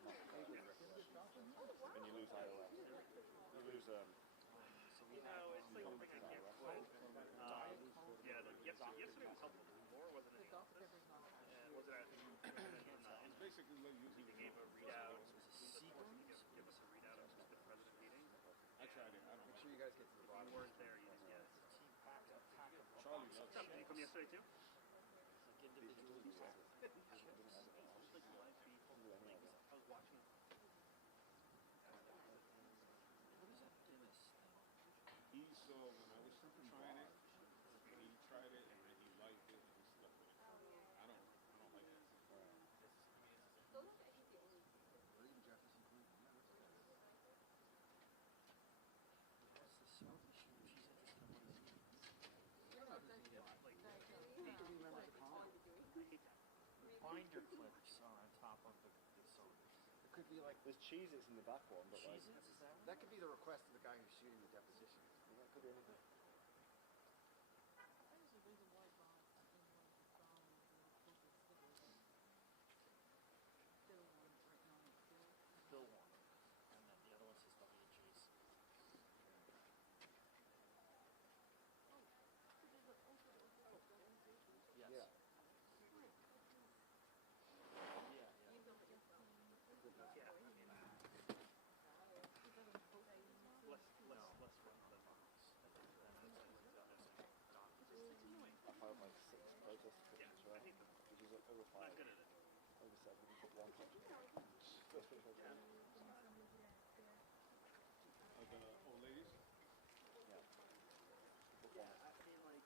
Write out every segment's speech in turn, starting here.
not and you lose iOS. You lose it's like something I can't quit. Yesterday was helpful. Laura wasn't in the office. Was it It's basically what you gave a readout. Give us a readout of the president meeting. I tried it. I don't Make sure you guys get to the bottom. If you weren't there, you just get it. Charlie loves Did you come yesterday too? individual users. Like live feed. I was watching it. What is that Dennis thing? He saw when I was trying it, he tried it and then he liked it and he stuck with it. I don't like that. Or even Jefferson Clinton. What's the selfie? She's interested in what is it? Binder clips are on top of the sodas. It could be like there's Cheez-Its in the back one, but Cheez-Its, is that? That could be the request of the guy who's shooting the deposition. That could be anything. Bill one, and then the other one says WJC. Yes. Yeah. Less fun than box. I filed like 6 protest petitions, right? Which is over 5. I'm good at it. Over 7, you put 1 First picture. Like old ladies? Yeah. I feel like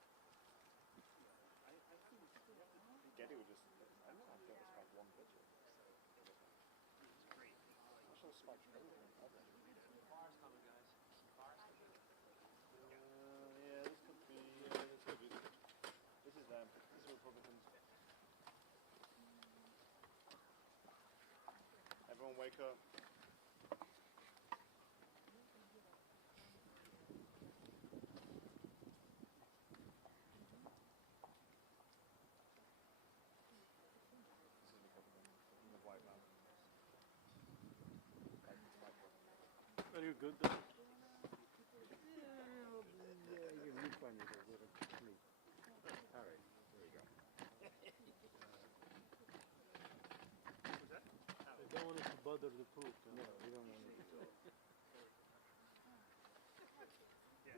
Getty would just, I think it's like 1 picture. it's great. I should have spiked everything. Bars coming, guys. Bars coming. Yeah, this could be. This could be. This is them. This is Republicans. Everyone, wake up. This is Republican. I'm the white man. Are you good though? Yeah, you find it a little complete. All right, there you go. What's that? I don't want it to bother the poop. No, we don't want it to. Yeah.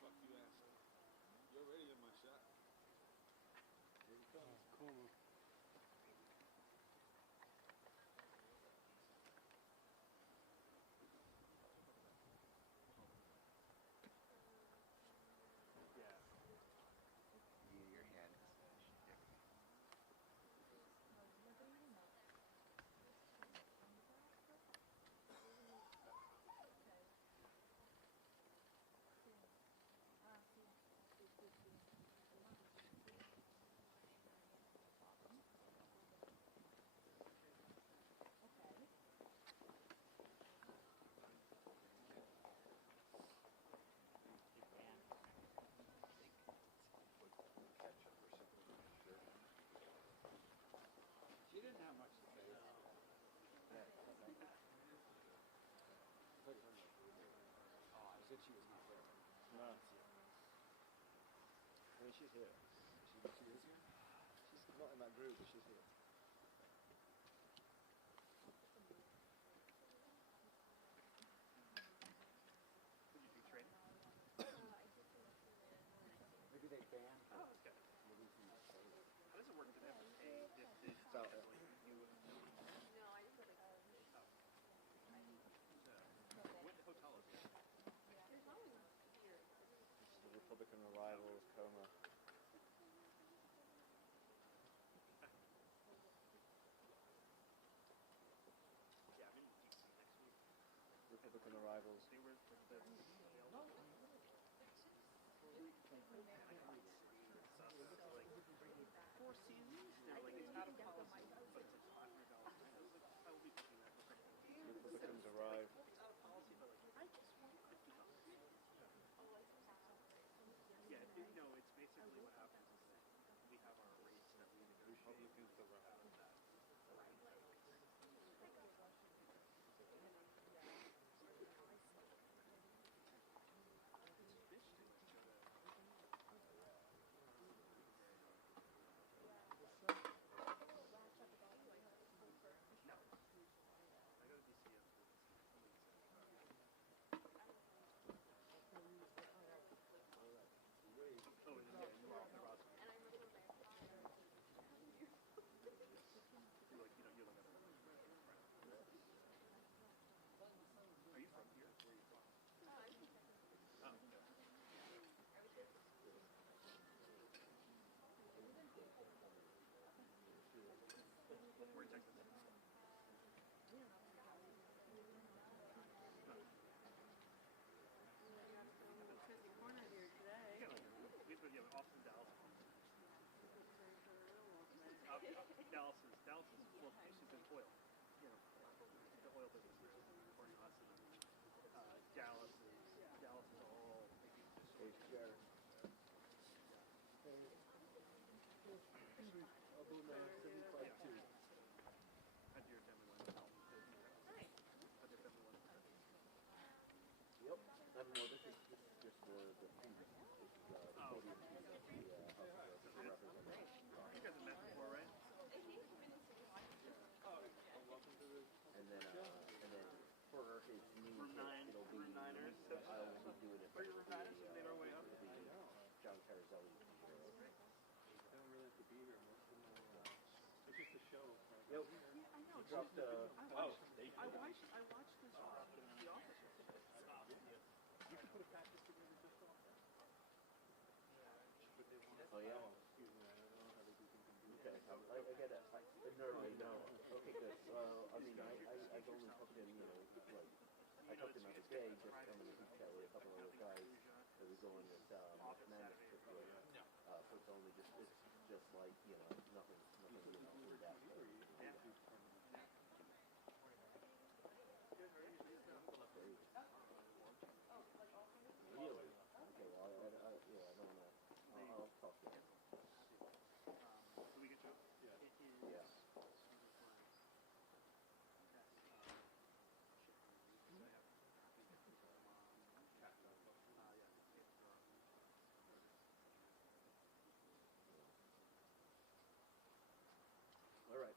Fuck you, asshole. You're already in my shot. Here he comes. Cool. Your hand. She didn't have much to say. Oh, I said she was not there. No. I mean, she's here. She is here? She's not in that group, but she's here. Did you do training? Maybe they banned her. Oh, that's good. How does it work? Do they have to pay? So, No, I just what hotel is it? the Republican arrivals, coma. they're like, it's out of policy, but it's like $500 fine. I was like, I will be paying that for something. The victims arrive. It's out of policy, but like, I just want $50. Yeah, no, it's basically what happens is that we have our rates that we negotiate Republicans arrive. out of that. I go to DCF. Oh, and then yeah, you're off. You're like, you look at it. Are you from here? Where are you from? Oh, okay. We're in Texas. Yeah, Austin, Dallas. Dallas is well, she's in oil. You know, the oil business is important to us. Dallas is all making Hey, Jared. I'll do that 75 too. How'd your family learn to help? How'd your family learn to help? Yep. I don't know, this is just for the fees. This is the podium fees of the House of Representatives. You guys have met before, right? And then for his new case, it'll be, We're Niners. I will be doing it. Are you Niners? We made our way up. It'll be John Carazelli. I don't really have to be here. Most of them it's just a show. Yep. He dropped I watched this The Office. You can put a package together just off that. Oh yeah. Excuse me, I don't know how to do things. Okay, I get it. No. Okay, good. I mean, I've only talked to him, like, I talked to him the other day, just coming to beach chat with a couple of other guys that was going with mathematics trip with. So it's only just, it's just like, nothing with that. Really? Okay, well, I don't want to, I'll talk to him. Do we get you? Yeah. It is. Yeah. All right.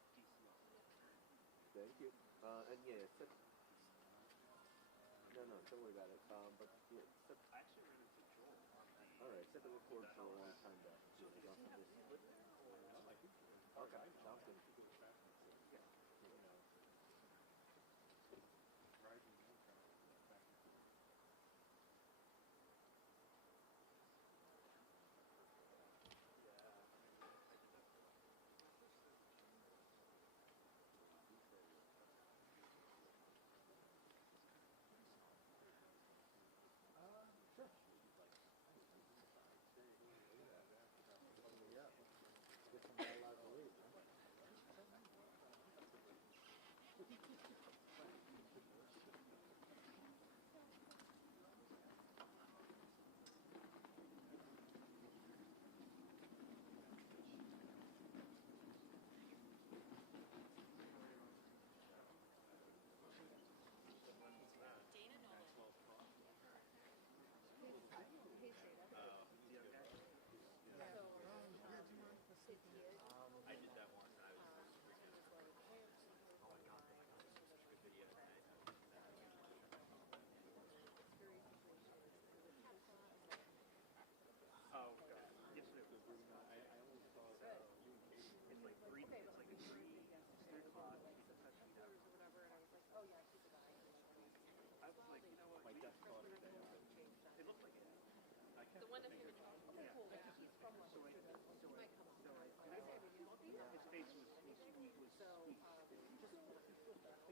Thank you. And yeah, no, don't worry about it. But yeah, I actually ran into Joel on the. all right, set the record for a long time back. Okay, sounds good. I did that one. I was Oh, God. Yesterday was. I only saw It's like 3 o'clock. He's a touch me down. I was like, you know what? my desk thought it day. It looked like it. I kept the one that's thinking, in the Yeah. His face was sweet.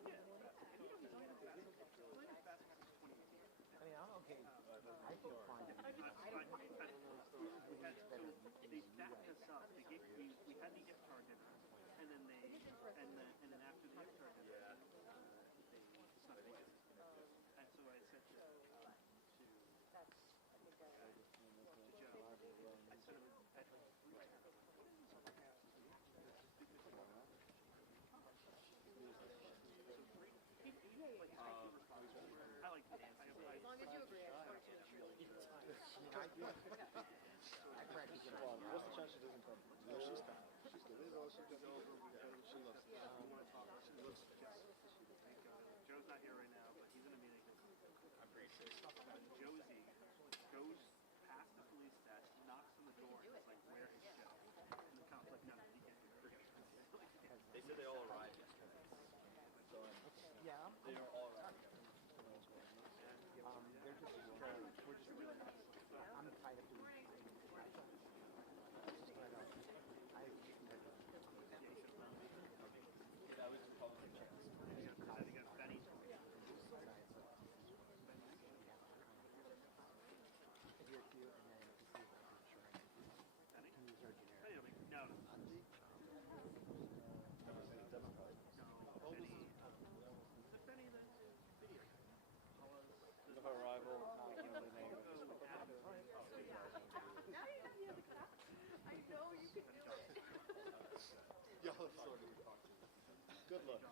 Yeah. And he's only been basketball. He's playing basketball since 2018. I mean, I'm okay. I can find it. They backed us up. We had the gift card dinner. then after the Oversight deposition, they decided what. And so I said to Joe, I sent him, I had like 3 times. I like to dance. As long as you agree, I just want to make sure. I practice it all. What's the chance she doesn't come? No, she's fine. She's good. This is all she does. She loves it. You want to talk? She loves it. Joe's not here right now, but he's in a meeting. I'm pretty sure. Josie goes past the police desk, knocks on the door, and is like, "Where is Joe?" And the cop's like, "No, you can't do it." They said they all arrived yesterday. So Yeah. they are all arrived yesterday. They're just, we're just, I'm tied up in, That was Republican chance. Benny. here, and then to see if I can use our generic. No. Arrival, not know the name of this one. Now you have the other cut. I know you can do it. Y'all have sort of talked. Good luck. The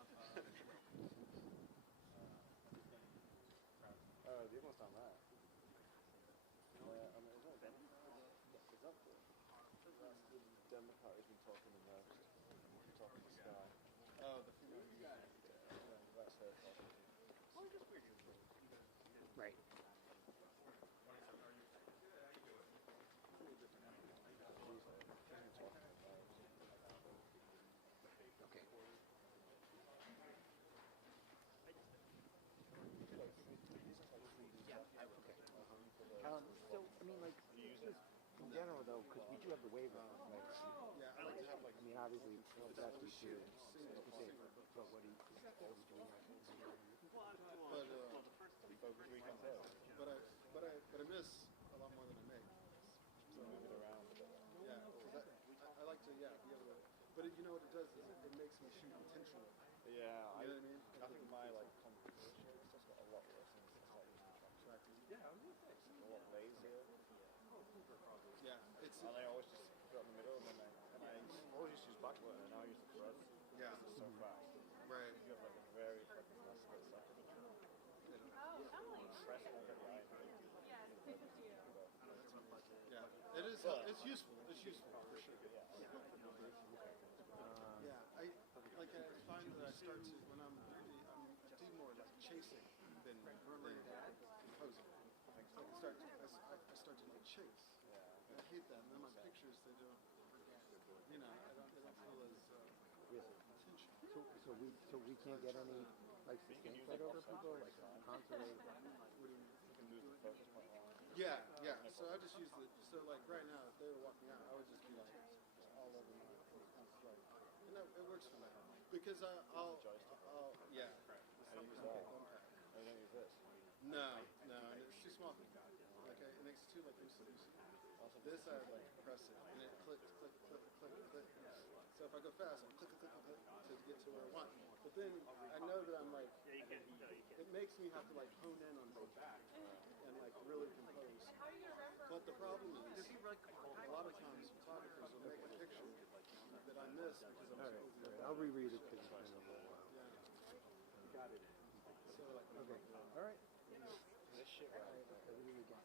other one's down there. I mean, is that Democrat? Is that the Democrat who's been talking in there? Talking to Sky. Oh, the female. Yeah, that's her talking. Right. Okay. So, I mean, like, just in general, though, because we do have the waiver, like, Yeah, I like to have like. I mean, obviously, it's best we do specific, but what do you do? But I miss a lot more than I make. So Move it around a bit. yeah, 'cause I like to be able to. But you know what it does is it makes me shoot intentionally. Yeah, You know what I mean? I think my like composition has just got a lot worse and it's like Yeah, a lot lazier. yeah, it's And I always just put it in the middle and then I always used to use backward and now I use the front. yeah, It's so fast. right. You have like a very fucking fast split second. Oh, Emily. Press and get the eye. Yes, good to see you. Yeah, it is. It's useful. It's useful for sure. Yeah, I find that I start to when I do more like chasing than composing. I start to like chase. And I hate that. And then my pictures they don't. They don't feel as intentional. So we can't get any, like, sustained right over people, like, constantly. You can move the focus point line. Yeah. So I just use like right now, if they were walking out, I would just be like all over my like, and it works for me because I'll yeah. I use that. I don't use this. No, and it's too small. Like it makes it too like loosey. This I like press it and it clicks. So if I go fast, I click to get to where I want. But then I know that I'm like, it makes me have to like hone in on both and like really compose. But the problem is, a lot of times photographers will make a picture that I miss because I'm so All right, I'll reread it because it's been a little while. yeah. Got it. So like, Okay, all right. This shit right All right, I'll read it again.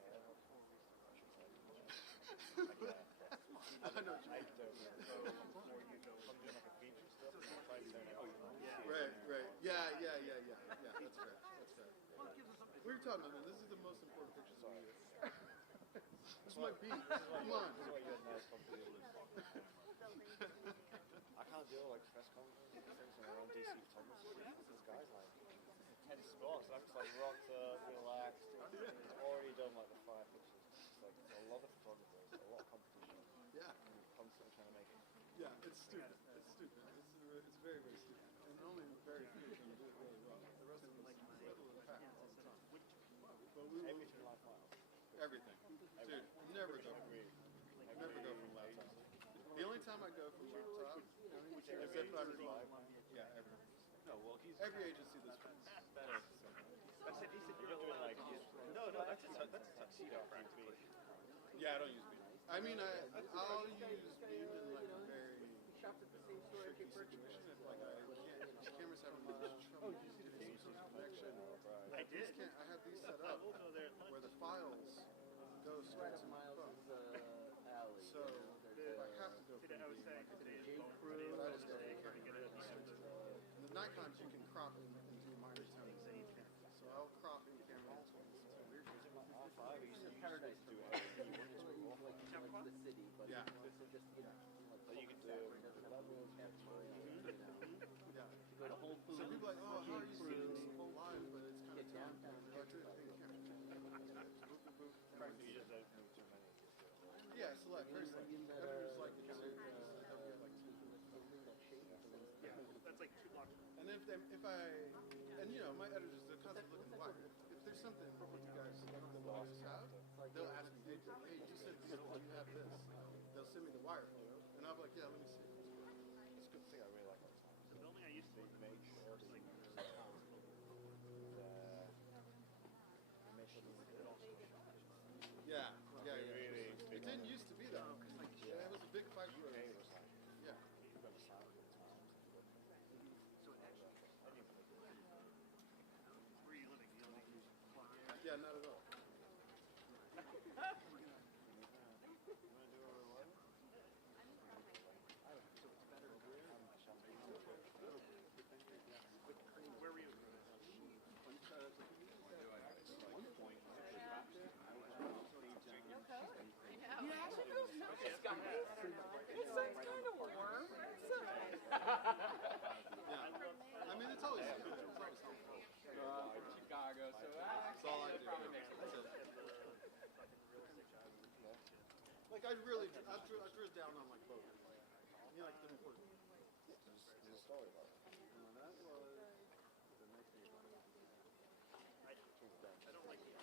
I know. I don't know. So, I'm doing like a feature stuff and I'm trying to turn it on. Right. Yeah. That's fair. What are you talking about, man? This is the most important pictures of you. This might be. Come on. This is why you have nice composition. I can't deal like press conferences and things when we're on DC photographers. This guy's like 10 spots. I'm just like rocked up, relaxed. He's already done like the 5 pictures. It's like a lot of photographers, a lot of competition. Yeah. And we're constantly trying to make it. Yeah, it's stupid. It's very, very stupid. And only very few can do it really well. The rest of them like middle of the pack all the time. But we will Everything like miles. everything. Dude, never go from laptop. The only time I go from laptop is if I'm every agency this way. You're doing like no, that's a tuxedo practically. Yeah, I don't use beam. I mean, I'll use beam in like a very tricky situation. If like cameras have trouble getting some sort of connection. I did. I have these set up where the files go straight to my phone. So if I have to go for I was beam, saying I can today do is it. today's But I bonus just go day for to get it straight to the the Nikons you can crop and do minor tones. So I'll crop in camera tones. Paradise to it. Like the city, but Yeah. also just So you can do levels, Yeah. go to Whole Foods. So people are like, oh, how are you seeing this whole live? But it's kind of tough. downtown. Like, do it in camera. you just don't move too many. Yeah, select. Very select. Editors like it too. They'll get like two. That's like 2 blocks. And if I, and you know, my editors, they're constantly looking wide. If there's something you guys have, they'll ask me, hey, you said this, do you have this? They'll send me the wire photo, and I'll be like, yeah, let me see. It's a good thing I really like about time. The building I used to They make sure that like Yeah, yeah, yeah. really It big didn't on used to be that. Yeah, it was a big fight for UK it. was like Yeah. you've got a sound of the times. where you living? You living Yeah, not at all. where were you? He actually feels nice, guys. It sounds kind of warm. Yeah. I mean, it's always helpful. Chicago, so That's all I do. That's it. Like, I drew down on like both. You know, like the important. There's a story about it. And that was the next thing. I don't like the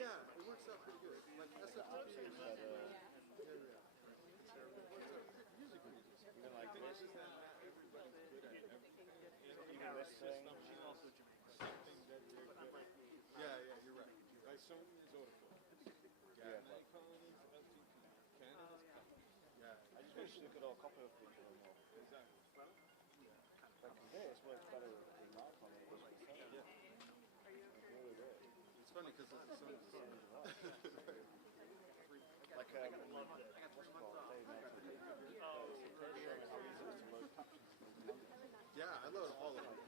Yeah, it works out pretty good. Like SFTP is better. Yeah. It works out usually pretty decent. Even like this, everybody's good at everything. Even this thing, something that they're good at. Yeah, you're right. Like Sony is Autofocus. Yeah, Nikon is LTP. Canon is Canon. Yeah. I just wish they could all copy off each other more. Exactly. Like this works better with the Nikon than it does with Sony. Yeah. It really does. It's funny because it's so. Like, what's it called? Dave mentioned it. Showing how easy it is to load captions from Canon. Yeah, I load all of them.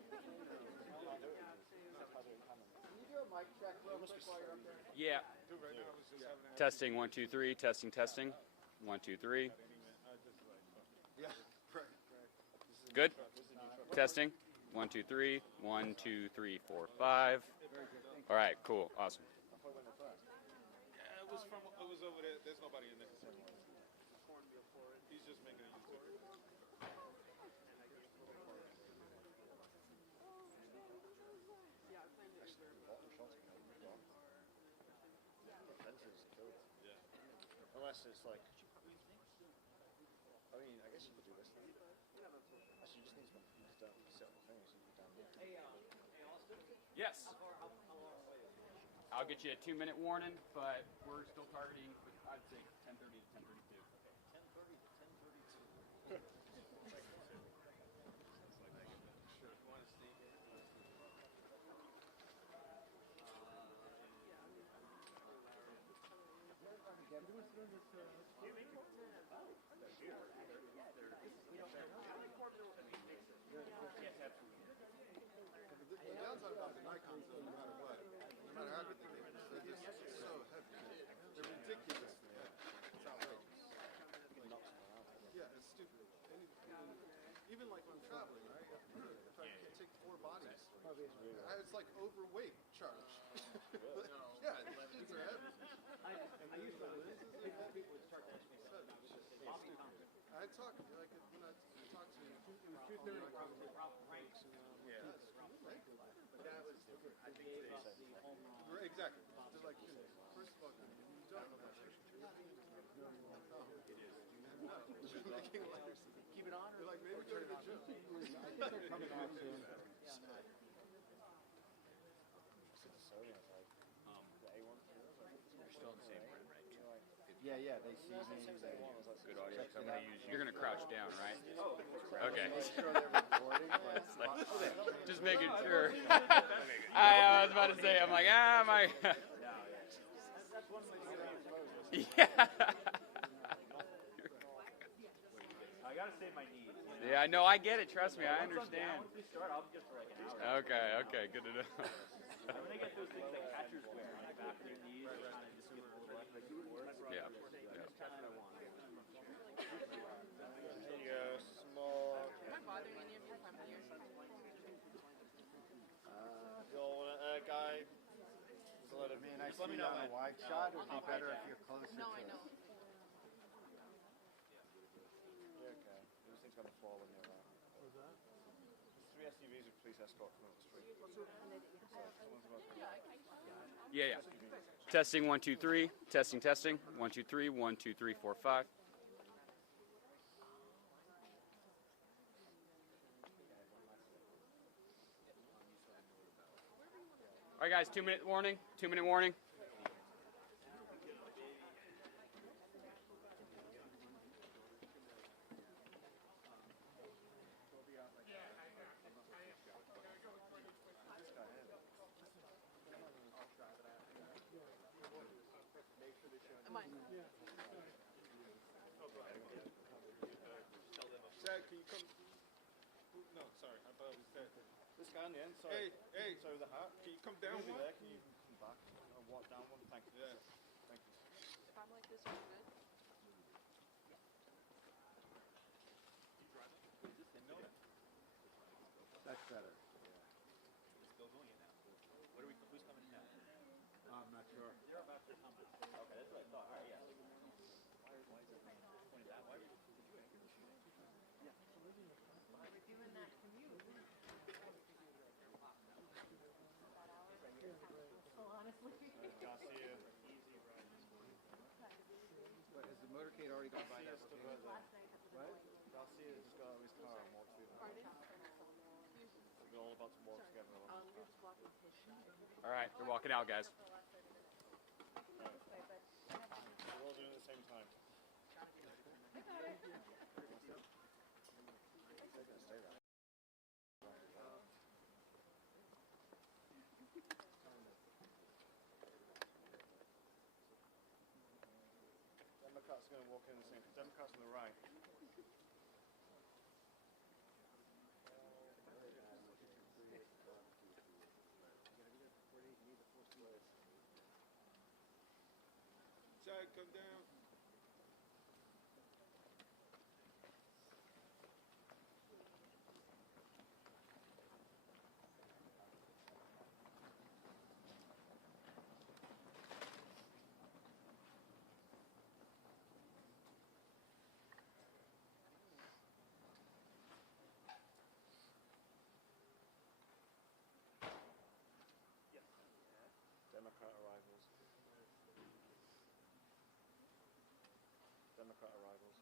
Can you do a mic check real quick while you're up there? Yeah. Dude, right now I was just having Testing 1 2 3. Testing testing. 1 2 3. I just like Yeah, right. Good. Testing. 1 2 3. 1 2 3 4 5. All right. Cool. Awesome. yeah, it was over there. There's nobody in there. He's just making a YouTube. Yeah. Unless it's like, I mean, I guess you could do this thing. Actually, you just need to set up the thing so you can download it. Yes. I'll get you a 2-minute warning, but we're still targeting, I'd say 10:30 to 10:32. 10:30 to 10:32. The downside about the Nikons, though, no matter what, no matter how good they make them, they're just so heavy. They're ridiculously heavy. It's outrageous. Yeah, it's stupid. Even like when I'm traveling, right? If I can't take 4 bodies, it's like overweight charge. Yeah, these are heavy. I used to people would start to ask me Bobby Thompson. I talk like when I talk to it was 2:30 probably Ralph Frank. yeah, But that was I think exactly. They're like, first of all, you don't know about section 2. Keep it on, They're like, maybe go to the gym. I think they're coming on soon. Yeah, they see me. Good audio. So I'm gonna use. You're gonna crouch down, right? Okay. Make sure they're recording. Just making sure. I was about to say. I'm like, my. Yeah. I gotta save my knees. Yeah, no, I get it. Trust me, I understand. Once we start, I'll be just for like an hour. Okay, good to know. When they get those things like catchers wear on the back of their knees, they kind of just get a little less like Yeah. Here you go, small. Am I bothering any of your family or something? Guy. I mean, I see you on a wide shot. It would be better if you're closer No, to I know. us. Okay. Those things gonna fall in there. What was that? There's 3 SUVs with police escort coming up the street. Yeah. Testing 1 2 3. Testing. 1 2 3. 1 2 3 4 5. All right, guys. 2-minute warning. 2-minute warning. Am I? Zach, can you come? No, sorry, I thought it was Zach. This guy on the end, sorry. Hey, sorry, the hat. Can you come down one? There? Can you come back? I'll walk down one. Thank you. Yeah. Thank you. If I'm like this, are you good? That's better. Who's coming now? I'm not sure. You're about to come. Okay, that's what I thought. All right, yeah. Why is it pointed that way? Doing that commute. So honestly. Garcia. What, has the motorcade already gone by that Garcia's location? still right there. Garcia just got out of his car and walked through. We're all about to walk together. You're just walking his shit. All right, they're walking out, guys. We're all doing it at the same time. Democrats are going to walk in the same. Democrats on the right. Jack, come down. Democrat arrivals. Democrat arrivals.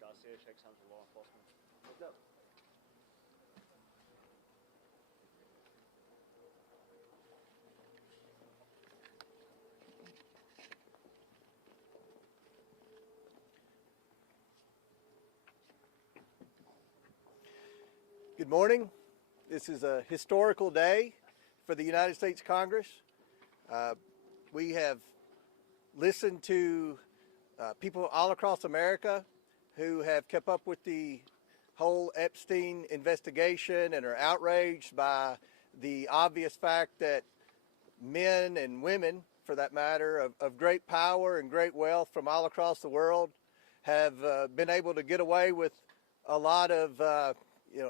Garcia shakes hands with law enforcement. What's up? Good morning. This is a historical day for the United States Congress. We have listened to people all across America who have kept up with the whole Epstein investigation and are outraged by the obvious fact that men and women, for that matter, of great power and great wealth from all across the world have been able to get away with a lot of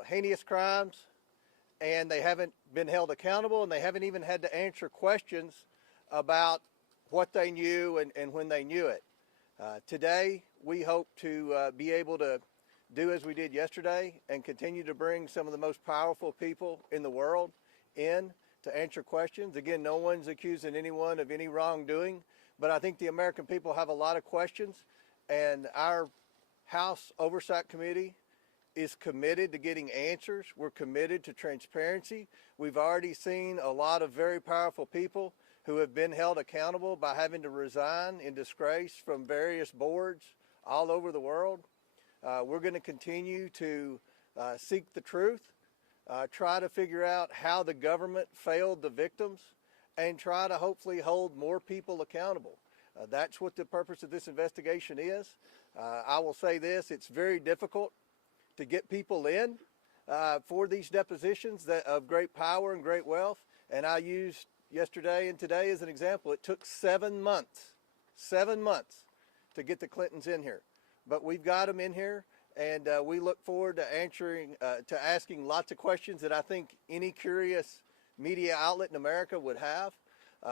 heinous crimes, and they haven't been held accountable, and they haven't even had to answer questions about what they knew and when they knew it. Today, we hope to be able to do as we did yesterday and continue to bring some of the most powerful people in the world in to answer questions. Again, no one's accusing anyone of any wrongdoing, but I think the American people have a lot of questions, and our House Oversight Committee is committed to getting answers. We're committed to transparency. We've already seen a lot of very powerful people who have been held accountable by having to resign in disgrace from various boards all over the world. We're going to continue to seek the truth, try to figure out how the government failed the victims, and try to hopefully hold more people accountable. That's what the purpose of this investigation is. I will say this, it's very difficult to get people in for these depositions of great power and great wealth, and I used yesterday and today as an example. It took 7 months to get the Clintons in here. But we've got them in here, and we look forward to asking lots of questions that I think any curious media outlet in America would have.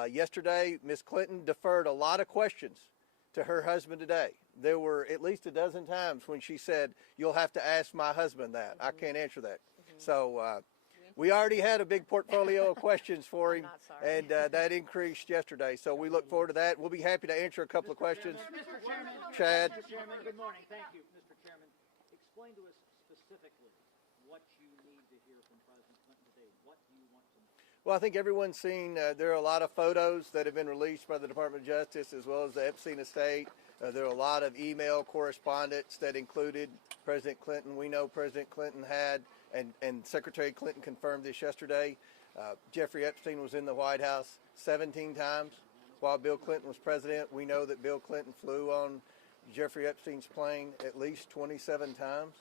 Yesterday, Ms. Clinton deferred a lot of questions to her husband today. There were at least a dozen times when she said, "You'll have to ask my husband that. I can't answer that." So we already had a big portfolio of questions for him, and that increased yesterday. So we look forward to that. We'll be happy to answer a couple of questions. Mr. Chairman, Chad. Mr. Chairman, good morning. Thank you, Mr. Chairman. Explain to us specifically what you need to hear from President Clinton today. What do you want to know? Well, I think everyone's seen there are a lot of photos that have been released by the Department of Justice as well as the Epstein estate. There are a lot of email correspondence that included President Clinton. We know President Clinton had, and Secretary Clinton confirmed this yesterday, Jeffrey Epstein was in the White House 17 times while Bill Clinton was president. We know that Bill Clinton flew on Jeffrey Epstein's plane at least 27 times.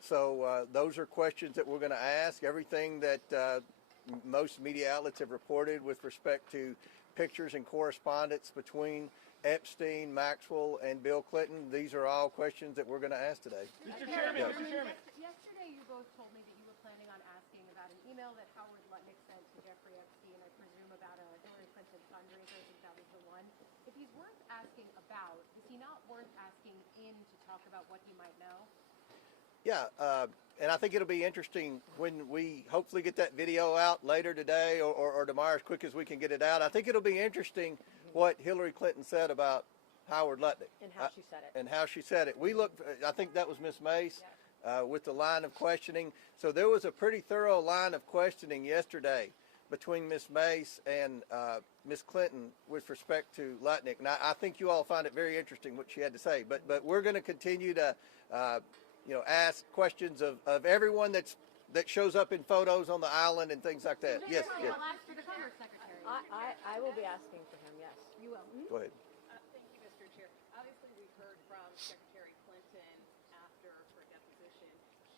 So those are questions that we're going to ask. Everything that most media outlets have reported with respect to pictures and correspondence between Epstein, Maxwell, and Bill Clinton, these are all questions that we're going to ask today. Mr. Chairman, yesterday you both told me that you were planning on asking about an email that Howard Lutnick sent to Jeffrey Epstein, I presume about a Hillary Clinton fundraiser. I think that was the one. If he's worth asking about, is he not worth asking in to talk about what he might know? Yeah, and I think it'll be interesting when we hopefully get that video out later today or tomorrow as quick as we can get it out. I think it'll be interesting what Hillary Clinton said about Howard Lutnick. And how she said it. And how she said it. We looked, I think that was Ms. Mace with the line of questioning. So there was a pretty thorough line of questioning yesterday between Ms. Mace and Ms. Clinton with respect to Lutnick. And I think you all find it very interesting what she had to say. But we're going to continue to ask questions of everyone that shows up in photos on the island and things like that. Yes. I'll ask for the Commerce Secretary. I will be asking for him, yes. You will. Go ahead. Thank you, Mr. Chair. Obviously, we heard from Secretary Clinton after her deposition.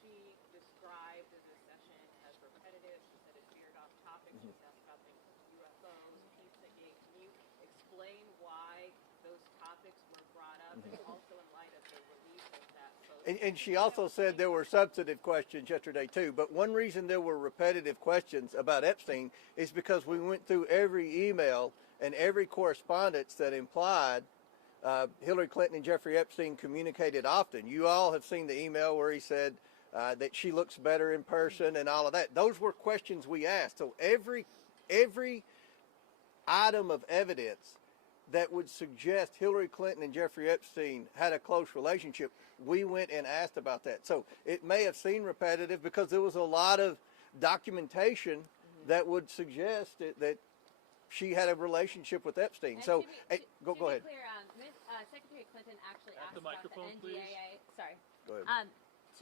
She described the session as repetitive. She said it veered off topic. She was asked about things like UFOs, Pizzagate. Can you explain why those topics were brought up, and also in light of the release of that photo? And she also said there were substantive questions yesterday too. But one reason there were repetitive questions about Epstein is because we went through every email and every correspondence that implied Hillary Clinton and Jeffrey Epstein communicated often. You all have seen the email where he said that she looks better in person and all of that. Those were questions we asked. So every item of evidence that would suggest Hillary Clinton and Jeffrey Epstein had a close relationship, we went and asked about that. So it may have seemed repetitive because there was a lot of documentation that would suggest that she had a relationship with Epstein. And so go ahead. To be clear, Secretary Clinton actually asked the microphone, about the NDAA. Sorry. Go ahead.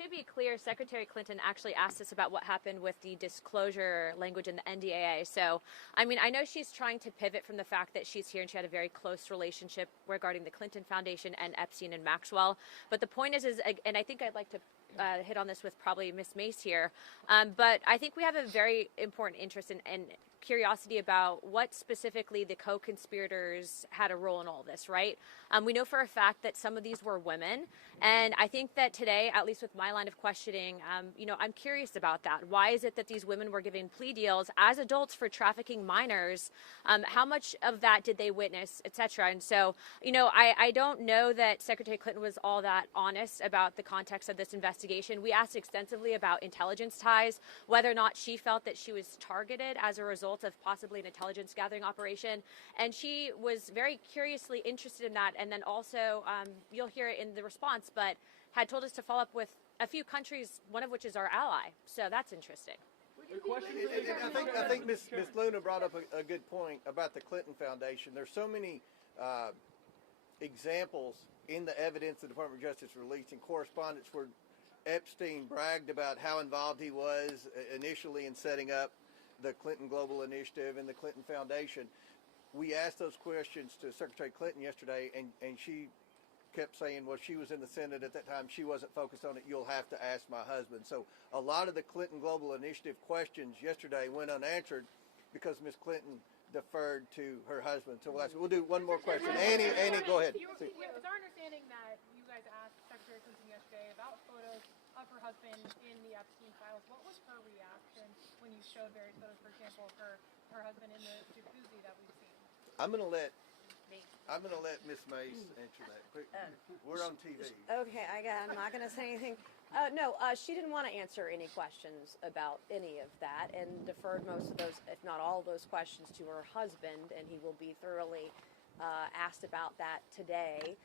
To be clear, Secretary Clinton actually asked us about what happened with the disclosure language in the NDAA. So, I mean, I know she's trying to pivot from the fact that she's here and she had a very close relationship regarding the Clinton Foundation and Epstein and Maxwell. But the point is, and I think I'd like to hit on this with probably Miss Mace here, but I think we have a very important interest in curiosity about what specifically the co-conspirators had a role in all this, right? We know for a fact that some of these were women, and I think that today, at least with my line of questioning, I'm curious about that. Why is it that these women were given plea deals as adults for trafficking minors? How much of that did they witness, et cetera? And so, I don't know that Secretary Clinton was all that honest about the context of this investigation. We asked extensively about intelligence ties, whether or not she felt that she was targeted as a result of possibly an intelligence gathering operation, and she was very curiously interested in that, and then also, you'll hear it in the response, but had told us to follow up with a few countries, one of which is our ally, so that's interesting. I think Ms. Luna brought up a good point about the Clinton Foundation. There's so many examples in the evidence the Department of Justice released in correspondence where Epstein bragged about how involved he was initially in setting up the Clinton Global Initiative and the Clinton Foundation. We asked those questions to Secretary Clinton yesterday, and she kept saying, well, she was in the Senate at that time. She wasn't focused on it. You'll have to ask my husband. So a lot of the Clinton Global Initiative questions yesterday went unanswered because Ms. Clinton deferred to her husband. So we'll do one more question. Annie, go ahead. It's our understanding that you guys asked Secretary Clinton yesterday about photos of her husband in the Epstein files. What was her reaction when you showed various photos, for example, her husband in the jacuzzi that we've seen? I'm going to let Miss Mace answer that. We're on TV. Okay, I'm not going to say anything. No, she didn't want to answer any questions about any of that and deferred most of those, if not all of those questions to her husband, and he will be thoroughly asked about that today.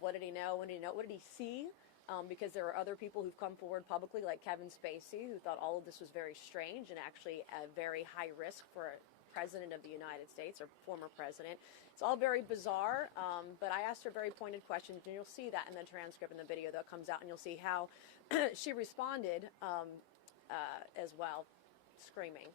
What did he know? What did he see? Because there are other people who've come forward publicly, like Kevin Spacey, who thought all of this was very strange and actually a very high risk for a president of the United States or former president. It's all very bizarre, but I asked her very pointed questions, and you'll see that in the transcript and the video that comes out, and you'll see how she responded as well, screaming.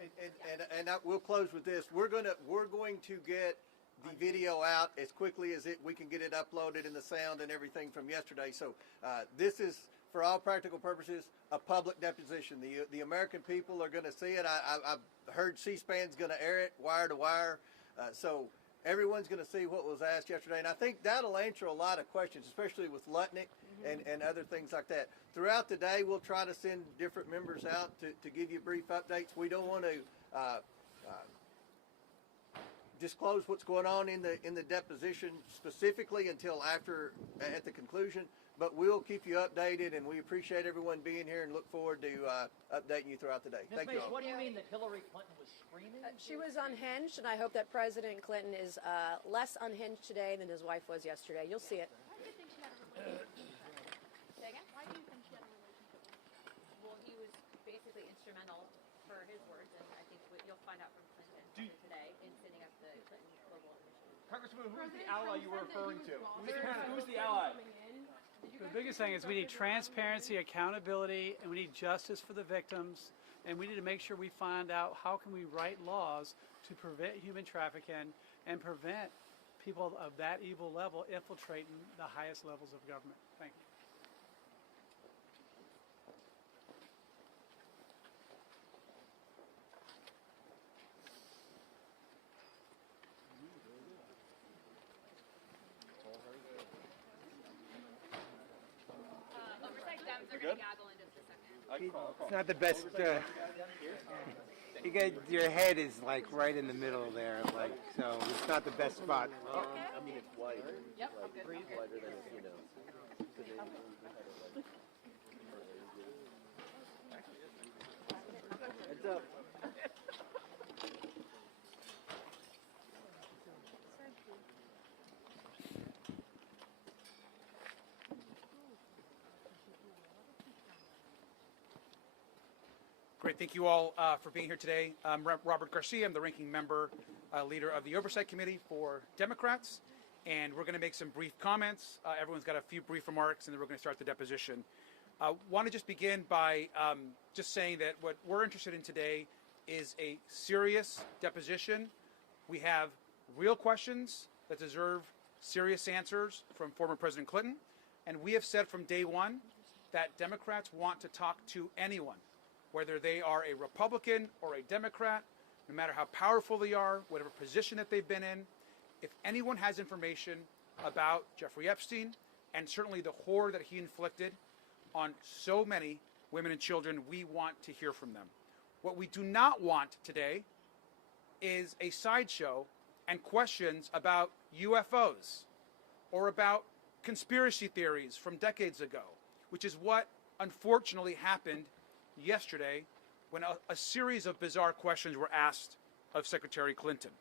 And we'll close with this. We're going to get the video out as quickly as we can get it uploaded and the sound and everything from yesterday. So this is, for all practical purposes, a public deposition. The American people are going to see it. I've heard C-SPAN's going to air it wire to wire. So everyone's going to see what was asked yesterday. And I think that'll answer a lot of questions, especially with Lutnick and other things like that. Throughout the day, we'll try to send different members out to give you brief updates. We don't want to disclose what's going on in the deposition specifically until at the conclusion, but we'll keep you updated, and we appreciate everyone being here and look forward to updating you throughout the day. Thank you all. What do you mean that Hillary Clinton was screaming? She was unhinged, and I hope that President Clinton is less unhinged today than his wife was yesterday. You'll see it. Why do you think she had a relationship? Say again? Why do you think she had a relationship with him? Well, he was basically instrumental, for his words, and I think you'll find out from Clinton today in setting up the Clinton Global Initiative. Congresswoman, who's the ally you were referring to? Who's the ally? The biggest thing is we need transparency, accountability, and we need justice for the victims. And we need to make sure we find out how can we write laws to prevent human trafficking and prevent people of that evil level infiltrating the highest levels of government. Thank you. Oversight Dems are going to gaggle in just a second. It's not the best. You get your head is like right in the middle there, like so. It's not the best spot. I mean, it's white. Yep, like, I'm good. Whiter than it's, Heads up. Great. Thank you all for being here today. I'm Robert Garcia. I'm the ranking member, leader of the Oversight Committee for Democrats. And we're going to make some brief comments. Everyone's got a few brief remarks, and then we're going to start the deposition. I want to just begin by just saying that what we're interested in today is a serious deposition. We have real questions that deserve serious answers from former President Clinton. And we have said from day one that Democrats want to talk to anyone, whether they are a Republican or a Democrat, no matter how powerful they are, whatever position that they've been in. If anyone has information about Jeffrey Epstein, and certainly the horror that he inflicted on so many women and children, we want to hear from them. What we do not want today is a sideshow and questions about UFOs or about conspiracy theories from decades ago, which is what unfortunately happened yesterday when a series of bizarre questions were asked of Secretary Clinton.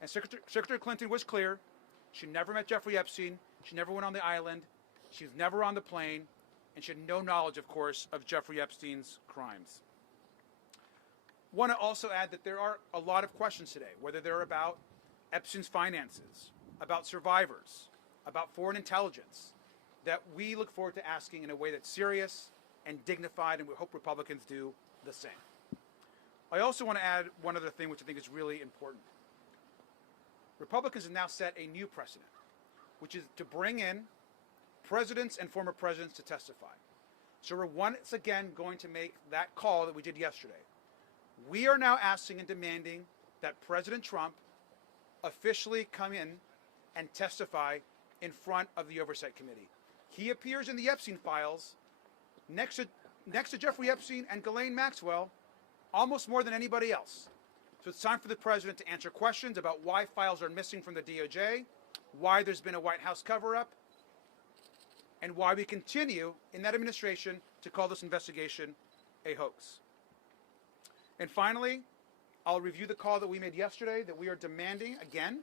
And Secretary Clinton was clear. She never met Jeffrey Epstein. She never went on the island. She was never on the plane. And she had no knowledge, of course, of Jeffrey Epstein's crimes. Want to also add that there are a lot of questions today, whether they're about Epstein's finances, about survivors, about foreign intelligence, that we look forward to asking in a way that's serious and dignified, and we hope Republicans do the same. I also want to add one other thing which I think is really important. Republicans have now set a new precedent, which is to bring in presidents and former presidents to testify. So we're once again going to make that call that we did yesterday. We are now asking and demanding that President Trump officially come in and testify in front of the Oversight Committee. He appears in the Epstein files next to Jeffrey Epstein and Ghislaine Maxwell almost more than anybody else. So it's time for the president to answer questions about why files are missing from the DOJ, why there's been a White House cover-up, and why we continue in that administration to call this investigation a hoax. And finally, I'll review the call that we made yesterday, that we are demanding, again,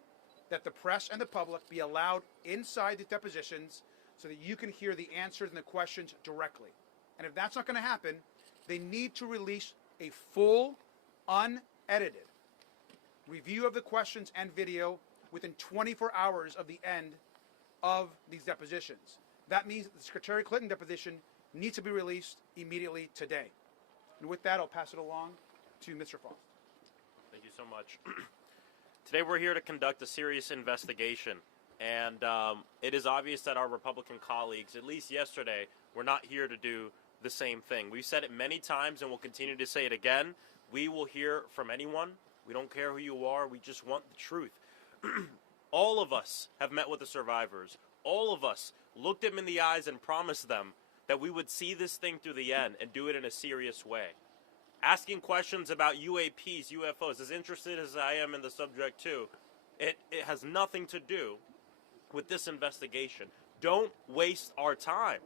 that the press and the public be allowed inside the depositions so that you can hear the answers and the questions directly. And if that's not going to happen, they need to release a full, unedited review of the questions and video within 24 hours of the end of these depositions. That means that the Secretary Clinton deposition needs to be released immediately today. And with that, I'll pass it along to Mr. Faust. Thank you so much. Today we're here to conduct a serious investigation. And it is obvious that our Republican colleagues, at least yesterday, were not here to do the same thing. We've said it many times and we'll continue to say it again. We will hear from anyone. We don't care who you are. We just want the truth. All of us have met with the survivors. All of us looked them in the eyes and promised them that we would see this thing through the end and do it in a serious way. Asking questions about UAPs, UFOs, as interested as I am in the subject too, it has nothing to do with this investigation. Don't waste our time.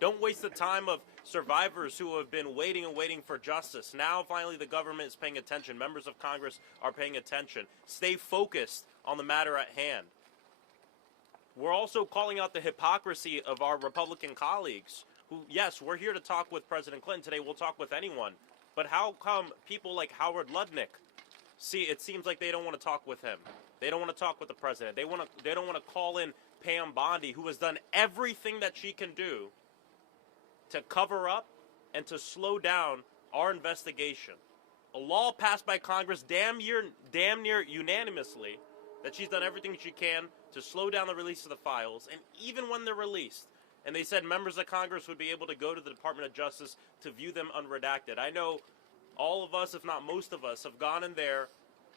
Don't waste the time of survivors who have been waiting and waiting for justice. Now, finally, the government is paying attention. Members of Congress are paying attention. Stay focused on the matter at hand. We're also calling out the hypocrisy of our Republican colleagues who, yes, we're here to talk with President Clinton today. We'll talk with anyone. But how come people like Howard Lutnick, it seems like they don't want to talk with him. They don't want to talk with the president. They don't want to call in Pam Bondi, who has done everything that she can do to cover up and to slow down our investigation. A law passed by Congress damn near unanimously that she's done everything she can to slow down the release of the files. And even when they're released, and they said members of Congress would be able to go to the Department of Justice to view them unredacted. I know all of us, if not most of us, have gone in there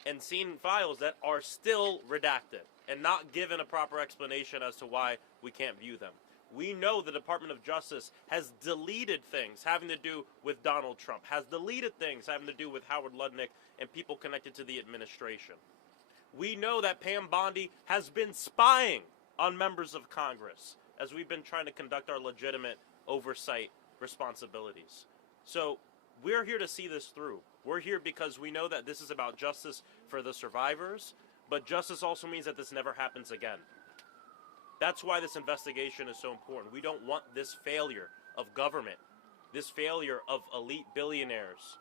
and seen files that are still redacted and not given a proper explanation as to why we can't view them. We know the Department of Justice has deleted things having to do with Donald Trump, has deleted things having to do with Howard Lutnick and people connected to the administration. We know that Pam Bondi has been spying on members of Congress as we've been trying to conduct our legitimate oversight responsibilities. So we're here to see this through. We're here because we know that this is about justice for the survivors, but justice also means that this never happens again. That's why this investigation is so important. We don't want this failure of government, this failure of elite billionaires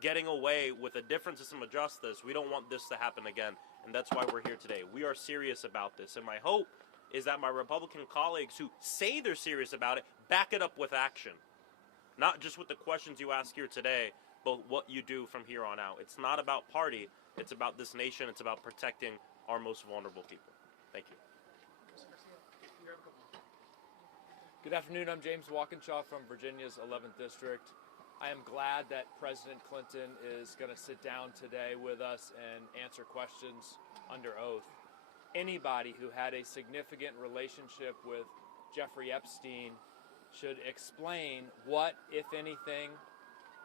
getting away with a different system of justice. We don't want this to happen again, and that's why we're here today. We are serious about this, and my hope is that my Republican colleagues who say they're serious about it back it up with action. Not just with the questions you ask here today, but what you do from here on out. It's not about party. It's about this nation. It's about protecting our most vulnerable people. Thank you. Good afternoon. I'm James Walkinshaw from Virginia's 11th District. I am glad that President Clinton is going to sit down today with us and answer questions under oath. Anybody who had a significant relationship with Jeffrey Epstein should explain what, if anything,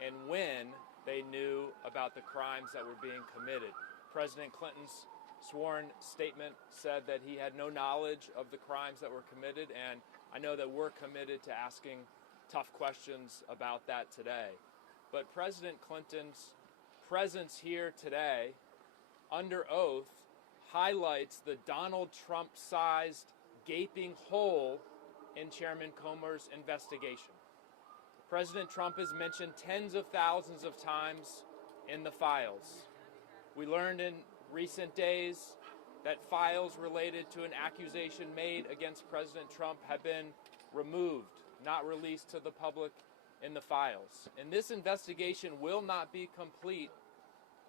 and when they knew about the crimes that were being committed. President Clinton's sworn statement said that he had no knowledge of the crimes that were committed, and I know that we're committed to asking tough questions about that today. But President Clinton's presence here today under oath highlights the Donald Trump-sized gaping hole in Chairman Comer's investigation. President Trump is mentioned tens of thousands of times in the files. We learned in recent days that files related to an accusation made against President Trump have been removed, not released to the public in the files. And this investigation will not be complete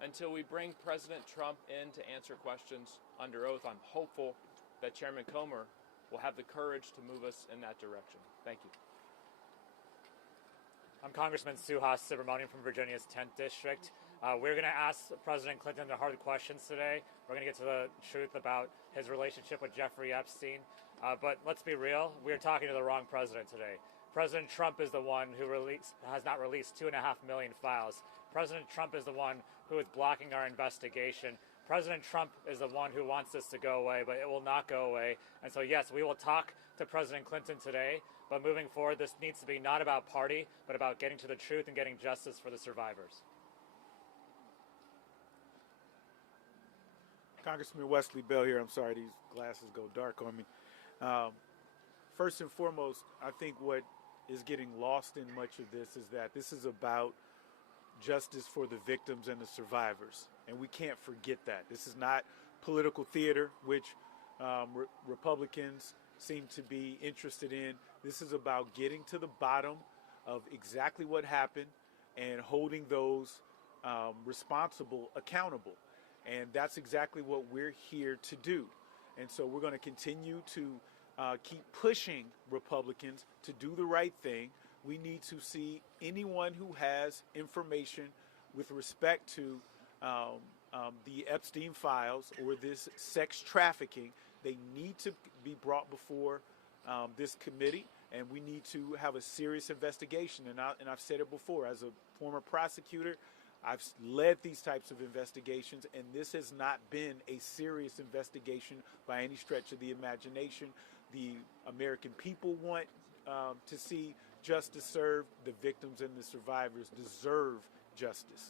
until we bring President Trump in to answer questions under oath. I'm hopeful that Chairman Comer will have the courage to move us in that direction. Thank you. I'm Congressman Suhas Subramanian from Virginia's 10th District. We're going to ask President Clinton the hard questions today. We're going to get to the truth about his relationship with Jeffrey Epstein. But let's be real, we're talking to the wrong president today. President Trump is the one who has not released 2.5 million files. President Trump is the one who is blocking our investigation. President Trump is the one who wants this to go away, but it will not go away. And so, yes, we will talk to President Clinton today, but moving forward, this needs to be not about party, but about getting to the truth and getting justice for the survivors. Congressman Wesley Bell here. I'm sorry, these glasses go dark on me. First and foremost, I think what is getting lost in much of this is that this is about justice for the victims and the survivors. And we can't forget that. This is not political theater, which Republicans seem to be interested in. This is about getting to the bottom of exactly what happened and holding those responsible accountable. And that's exactly what we're here to do. And so we're going to continue to keep pushing Republicans to do the right thing. We need to see anyone who has information with respect to the Epstein files or this sex trafficking. They need to be brought before this committee, and we need to have a serious investigation. And I've said it before, as a former prosecutor, I've led these types of investigations, and this has not been a serious investigation by any stretch of the imagination. The American people want to see justice served. The victims and the survivors deserve justice.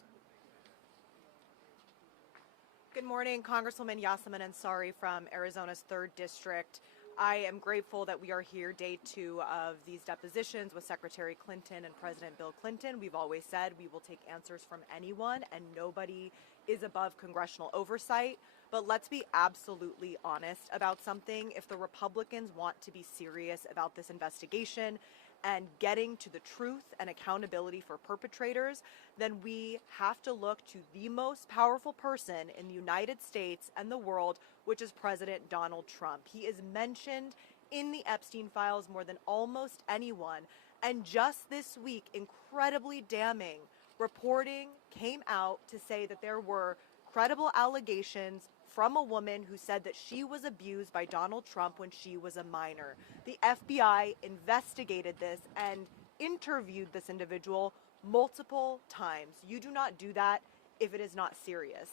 Good morning, Congresswoman Yasamin Ansari from Arizona's 3rd District. I am grateful that we are here day 2 of these depositions with Secretary Clinton and President Bill Clinton. We've always said we will take answers from anyone, and nobody is above congressional oversight. But let's be absolutely honest about something. If the Republicans want to be serious about this investigation and getting to the truth and accountability for perpetrators, then we have to look to the most powerful person in the United States and the world, which is President Donald Trump. He is mentioned in the Epstein files more than almost anyone. And just this week, incredibly damning reporting came out to say that there were credible allegations from a woman who said that she was abused by Donald Trump when she was a minor. The FBI investigated this and interviewed this individual multiple times. You do not do that if it is not serious.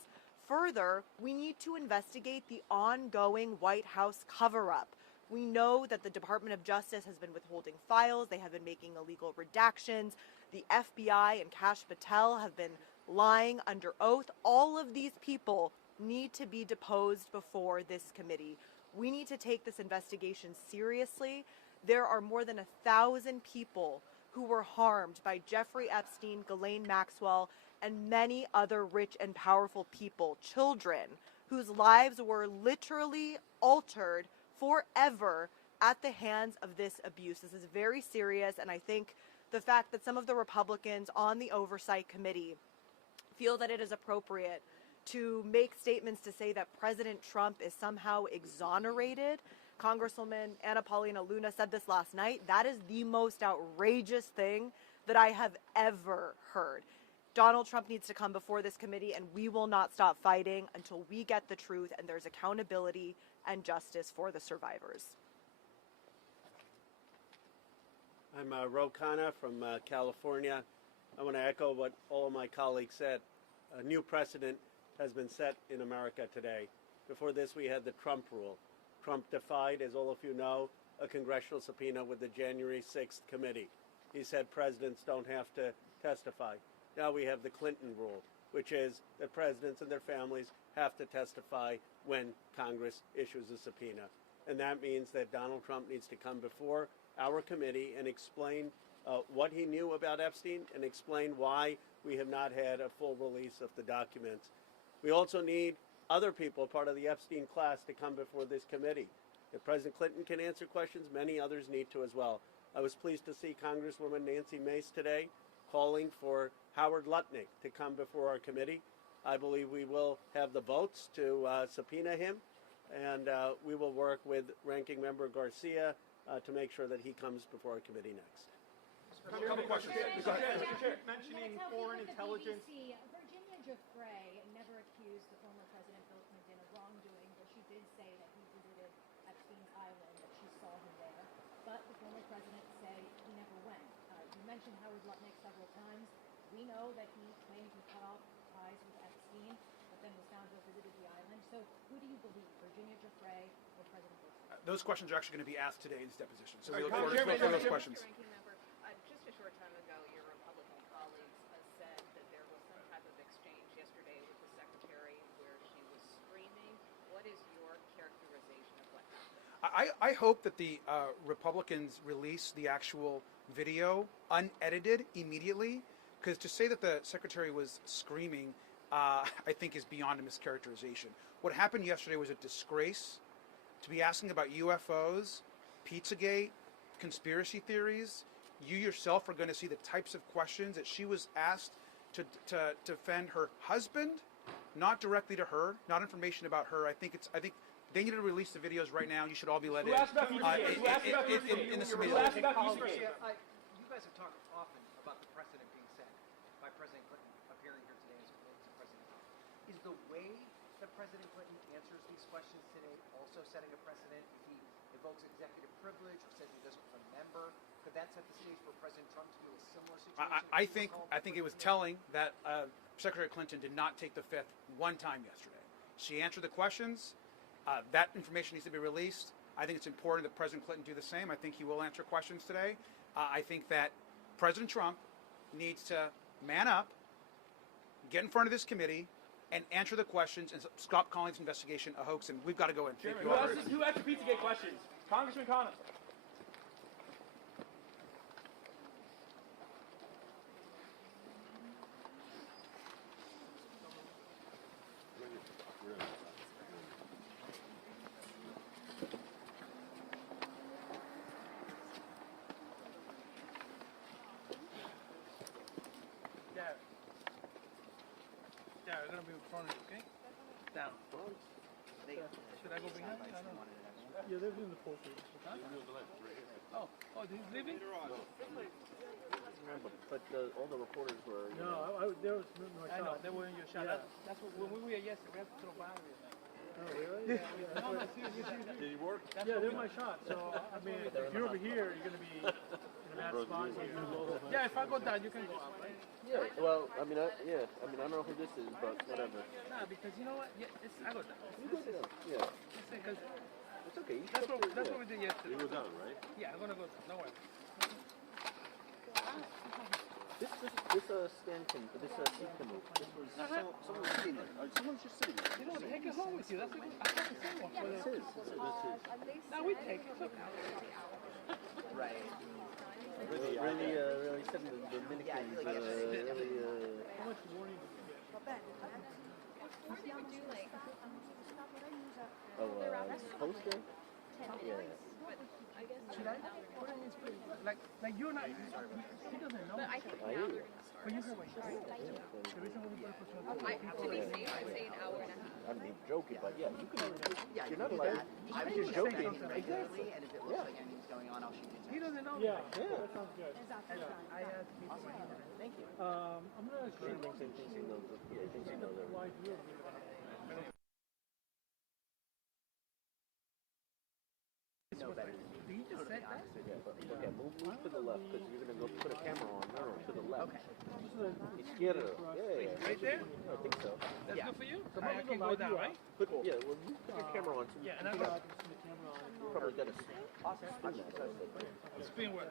Further, we need to investigate the ongoing White House cover-up. We know that the Department of Justice has been withholding files. They have been making illegal redactions. The FBI and Kash Patel have been lying under oath. All of these people need to be deposed before this committee. We need to take this investigation seriously. There are more than 1,000 people who were harmed by Jeffrey Epstein, Ghislaine Maxwell, and many other rich and powerful people, children, whose lives were literally altered forever at the hands of this abuse. This is very serious, and I think the fact that some of the Republicans on the Oversight Committee feel that it is appropriate to make statements to say that President Trump is somehow exonerated Congresswoman Anna Paulina Luna said this last night. That is the most outrageous thing that I have ever heard. Donald Trump needs to come before this committee, and we will not stop fighting until we get the truth and there's accountability and justice for the survivors. I'm Ro Khanna from California. I want to echo what all of my colleagues said. A new precedent has been set in America today. Before this, we had the Trump rule. Trump defied, as all of you know, a congressional subpoena with the January 6th committee. He said presidents don't have to testify. Now we have the Clinton rule, which is that presidents and their families have to testify when Congress issues a subpoena. And that means that Donald Trump needs to come before our committee and explain what he knew about Epstein and explain why we have not had a full release of the documents. We also need other people, part of the Epstein class, to come before this committee. If President Clinton can answer questions, many others need to as well. I was pleased to see Congresswoman Nancy Mace today calling for Howard Lutnick to come before our committee. I believe we will have the votes to subpoena him, and we will work with Ranking Member Garcia to make sure that he comes before our committee next. A couple questions. Go ahead. Mentioning foreign intelligence. Virginia Jeffrey never accused the former President Bill Clinton of wrongdoing, but she did say that he visited Epstein's Island, that she saw him there. But the former president said he never went. You mentioned Howard Lutnick several times. We know that he claimed he cut off ties with Epstein, but then was found to have visited the island. So who do you believe, Virginia Jeffrey or President Bill Clinton? Those questions are actually going to be asked today in this deposition. So we look forward to those questions. Just a short time ago, your Republican colleagues said that there was some type of exchange yesterday with the secretary where she was screaming. What is your characterization of what happened? I hope that the Republicans release the actual video unedited immediately, because to say that the secretary was screaming, I think is beyond a mischaracterization. What happened yesterday was a disgrace. To be asking about UFOs, Pizzagate, conspiracy theories, you yourself are going to see the types of questions that she was asked to defend her husband, not directly to her, not information about her. I think they need to release the videos right now. You should all be let in. In the submission. You guys have talked often about the precedent being set by President Clinton appearing here today as President Trump. Is the way that President Clinton answers these questions today also setting a precedent? If he invokes executive privilege or says he doesn't remember, could that set the stage for President Trump to do a similar situation? I think it was telling that Secretary Clinton did not take the fifth one time yesterday. She answered the questions. That information needs to be released. I think it's important that President Clinton do the same. I think he will answer questions today. I think that President Trump needs to man up, get in front of this committee, and answer the questions and stop calling this investigation a hoax. And we've got to go in. Who asked the Pizzagate questions? Congressman Khanna. Yeah, we're going to be in front of you, okay? Down. Should I go behind you? I don't know. Yeah, they're in the pulpit. Oh, he's leaving? But all the reporters were. No, there was no shot. I know, they were in your shot. Yeah. That's what, when we were here yesterday, we had to throw boundaries. Oh, really? Yeah. No, seriously. Did he work? Yeah, they're my shot. So, I mean, if you're over here, you're going to be in a bad spot. Yeah, if I go down, you can go up, right? Yeah, well, I don't know who this is, but whatever. Nah, because you know what? Yeah, I go down. You go down. Yeah. Because it's okay. That's what we did yesterday. You go down, right? Yeah, I'm gonna go down. Don't worry. This stand can, this seat can move. This was someone was sitting there. Someone's just sitting there. You know, take it home with you. That's a good. I haven't seen one. This is. Now we take it. Look. Right. Really setting the Dominicans, How much warning? Poster? Yeah. Should I? Like you're not. He doesn't know. But I think now they're going to start. But you have a The reason why we put it for To be safe, I'd say an hour and a half. I mean, joking, but yeah, you can. Yeah, You're not allowed. I'm just joking. Exactly. And if it looks like anything's going on, I'll shoot you. He doesn't know. Yeah, that sounds good. I asked people. Thank you. I'm gonna He thinks he knows. Yeah, he thinks he knows everything. No better than me. He just said that. Yeah, but okay, move to the left because you're gonna go put a camera on. No, to the left. Okay. Izquierdo. Yeah. Right there? I think so. That's good for you? I can go down, right? Put, yeah, well, you put your camera on. So Yeah, and I'm probably got to spin that. Spin where?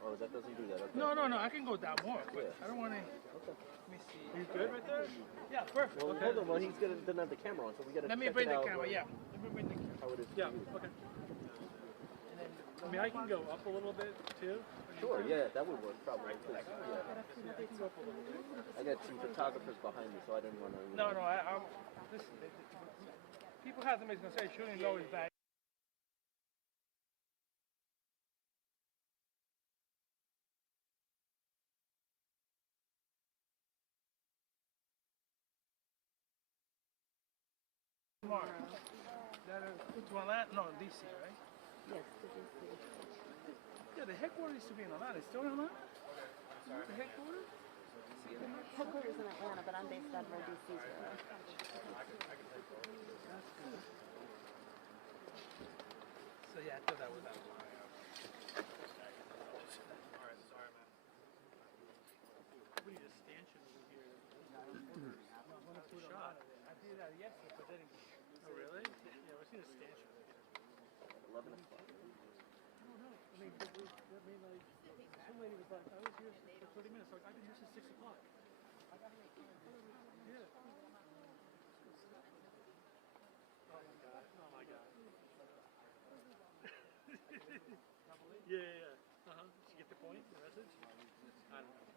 Oh, that doesn't do that. Okay. No, I can go down more, but I don't want to. Okay. Let me see. Are you good right there? Yeah, perfect. Well, Okay. hold on. Well, he's doesn't have the camera on, so we got to. Let me bring the camera. Yeah. Let me bring the camera. How it is. Yeah. Okay. I mean, I can go up a little bit too. Sure. Yeah, that would work probably. Yeah. I got some photographers behind me, so I didn't want to. No. Listen. People have to make a mistake. Shooting low is bad. Mark. That is to Atlanta? No, DC, right? Yes, to DC. Yeah, the headquarters used to be in Atlanta. It's still in Atlanta? The headquarters? Headquarters in Atlanta, but I'm based out of where DC's were. So yeah, I thought that was out. Alright, sorry man. We need a stanchion over here. I did that yesterday, but then oh really? Yeah, we need a stanchion. 11 o'clock. I don't know. I mean, like, some lady was like, I was here for 30 minutes. Like, I've been here since 6 o'clock. Yeah. Oh my god. Yeah. Did you get the point, the message? I don't know.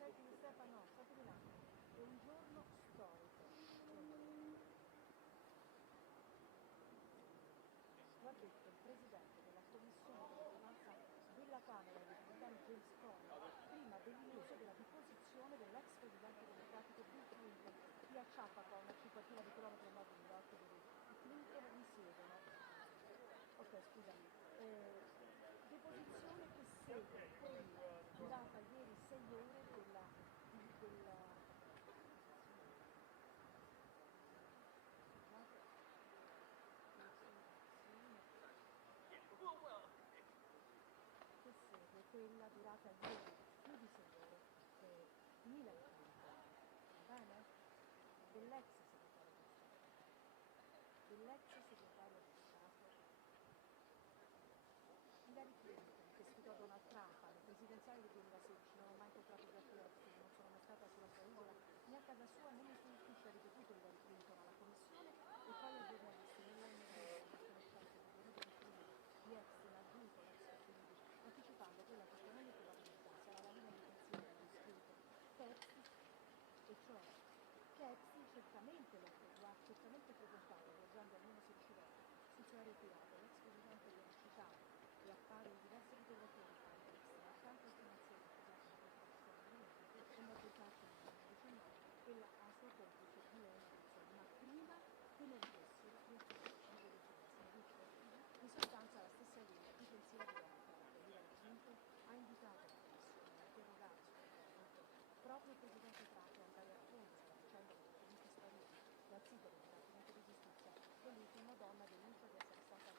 Senti Stefano, state di là. È un giorno storico. Lo ha detto il presidente della commissione di governanza della Camera dei Deputati James Conner prima dell'inizio della deposizione dell'ex presidente democratico Bill Clinton di Acciapaca, una cinquantina di chilometri a nord di New York, dove i Clinton risiedono. Ok, scusami. Deposizione che segue quella durata ieri 6 ore della che segue quella durata ieri più di 6 ore in Hillary Clinton, va bene? Dell'ex segretario di Stato Hillary Clinton, che sfidò Donald Trump alle presidenziali del 2016. Non ho mai incontrato Jeffrey Epstein, non sono mai stata sulla sua isola né a casa sua né nei suoi uffici, ha ripetuto Hillary Clinton alla commissione e poi ai giornalisti. Nell'anno di conoscenza del venuto di Epstein ha aggiunto l'ex Presidente, anticipando quella che per ogni probabilità sarà la linea di pensiero dello scritto e cioè che Epstein certamente lo ha certamente frequentato, viaggiando almeno 16 volte sul suo aereo privato. L'ex presidente viene citato e appare in diverse fotografie di Epstein accanto al finanziere come avvocato nel 2019 e la sua complice Ghislaine Maxwell, ma prima che non fossero riacquisiti delle finanze. In sostanza la stessa linea di pensiero di Hillary Clinton ha invitato la commissione a interrogarsi proprio il presidente Trump e andare a fondo sulla vicenda delle polizie sparite dal sito del Dipartimento di Giustizia, dell'ultima donna denuncia di essere stata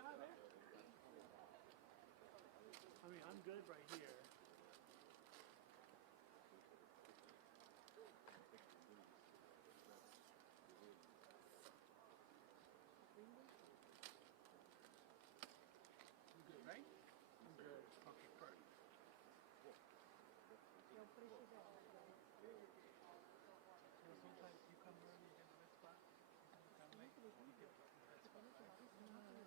I mean, I'm good right here. You good, right? I'm good. Okay, perfect. Sometimes you come early, you get the best spot. You come late, you get the best spot.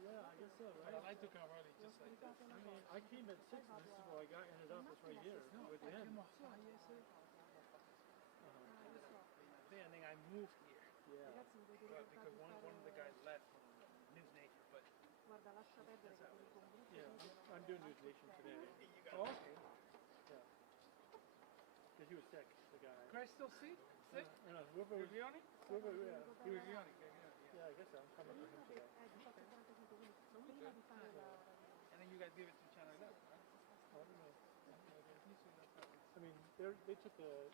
Yeah, I guess so, right? But I like to come early, just like that. I mean, I came at 6, and this is where I got ended up. It's right here, with the end. And then I moved here. Yeah. Because one of the guys left News Nation, but yeah, I'm doing News Nation today. Oh, okay. Yeah. Because he was sick, the guy. Chris still sick? Sick? Whoever was Rioni? Whoever, yeah. He was Rioni. Yeah, I guess so. I'm coming for him today. So we good. And then you guys give it to Channel 11, right? I don't know. I mean, they took the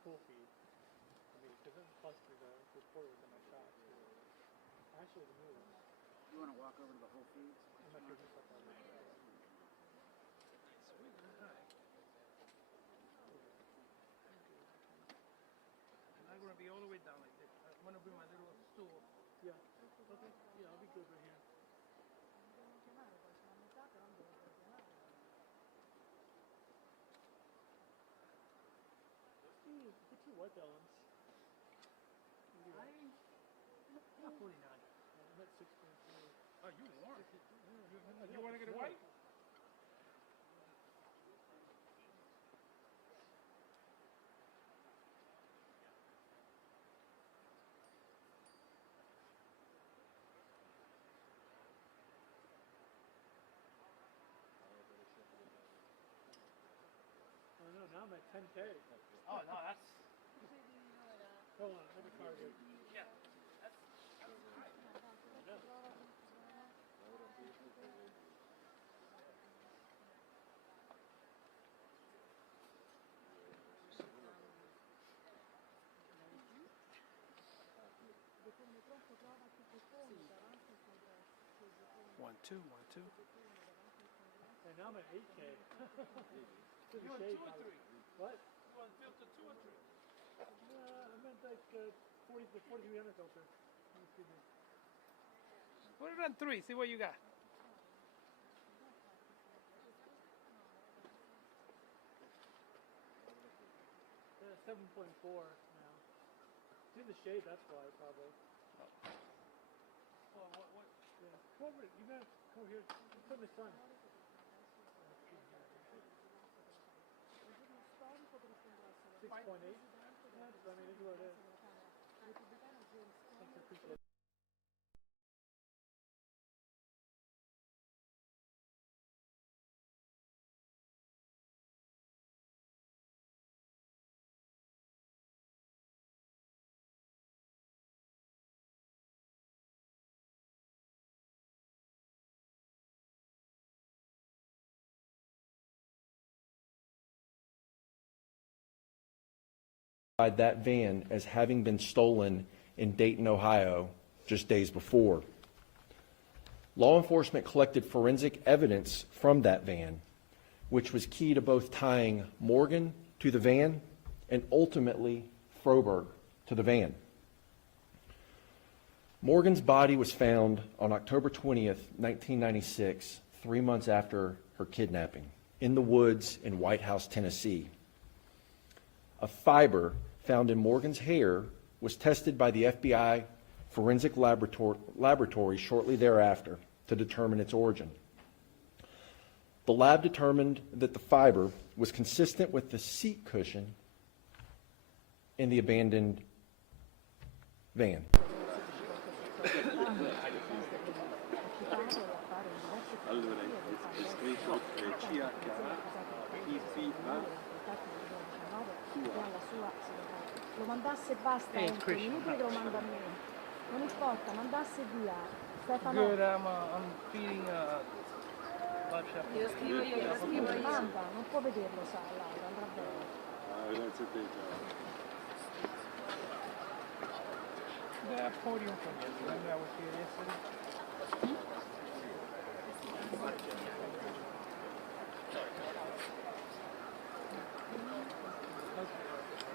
pool feed. I mean, because I'm plus to the reporters in my shop. So actually, the news. You want to walk over to the Whole Foods? I'm not sure who's up on that. Sweet. Hi. I'm not going to be all the way down like this. I'm going to bring my little stool. Yeah. Okay. Yeah, I'll be good right here. Put your what balance? I'm 49. I'm at 6.4. Oh, you warm. You want to get a white? I don't know, now I'm at 10K. Oh, no, that's... Hold on, let me card it. Yeah, that's high. I know. One, two. And now I'm at 8K. You want 2 or 3? What? You want filter 2 or 3? I meant like 4,300 filter. Put it on 3. See what you got. 7.4 now. It's in the shade, that's why, probably. Well, what? Yeah. Come over, you gotta come over here. It's in the sun. 6.8? Yeah, I mean, this is what it is. Thanks, I appreciate it. That van as having been stolen in Dayton, Ohio, just days before. Law enforcement collected forensic evidence from that van, which was key to both tying Morgan to the van and ultimately Froberg to the van. Morgan's body was found on October 20th, 1996, 3 months after her kidnapping, in the woods in White House, Tennessee. A fiber found in Morgan's hair was tested by the FBI forensic laboratory shortly thereafter to determine its origin. The lab determined that the fiber was consistent with the seat cushion in the abandoned van. Lo mandasse e basta, inutile che lo manda a me. Non importa, mandasse via. Stefano. Good, I'm feeding live chef. Io scrivo, manda, non può vederlo, sa, Laura, andrà bene. Grazie a te, ciao. The podium from yesterday, I was here yesterday.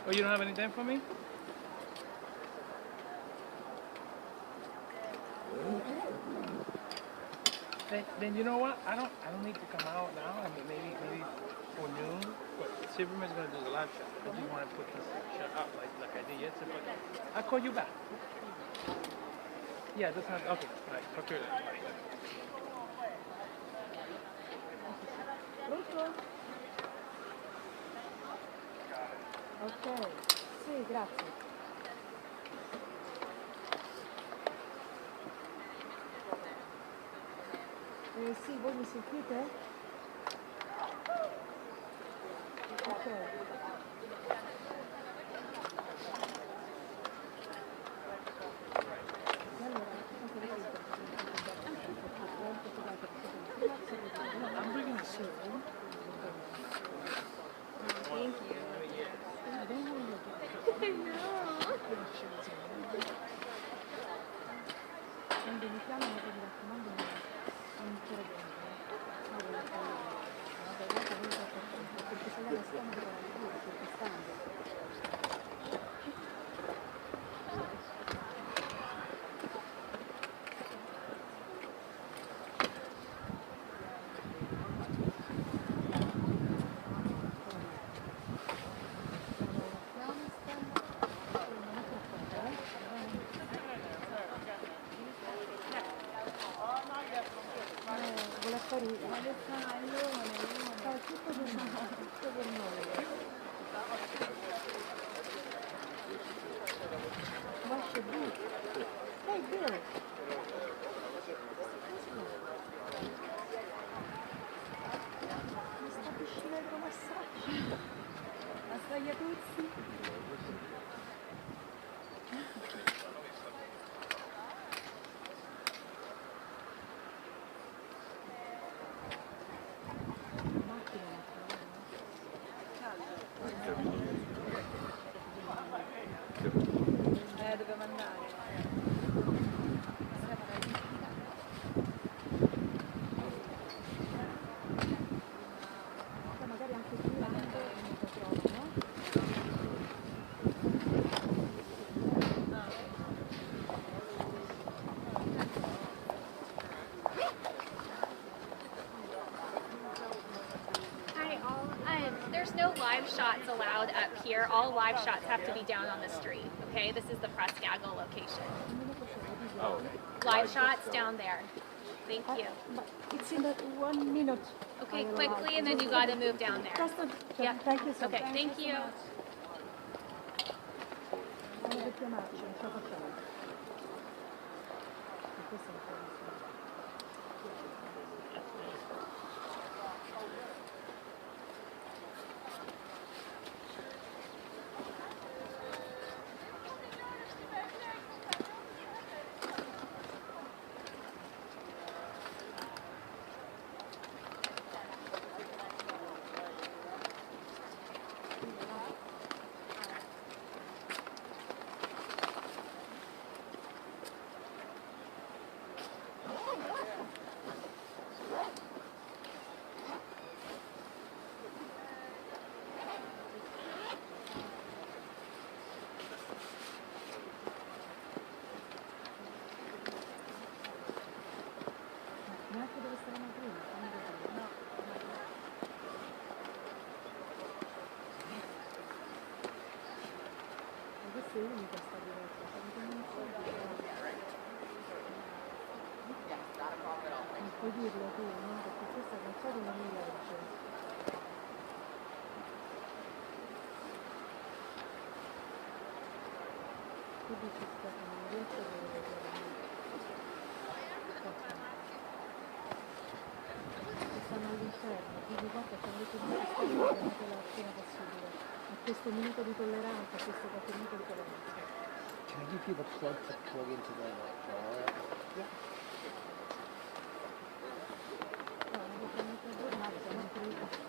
Oh, you don't have anything for me? Then you know what? I don't need to come out now. I mean, maybe for noon. But Superman's gonna do the live shot. I just want to put this shot up like I did yesterday. But I'll call you back. Yeah, that's not okay. All right, talk to you later. Bye. Pronto? Ok, sì, grazie. Sì, voi mi sentite? Ok. I'm bringing a suit. Thank you. Quando mi chiamano mi raccomando non interrompere. Vabbè, perché se lei stanno per la figura, perché stanno. Hey, Bill. Mi sta piscina idromassaggio. Assaglia tuzzi. Dobbiamo andare. Magari anche qui no? Hi all. There's no live shots allowed up here. All live shots have to be down on the street. Okay, this is the press gaggle location. Oh. Live shots down there. Thank you. It's in 1 minute. Okay, quickly, and then you got to move down there. Yeah. Thank you so much. Okay, thank you. Devo chiamarci, non ce la facciamo. Questo è un po' neanche dove stavamo prima. No. Ma questa è unica sta diretta, non puoi dirlo tu, no? Perché questa non so dove mi legge. Tu dici che non riesco a vedere. Stanno all'interno, quindi guarda che avete visto la appena possibile. A questo minuto di tolleranza, a questo 4 minuti di tolleranza. Can I give you the plug to plug into the drawer? Yeah. No, non lo prendo per giornale, siamo in prima.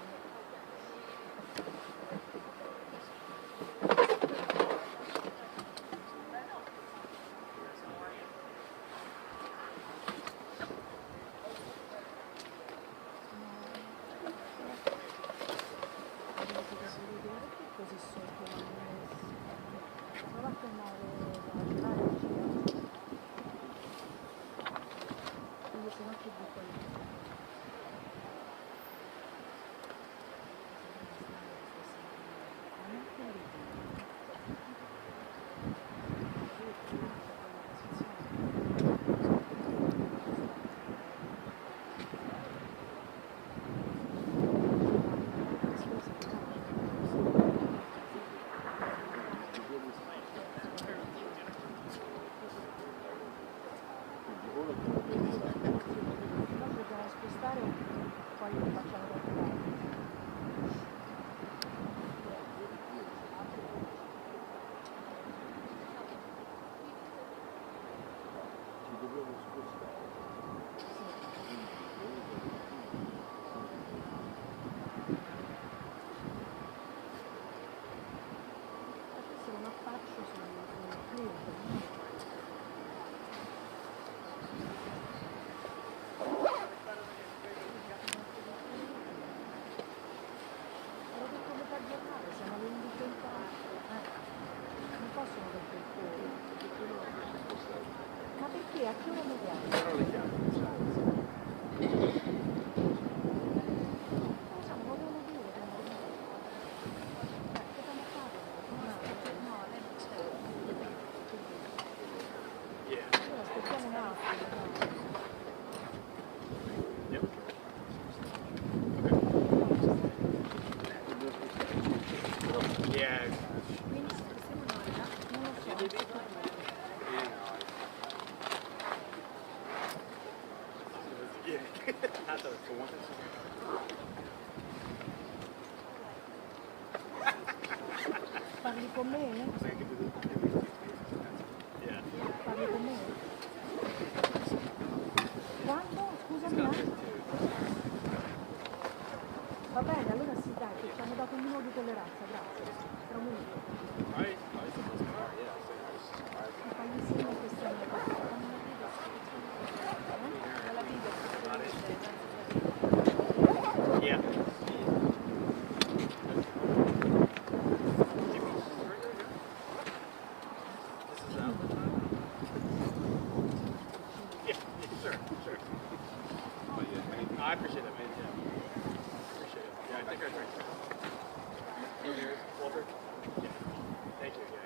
a che ora lo guardi? Però le chiamo. Diciamo, volevano dire che non cosa ne fare? No, lei non c'è. Allora aspettiamo un attimo. Yeah. Quindi spostiamo un'ora? Non lo so. Parli con me? Parli con me? Quando? Scusami. Va bene, allora sì, dai, ci hanno dato un minuto di tolleranza, grazie. Tra un minuto. Fagli segno che stiamo la video. Yeah. I appreciate that, man. Yeah. Appreciate it. Yeah, I think I drink. Walter? Yeah. Thank you, yeah.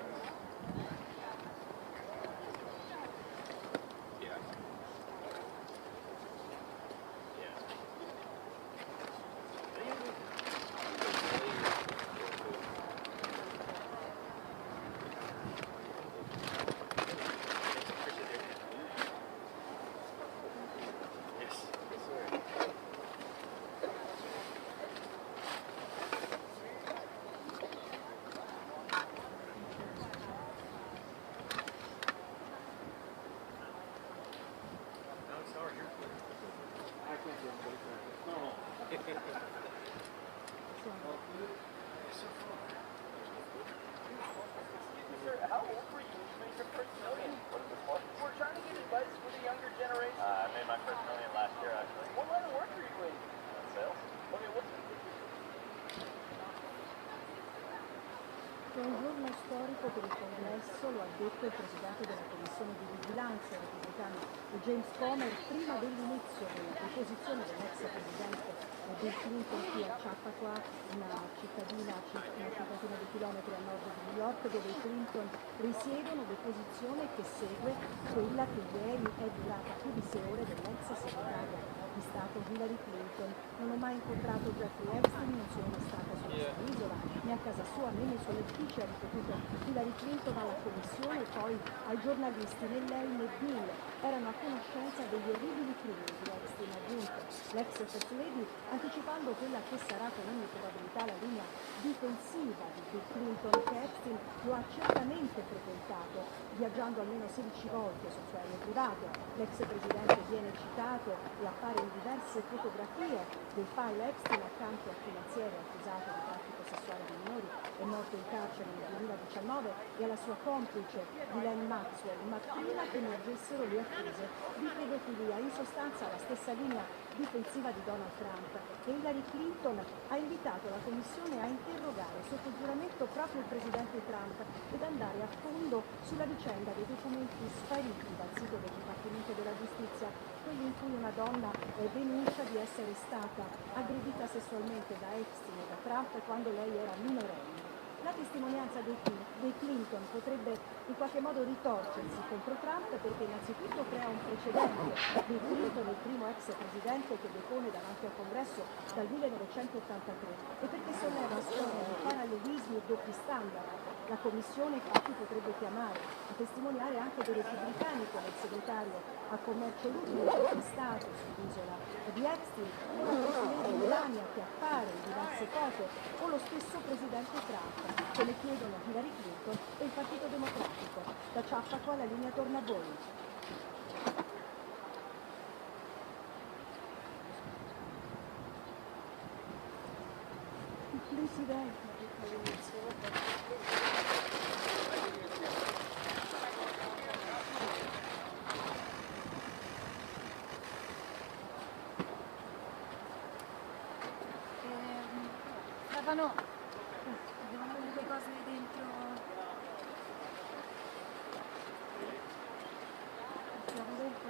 Yeah. How old were you when you made your first million? We're trying to get advice for the younger generation. I made my first million last year, actually. What line of work are you in? Sales. Okay, what's È un giorno storico per il Congresso, lo ha detto il Presidente della Commissione di Vigilanza repubblicano James Comer prima dell'inizio della deposizione dell'ex Presidente Bill Clinton qui a Chappaqua, una cittadina di chilometri a nord di New York dove i Clinton risiedono, deposizione che segue quella che ieri è durata più di 6 ore dell'ex segretario di Stato Hillary Clinton. Non ho mai incontrato Jeffrey Epstein, non sono mai stata sulla sua isola, né a casa sua né nei suoi uffici, ha ripetuto Hillary Clinton alla commissione e poi ai giornalisti. Né lei né Bill erano a conoscenza degli orribili crimini di Epstein, ha aggiunto l'ex First Lady, anticipando quella che sarà con ogni probabilità la linea difensiva di Bill Clinton, che Epstein lo ha certamente frequentato, viaggiando almeno 16 volte sul suo aereo privato. L'ex presidente viene citato e appare in diverse fotografie dei file Epstein accanto al finanziere accusato di traffico sessuale di minori, è morto in carcere nel 2019, e alla sua complice Ghislaine Maxwell, ma prima che emergessero le accuse di pedofilia. In sostanza la stessa linea difensiva di Donald Trump. E Hillary Clinton ha invitato la Commissione a interrogare sotto giuramento proprio il presidente Trump ed andare a fondo sulla vicenda dei documenti spariti dal sito del Dipartimento della Giustizia, quelli in cui una donna denuncia di essere stata aggredita sessualmente da Epstein e da Trump quando lei era minorenne. La testimonianza dei Clinton potrebbe in qualche modo ritorcersi contro Trump perché innanzitutto crea un precedente. Bill Clinton è il primo ex presidente che depone davanti al Congresso dal 1983 e perché solleva storie di parallelismi e doppi standard. La Commissione infatti potrebbe chiamare a testimoniare anche dei repubblicani come il segretario a commercio Rubio che è stato sull'isola di Epstein, una presidente Melania che appare in diverse foto o lo stesso presidente Trump, come chiedono Hillary Clinton e il Partito Democratico. Da Chappaqua la linea torna a voi. Il Presidente. Stefano, devono avere due cose dentro. Possiamo vedere?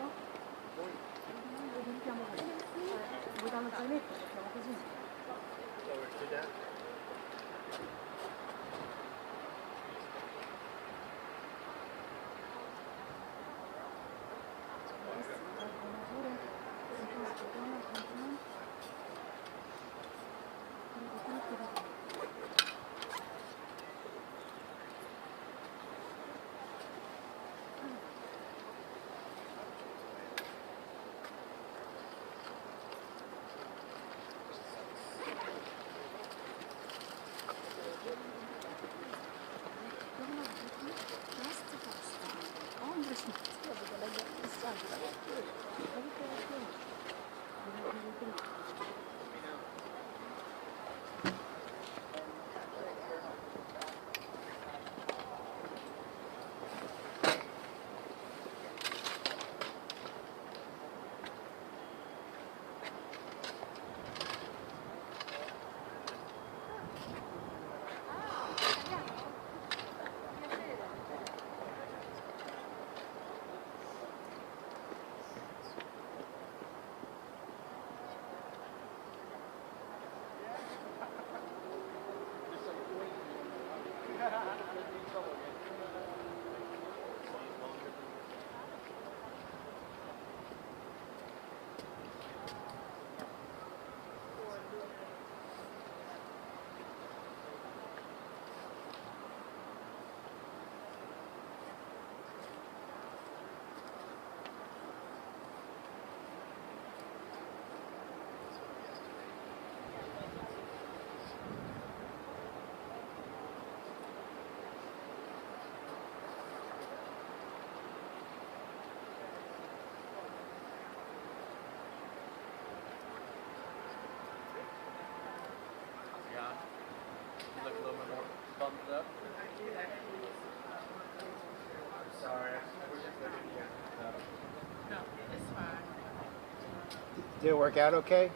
Did it work out okay?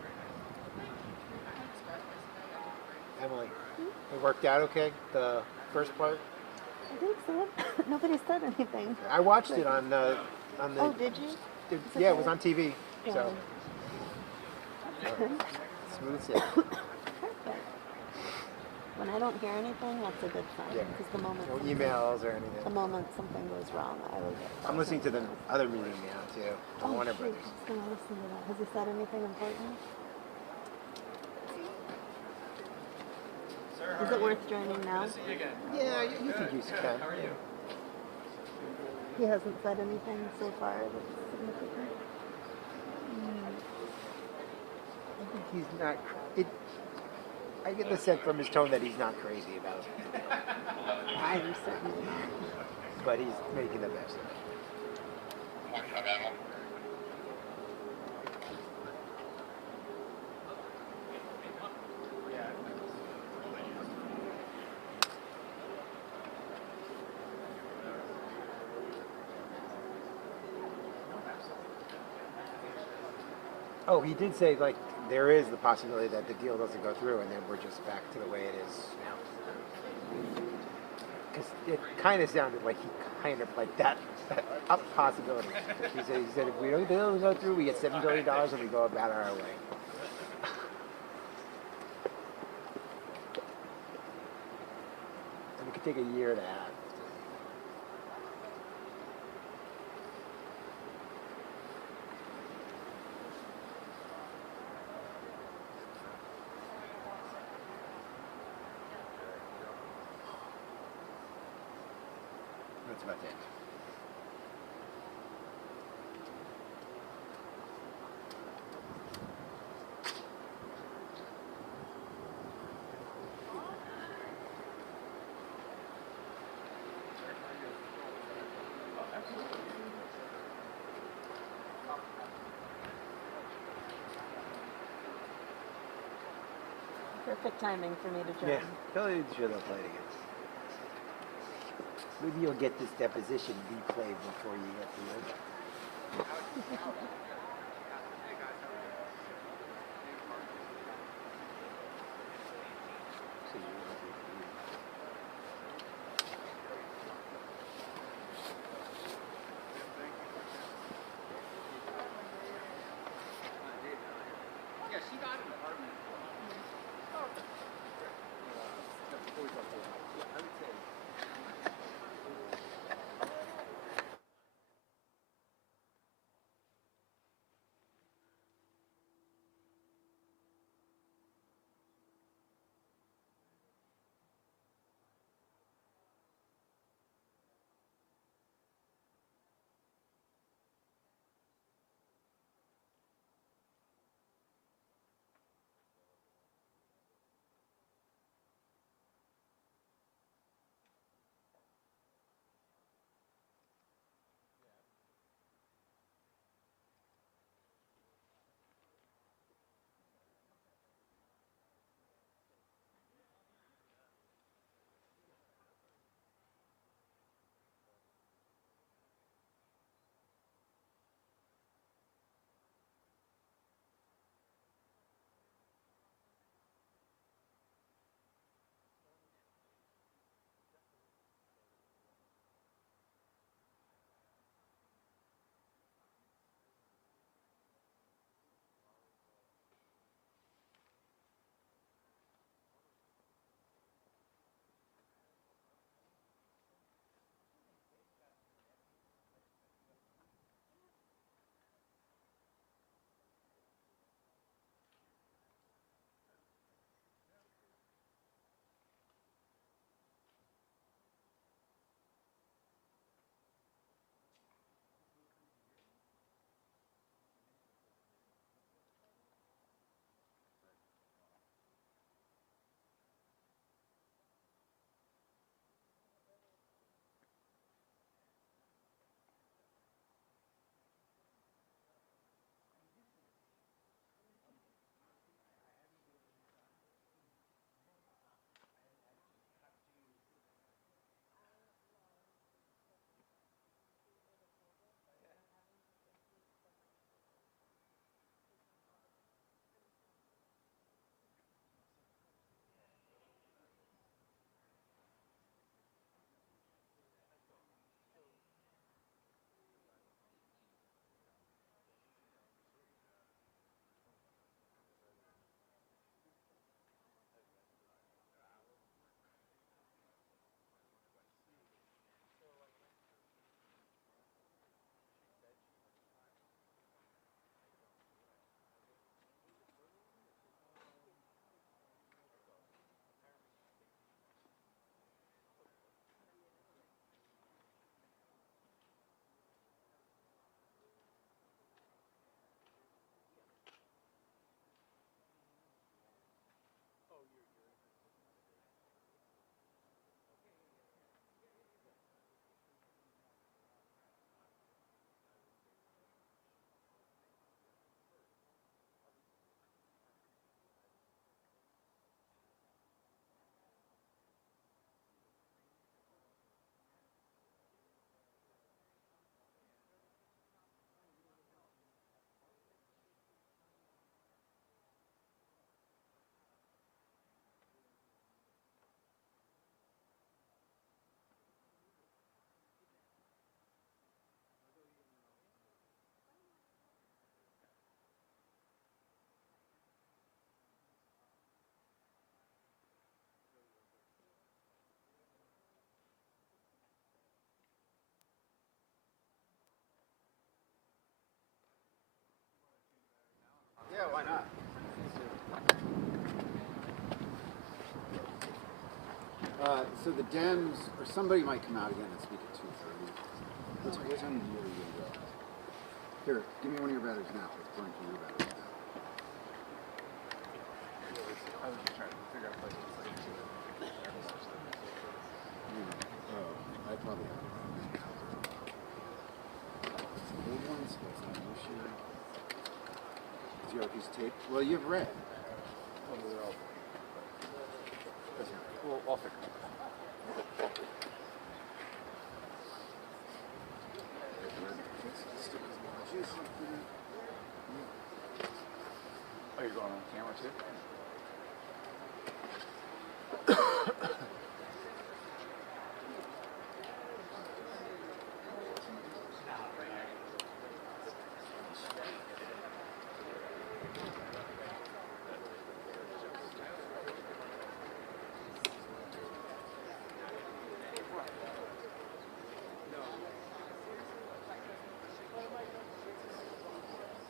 Emily, it worked out okay, the first part? I think so. Nobody said anything. I watched it on the... Oh, did you? Yeah, it was on TV, Yeah. so... Smooth sailing. Perfect. When I don't hear anything, that's a good sign. Yeah. Because the moment... No emails or anything. The moment something goes wrong, I will get... I'm listening to the other meeting now, too. Oh, Warner shoot. Brothers. I was going to listen to that. Has he said anything important? Is it worth joining now? Yeah, you can use Ken. How are you? He hasn't said anything so far that's significant. I think he's not... I get the sense from his tone that he's not crazy about it. I'm certainly not. But he's making the best of it. Oh, he did say, like, there is the possibility that the deal doesn't go through and then we're just back to the way it is now. Because it kind of sounded like he kind of like that up possibility. He said if we don't the deal doesn't go through, we get $7 billion and we go about our way. And it could take a year and a half. That's about it. Perfect timing for me to join. Yeah, totally sure they'll play it again. Maybe you'll get this deposition replayed before you get to yoga. Why not? So the Dems, or somebody might come out again and speak at 2:30. What time are you going to go? Here, give me one of your batteries now. Let's burn through your batteries now. I was just trying to figure out places to do it. I probably have some old ones. That's not an issue. Is your piece of tape? Well, you have red. Oh, they're all. Well, I'll figure it out. Oh, you're going on camera too?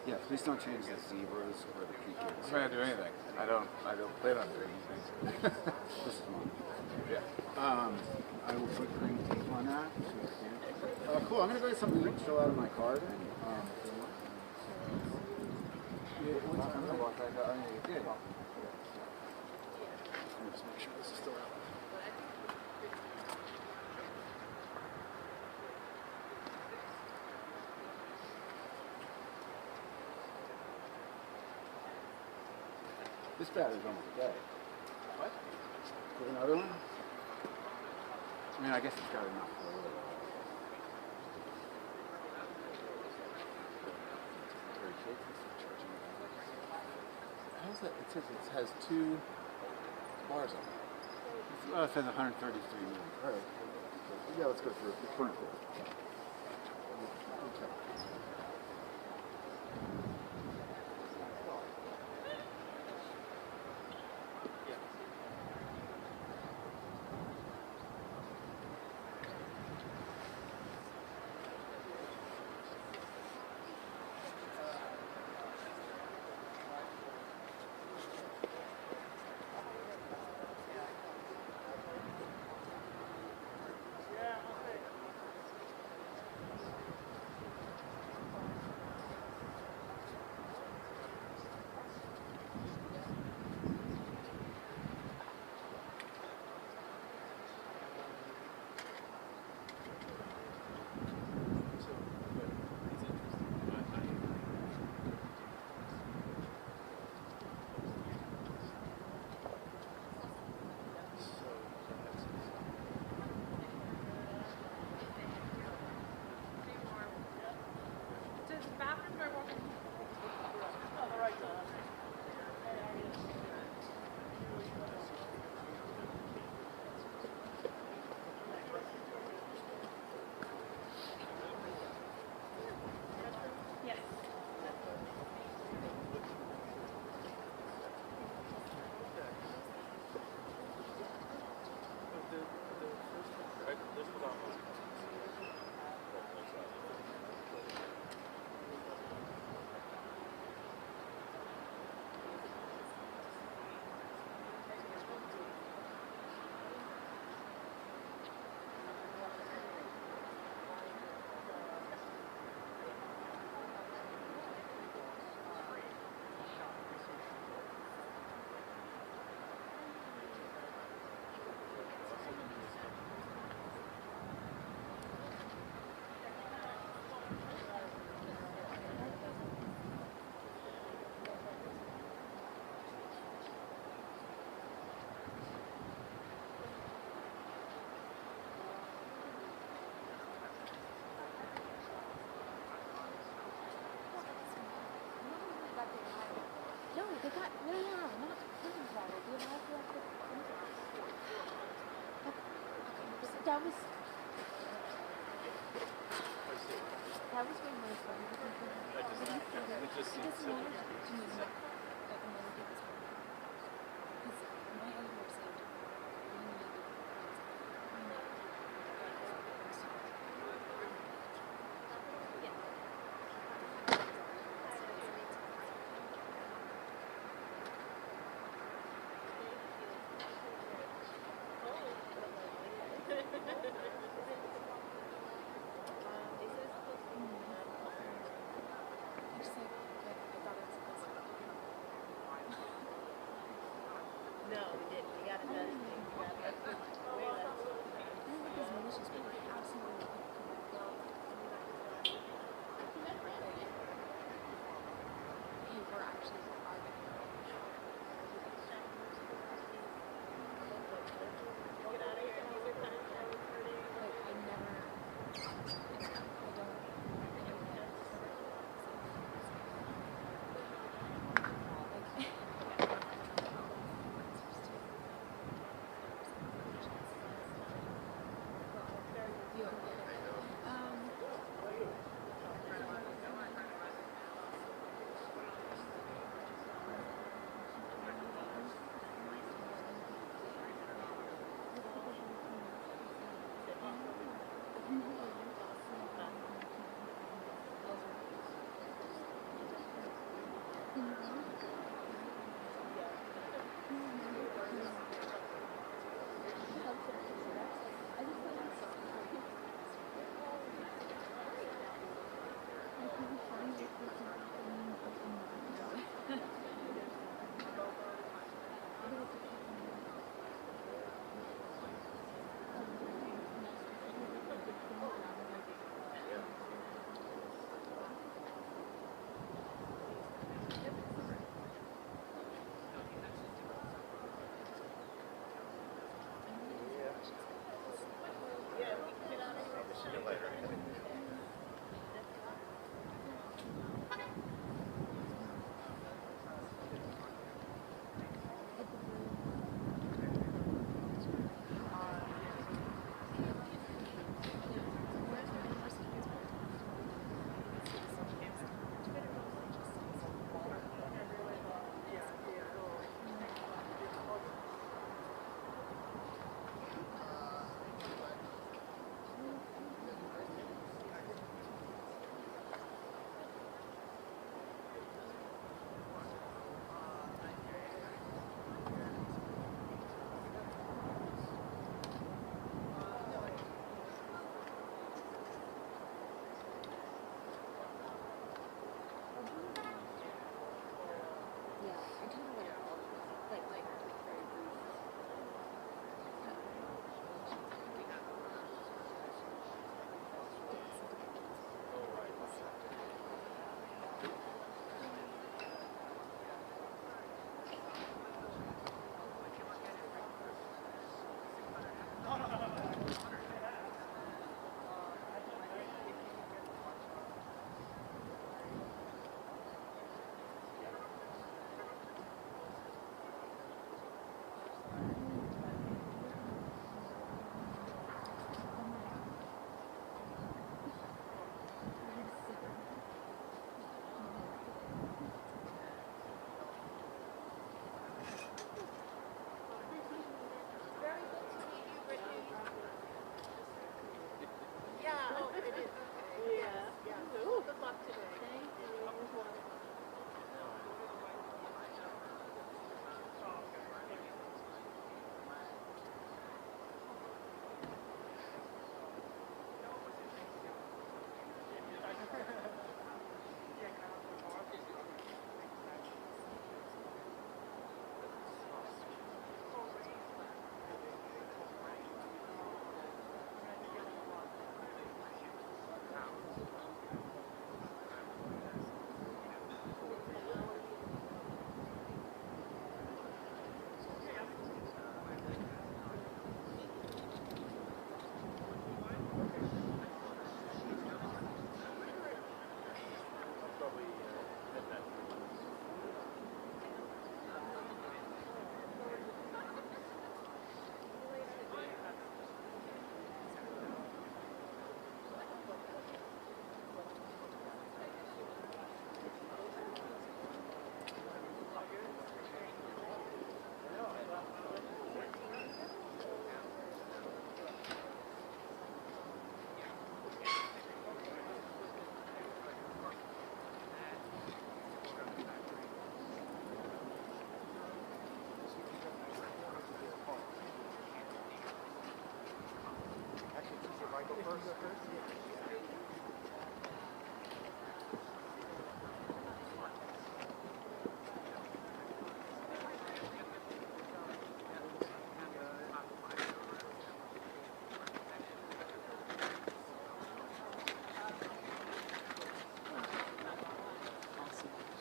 Yeah, please don't change the zebras or the pecans. I'm not gonna do anything. I don't plan on doing anything. This is mine. Yeah. I will put green tape on that. Cool. I'm gonna go get something to chill out of my car then. I'm gonna walk back out. I'm gonna get just make sure this is still out. This battery's almost dead. What? With another one? I mean, I guess it's got enough for a little while. How's that? It says it has 2 bars on it. It says 133 million. All right. Yeah, let's go through it. The current bill. Okay. That was when my phone was It just seems so.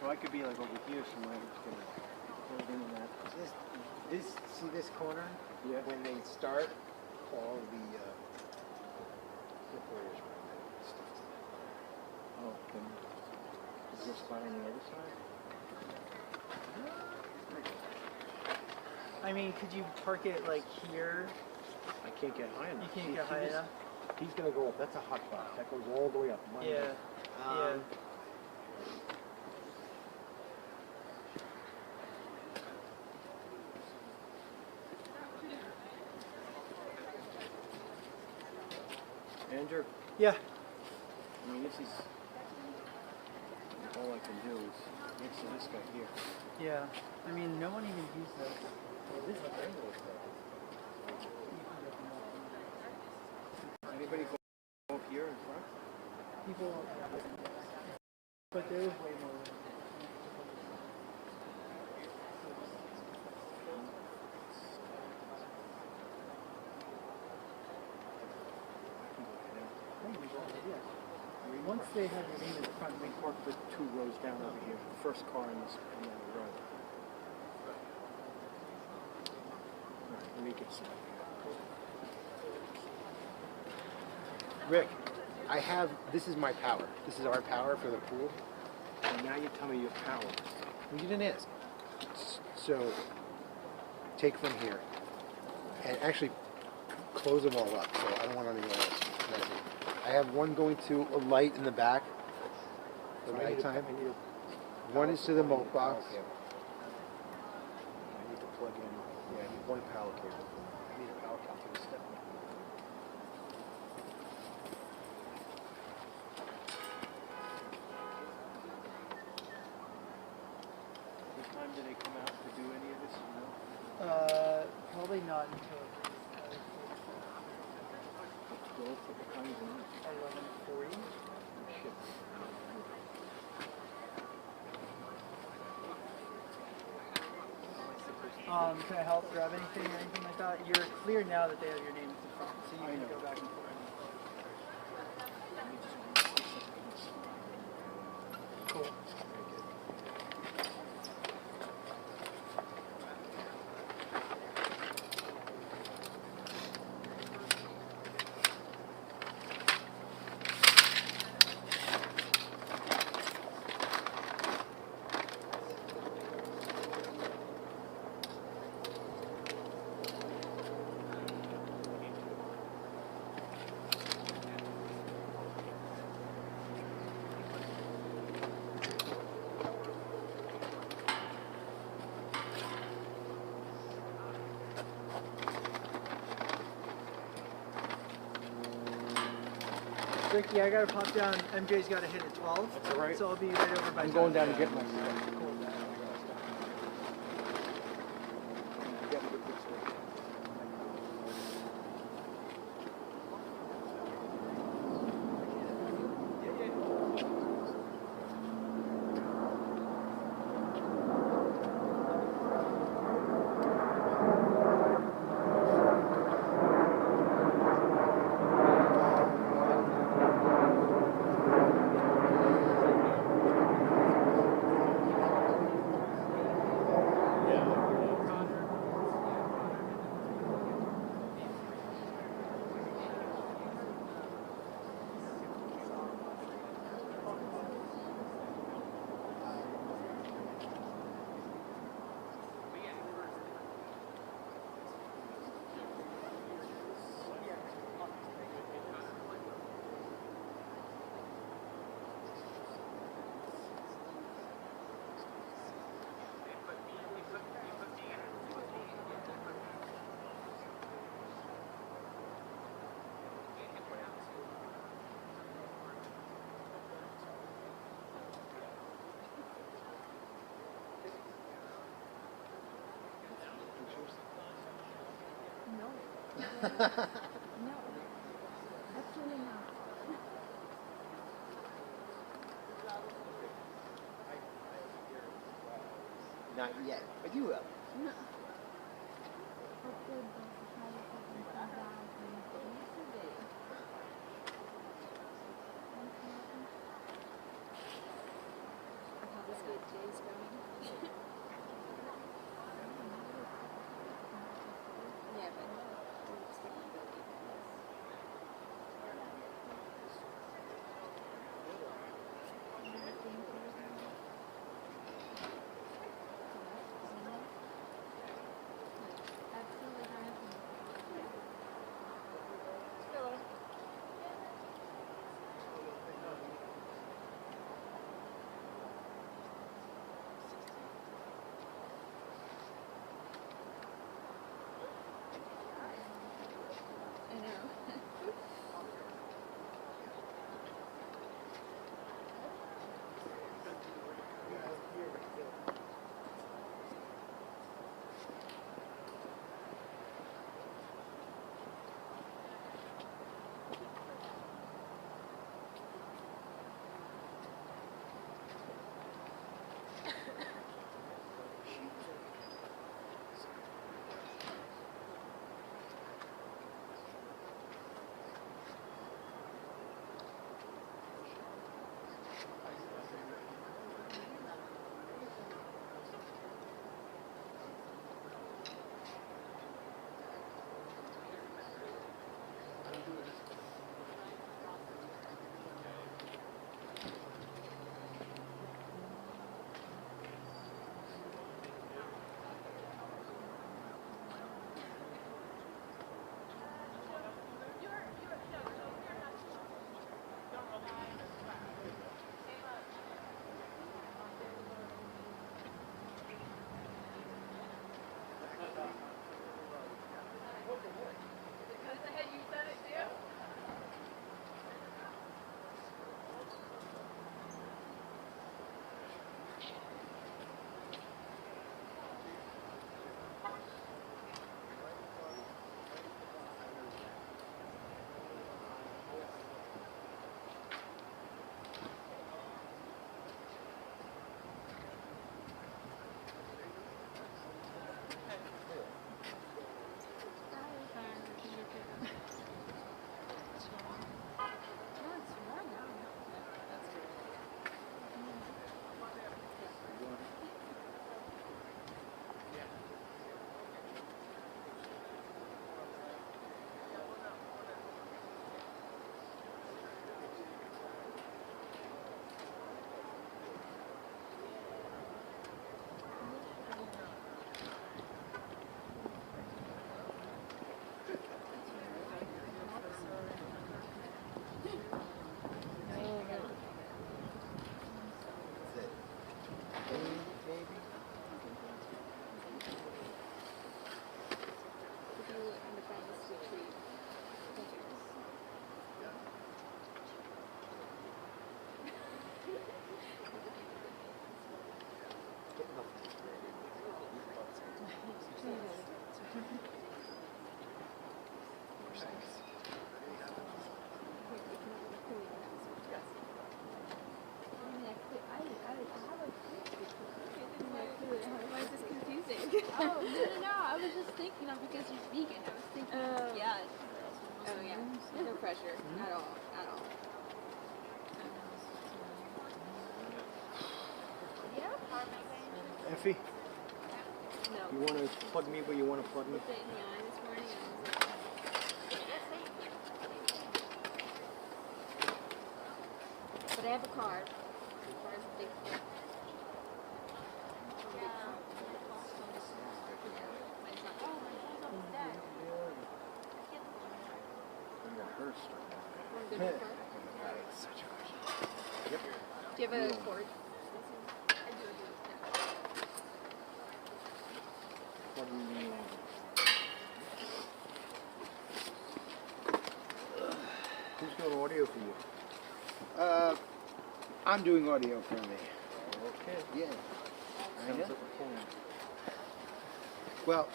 I could be like over here somewhere. Just gonna hold in that. See this corner? Yeah. When they start, all the separators around that stuff. Oh, then is there a spot on the other side? I mean, could you park it like here? I can't get high enough. You can't get high enough? He's gonna go up. That's a hot box. That goes all the way up. Yeah. Yeah. Andrew? Yeah. I mean, this is all I can do is next to this guy here. Yeah. I mean, no one even used this. Well, this angle is better. Anybody go up here in front? People, but there is way more room. Once they have your name in the front, we park the 2 rows down over here. The first car in this row. Alright, let me get some. Rick, this is my power. This is our power for the pool. And now you tell me your power. Well, you didn't ask. So, take from here. And actually, close them all up. So I don't want anyone else messy. I have one going to a light in the back. The nighttime. One is to the milk box. I need to plug in. Yeah, I need one power cable. I need a power cable to the step. What time do they come out to do any of this? You know? Probably not until 11:40. Shit. Can I help grab anything or anything like that? You're clear now that they have your name at the front, so you can go back and forth. Cool. Ricky, I gotta pop down. MJ's gotta hit at 12. That's all right. So I'll be right over by I'm 10. going down to get my stuff. No, absolutely not. Not yet, but you will. No. thinking of because you're vegan. I was thinking, yeah. Oh yeah. No pressure at all. At all. Effie, No. you want to plug me where you want to plug me? Looked it in the eye this morning and I was like, but I have a card. Card's a big thing. Do you have a cord? Who's doing audio for you? I'm doing audio for me. Okay. Yeah. I know. Well,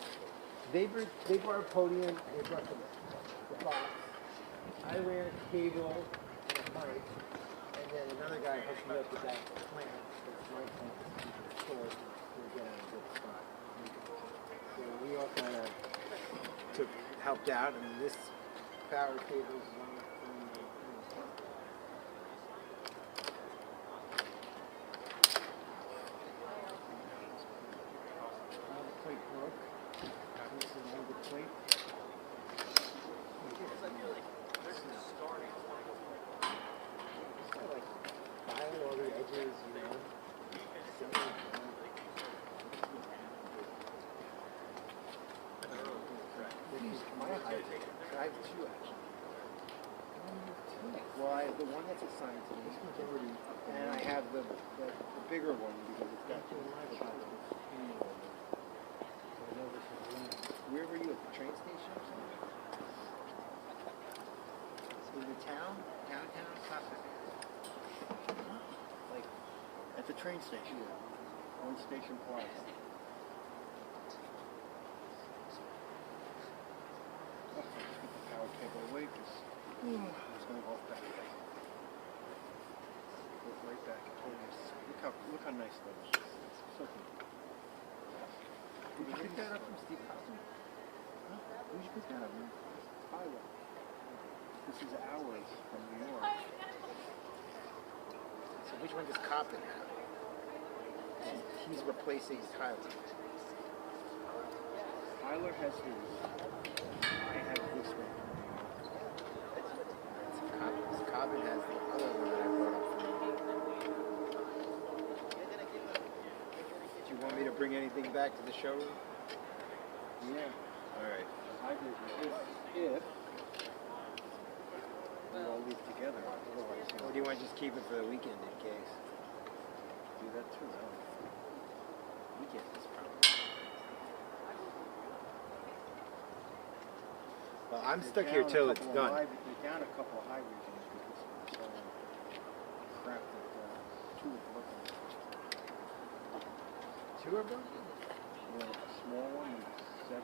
they brought a podium, they brought the box. I ran a cable and a mic, and then another guy hooked me up with that plant. That's my plant. So we're getting a good spot. So we all kind of helped out, and this power cable is one from the plate broke. This is another plate. File all the edges, you know. My height, I have two actually. Well, I have the one that's assigned to me, and I have the bigger one because it's got two live shots. Where were you, at the train station or something? In the town? Downtown? Like, At the train station. yeah. On Station Plaza. Power cable away because it's going to go back. Look right back. Look how nice that is. It's so cool. Did you pick that up from Steve Cosby? Huh? Where'd you pick that up, man? Highway. This is ours from New York. So which one does Coppin have? He's replacing Tyler. Tyler has his. I have this one. Cobbin has the other one that I brought up for you. Do you want me to bring anything back to the showroom? Yeah. Alright. I did if we all leave together. Otherwise, or do you want to just keep it for the weekend in case? Do that too. Weekend is probably. Well, I'm stuck here till it's done. They're down a couple of high regions because we're selling crap that two of them. Two of them? Yeah, a small one and 7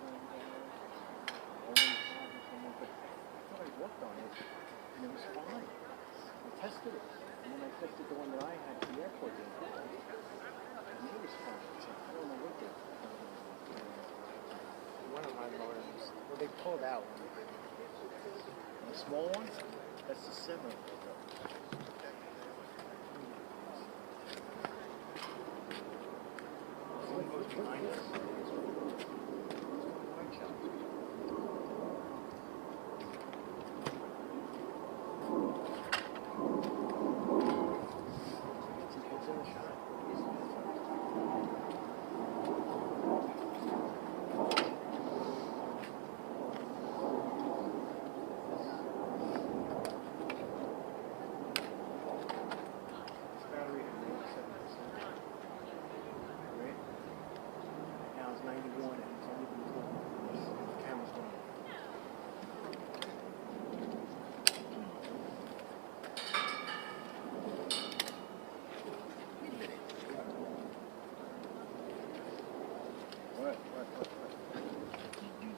but I thought I worked on it and it was fine. I tested it. And then I tested the one that I had at the airport the other day. And it was fine. So I don't know what they one of my modems. Well, they pulled out one. The small one? That's the 7. Behind us.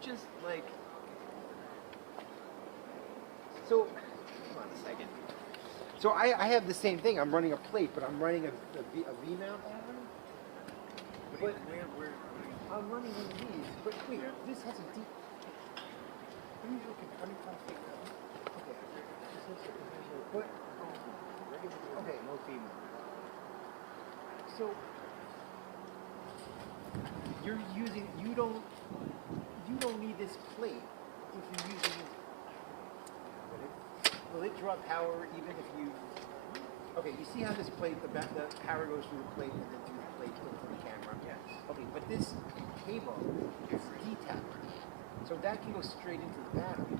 Just like so hold on a second. So I have the same thing. I'm running a plate, but I'm running a V mount on it. But where I'm running one of these, but wait, this has a deep. Let me look at. Let me try to figure out. Okay. But okay, no female. So you're using. You don't need this plate if you're using it. Will it draw power even if you? Okay, you see how this plate, the power goes through the plate and then through the plate into the camera? Yes. Okay, but this cable is detached. So that can go straight into the battery.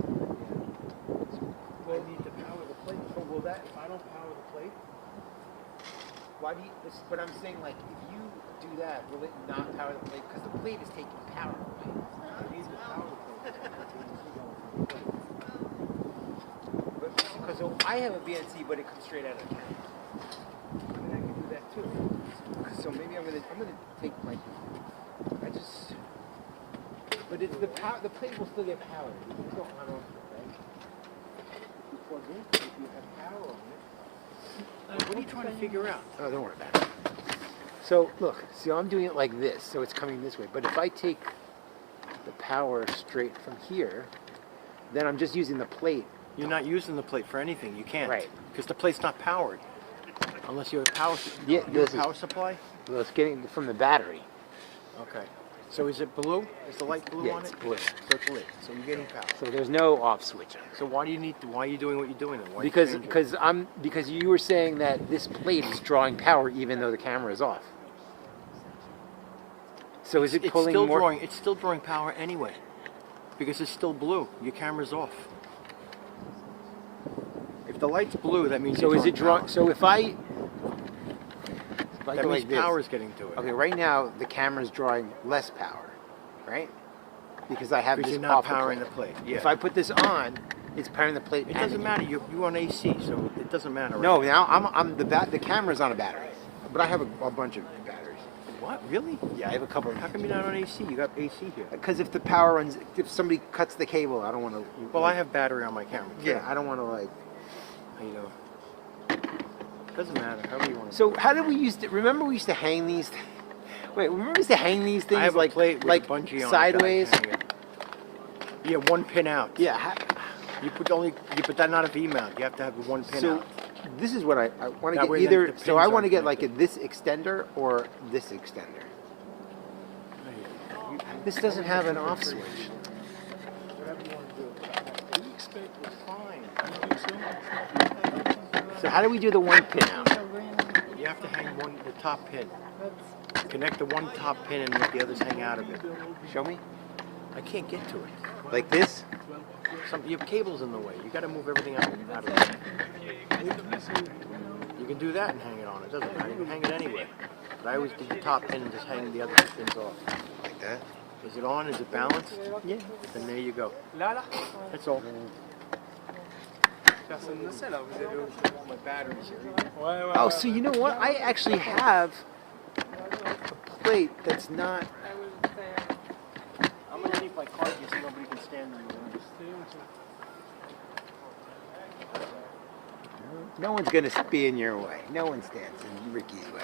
So I need to power the plate. So will that, if I don't power the plate, why do you, but I'm saying like, if you do that, will it not power the plate? Because the plate is taking power away. I need to power the plate. Because I have a BNC, but it comes straight out of the camera. I mean, I can do that too. So maybe I'm gonna take my. But it's the power. The plate will still get power. You can go on off, right? You plug in. If you have power on it. What are you trying to figure out? Oh, don't worry about it. So look, see, I'm doing it like this, so it's coming this way. But if I take the power straight from here, then I'm just using the plate. You're not using the plate for anything. You can't. Right. Because the plate's not powered. Unless you have power. Yeah, you have a power supply? Well, it's getting from the battery. Okay. So is it blue? Is the light blue Yeah, on it's it? blue. So it's lit. So you're getting power. So there's no off switch on it. So why do you need to? Why are you doing what you're doing? Then? Why Because you were saying that this plate is drawing power even though the camera is off. So is it pulling still more? It's still drawing power anyway. Because it's still blue. Your camera's off. If the light's blue, that means So is it drawing? So if I that go means like this, power is getting to it. Okay, right now the camera's drawing less power, right? Because I have Because this you're not off powering plate. the plate. Yeah. If I put this on, it's powering the plate. It and doesn't matter. You're on AC, so it doesn't matter. No, now the camera's on a battery, but I have a bunch of batteries. What? Really? Yeah, I have a couple. How come you're not on AC? You got AC here. Because if the power runs, if somebody cuts the cable, I don't want to. Well, I have battery on my camera. Yeah, I don't want to like. You know. Doesn't matter. However you want to. So how did we used to? Remember we used to hang these. Wait, remember we used to hang these things I have like a plate with like a bungee on sideways? it that I hang it. Yeah, one pin out. Yeah. You put that not a V mount. You have to have the one pin out. This is what I want to That get way either. the So I pins want to aren't get like this extender or this extender. This doesn't have an off switch. Whatever you want to do. We expect it's fine. So how do we do the one pin out? You have to hang the top pin. Connect the one top pin and let the others hang out of it. Show me. I can't get to it. Like this? Your cable's in the way. You got to move everything out of it. You can do that and hang it on. It doesn't matter. You can hang it anywhere. But I always do the top pin and just hang the other pins off. Like that? Is it on? Is it balanced? Yeah. Then there you go. That's all. My batteries here. Oh, so you know what? I actually have a plate that's not. I'm going to leave my card here so nobody can stand in the way. No one's going to be in your way. No one stands in Ricky's way.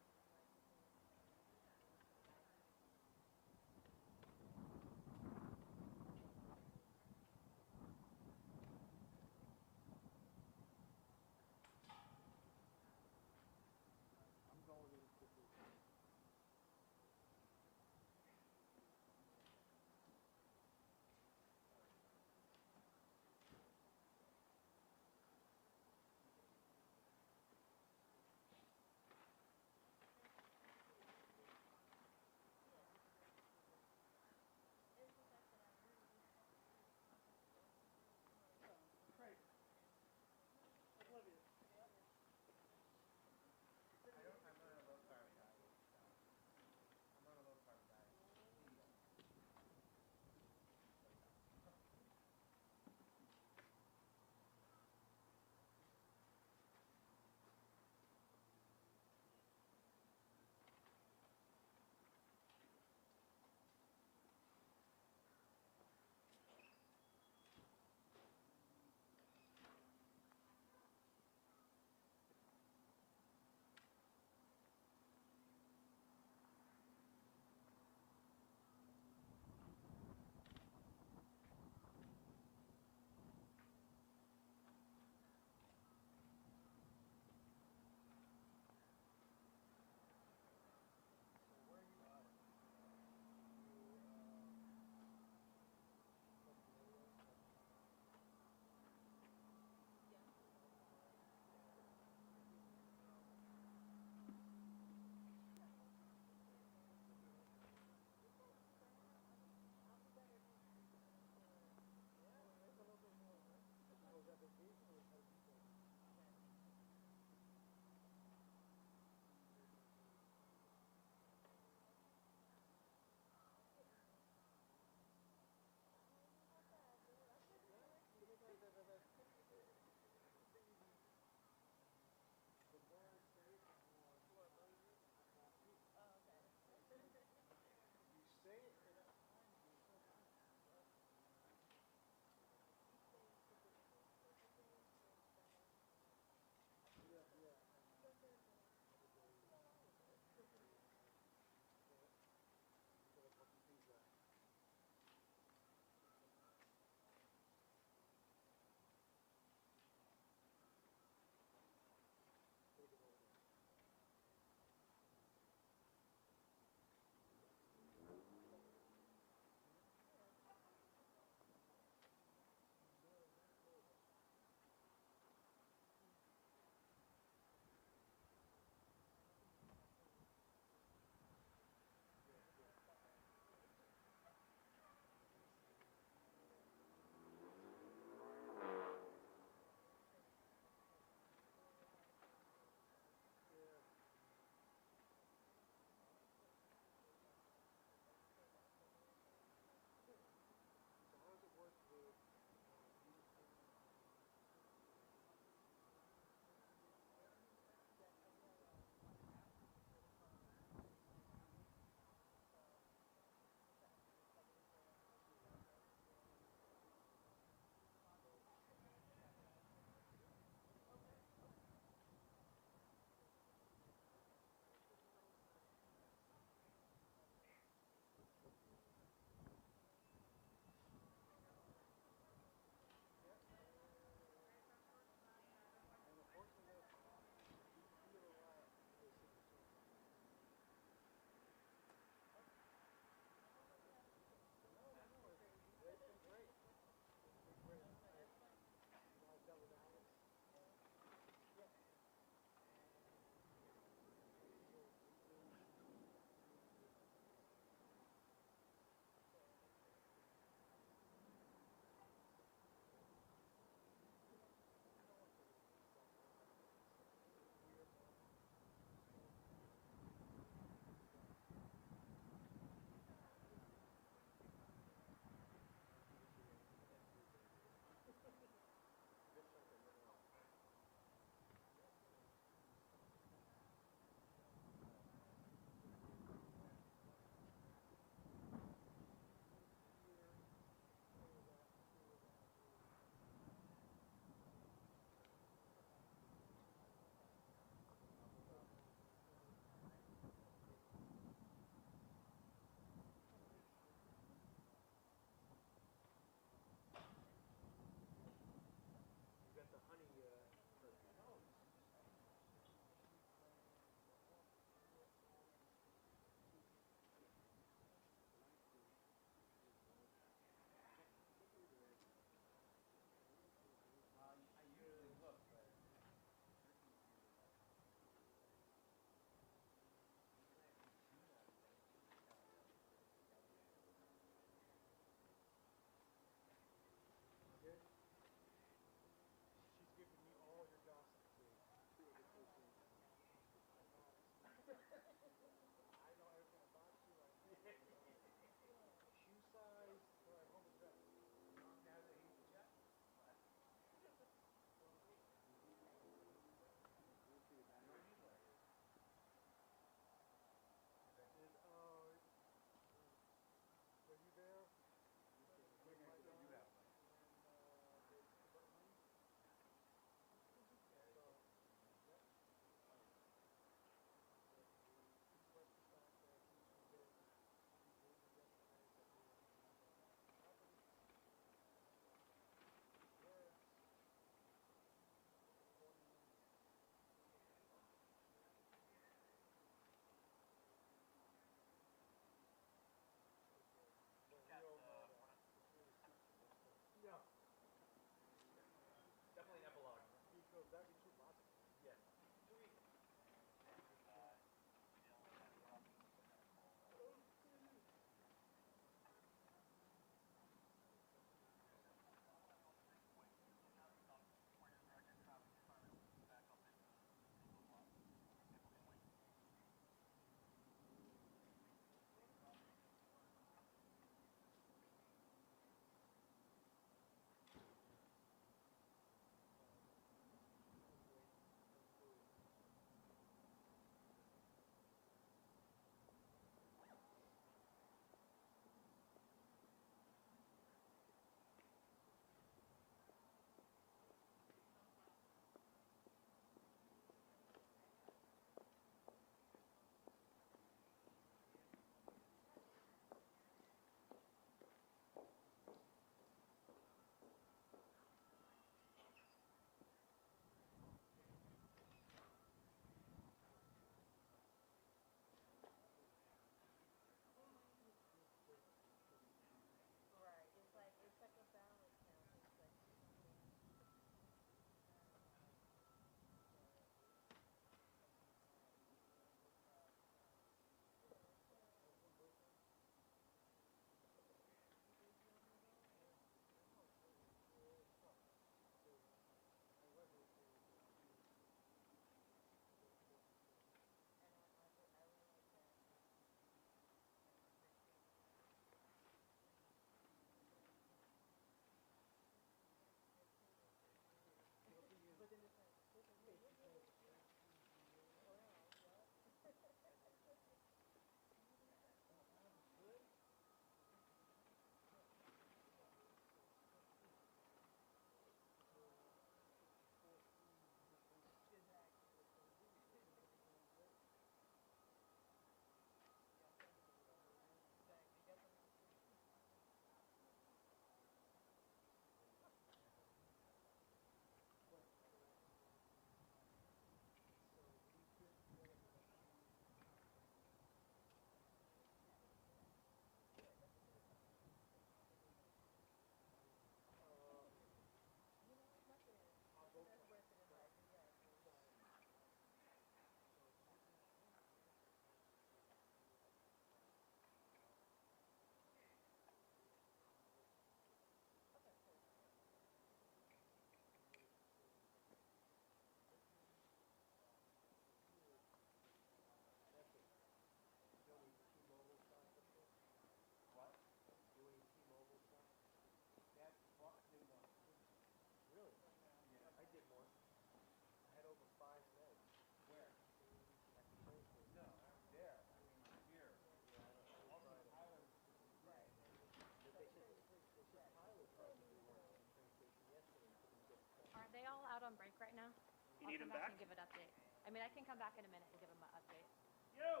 need him back? and give an update. I mean, I can come back in a minute and give him an update. You!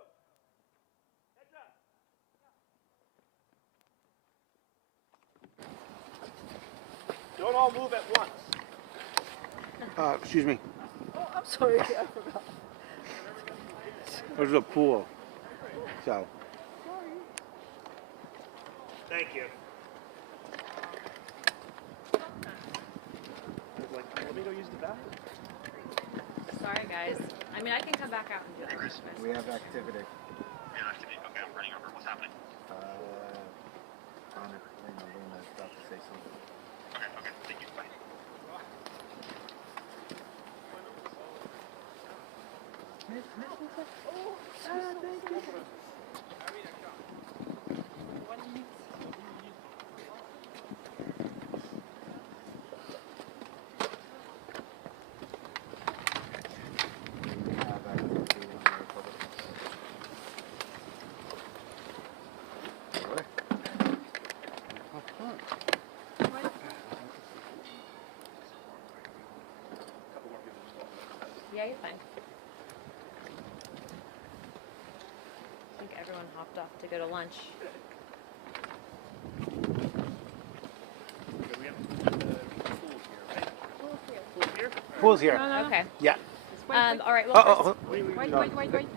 Heads up! Don't all move at once. Excuse me. Oh, I'm sorry, I forgot. There's a pool. So. Thank you. I was like, let me go use the bathroom. Sorry, guys. I mean, I can come back out and do it. We have activity. Yeah, activity. Okay, I'm running over. What's happening? Connor and Luna is about to say something. Okay, thank you. Bye. Thank you. Yeah, you're fine. I think everyone hopped off to go to lunch. Okay, we have the pool here, right? Pool here? Pool's here. Okay. Yeah. All right. Well,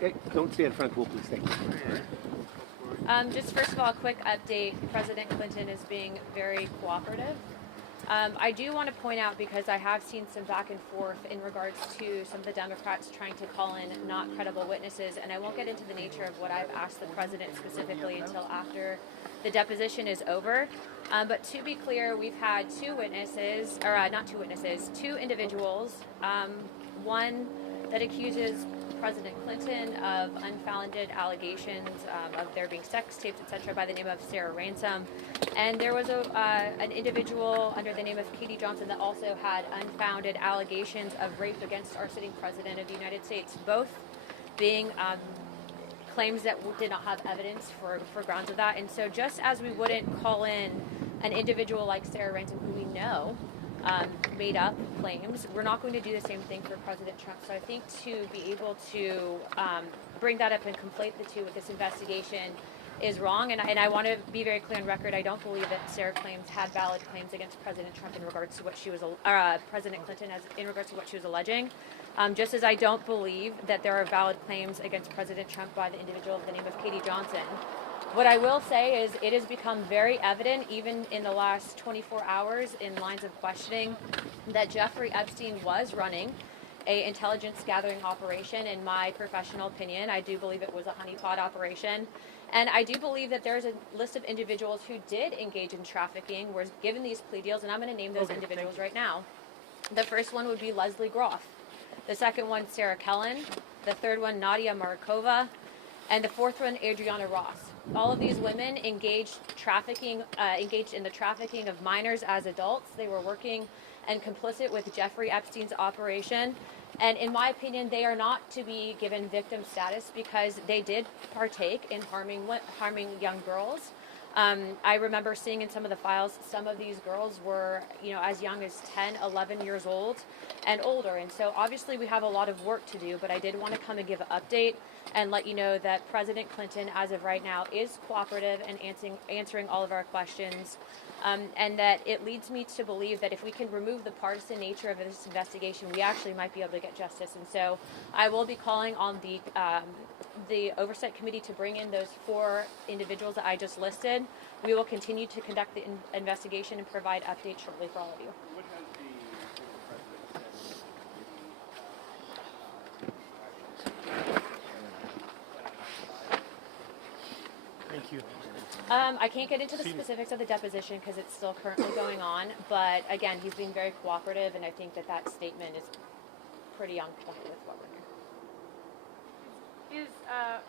Hey, don't stay in front of the pool, please. Thank you. just first of all, a quick update. President Clinton is being very cooperative. I do want to point out, because I have seen some back and forth in regards to some of the Democrats trying to call in not credible witnesses, and I won't get into the nature of what I've asked the president specifically until after the deposition is over. But to be clear, we've had two individuals. One that accuses President Clinton of unfounded allegations of there being sex tapes, etc., by the name of Sarah Ransom. And there was an individual under the name of Katie Johnson that also had unfounded allegations of rape against our sitting president of the United States, both being claims that did not have evidence for grounds of that. And so just as we wouldn't call in an individual like Sarah Ransom, who we know made up claims, we're not going to do the same thing for President Trump. So I think to be able to bring that up and conflate the two with this investigation is wrong. And I want to be very clear on record. I don't believe that Sarah claims had valid claims against President Trump in regards to what she was, President Clinton as in regards to what she was alleging. Just as I don't believe that there are valid claims against President Trump by the individual of the name of Katie Johnson. What I will say is it has become very evident, even in the last 24 hours in lines of questioning, that Jeffrey Epstein was running an intelligence gathering operation. In my professional opinion, I do believe it was a honeypot operation. And I do believe that there's a list of individuals who did engage in trafficking, were given these plea deals, and I'm going to name those individuals right now. The first one would be Leslie Groff. The second one, Sarah Kellen. The third one, Nadia Markova. And the fourth one, Adriana Ross. All of these women engaged in the trafficking of minors as adults. They were working and complicit with Jeffrey Epstein's operation. And in my opinion, they are not to be given victim status because they did partake in harming young girls. I remember seeing in some of the files, some of these girls were, as young as 10, 11 years old and older. And so obviously we have a lot of work to do, but I did want to come and give an update and let you know that President Clinton, as of right now, is cooperative and answering all of our questions. And that it leads me to believe that if we can remove the partisan nature of this investigation, we actually might be able to get justice. And so I will be calling on the Oversight Committee to bring in those 4 individuals that I just listed. We will continue to conduct the investigation and provide updates shortly for all of you. What has the president said? Thank you. I can't get into the specifics of the deposition because it's still currently going on. But again, he's being very cooperative, and I think that statement is pretty on point with what we're hearing. Is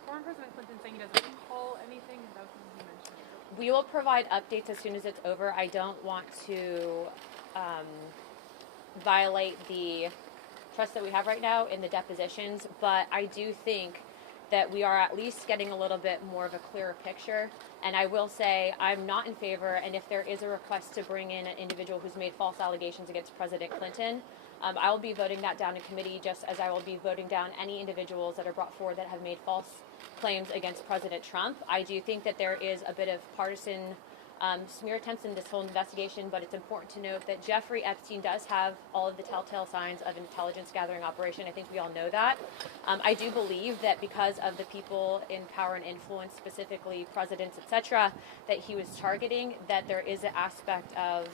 former President Clinton saying he doesn't recall anything? That was something he mentioned. We will provide updates as soon as it's over. I don't want to violate the trust that we have right now in the depositions, but I do think that we are at least getting a little bit more of a clearer picture. And I will say I'm not in favor, and if there is a request to bring in an individual who's made false allegations against President Clinton, I will be voting that down in committee, just as I will be voting down any individuals that are brought forward that have made false claims against President Trump. I do think that there is a bit of partisan smear attempts in this whole investigation, but it's important to note that Jeffrey Epstein does have all of the telltale signs of an intelligence gathering operation. I think we all know that. I do believe that because of the people in power and influence, specifically presidents, etc., that he was targeting, that there is an aspect of,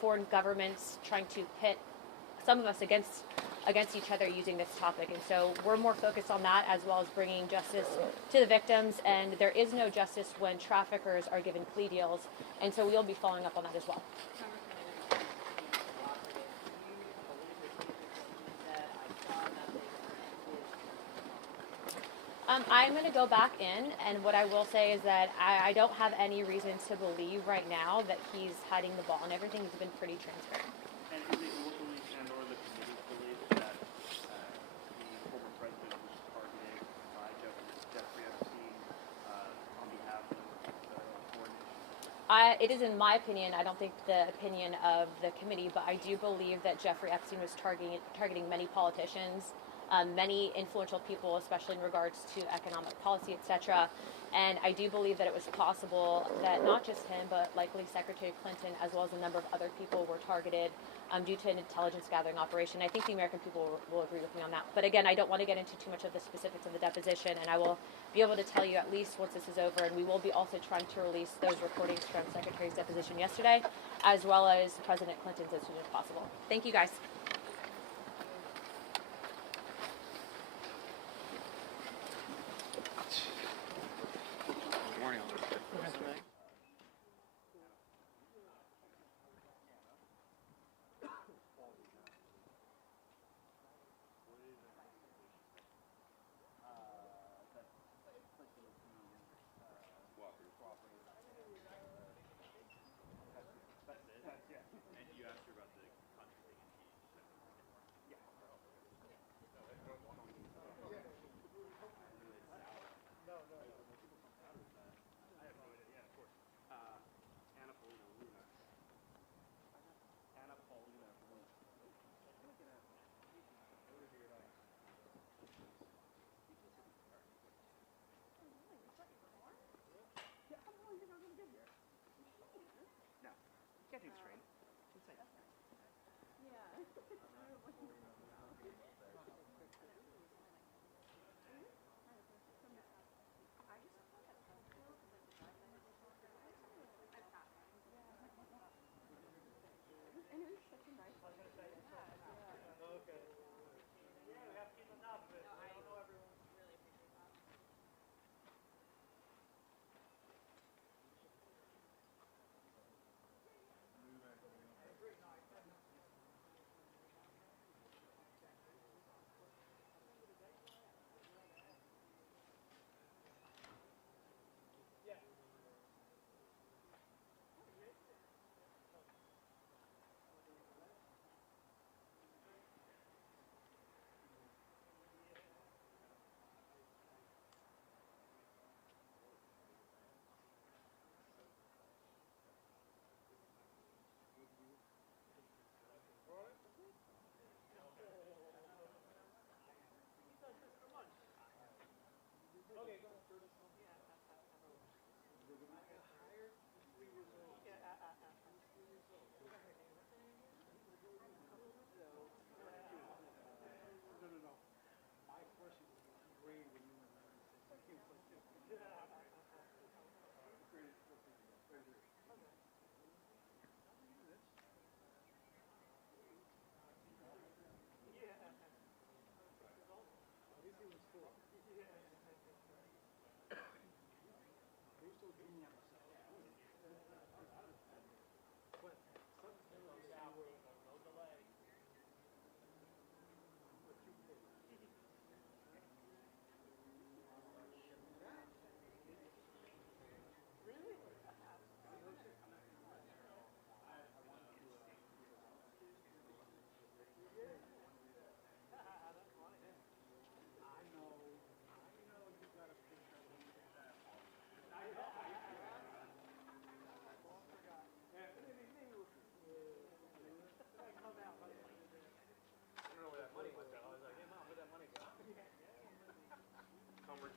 foreign governments trying to pit some of us against each other using this topic. And so we're more focused on that, as well as bringing justice to the victims. And there is no justice when traffickers are given plea deals. And so we'll be following up on that as well. I'm going to go back in, and what I will say is that I don't have any reason to believe right now that he's hiding the ball and everything. He's been pretty transparent. And is it your belief and or the committee's belief that the former president was targeted by Jeffrey Epstein on behalf of the foreign nations? It is in my opinion, I don't think the opinion of the committee, but I do believe that Jeffrey Epstein was targeting many politicians, many influential people, especially in regards to economic policy, etc. And I do believe that it was possible that not just him, but likely Secretary Clinton, as well as a number of other people, were targeted due to an intelligence gathering operation. I think the American people will agree with me on that. But again, I don't want to get into too much of the specifics of the deposition, and I will be able to tell you at least once this is over, and we will be also trying to release those recordings from Secretary's deposition yesterday, as well as President Clinton's as soon as possible. Thank you, guys.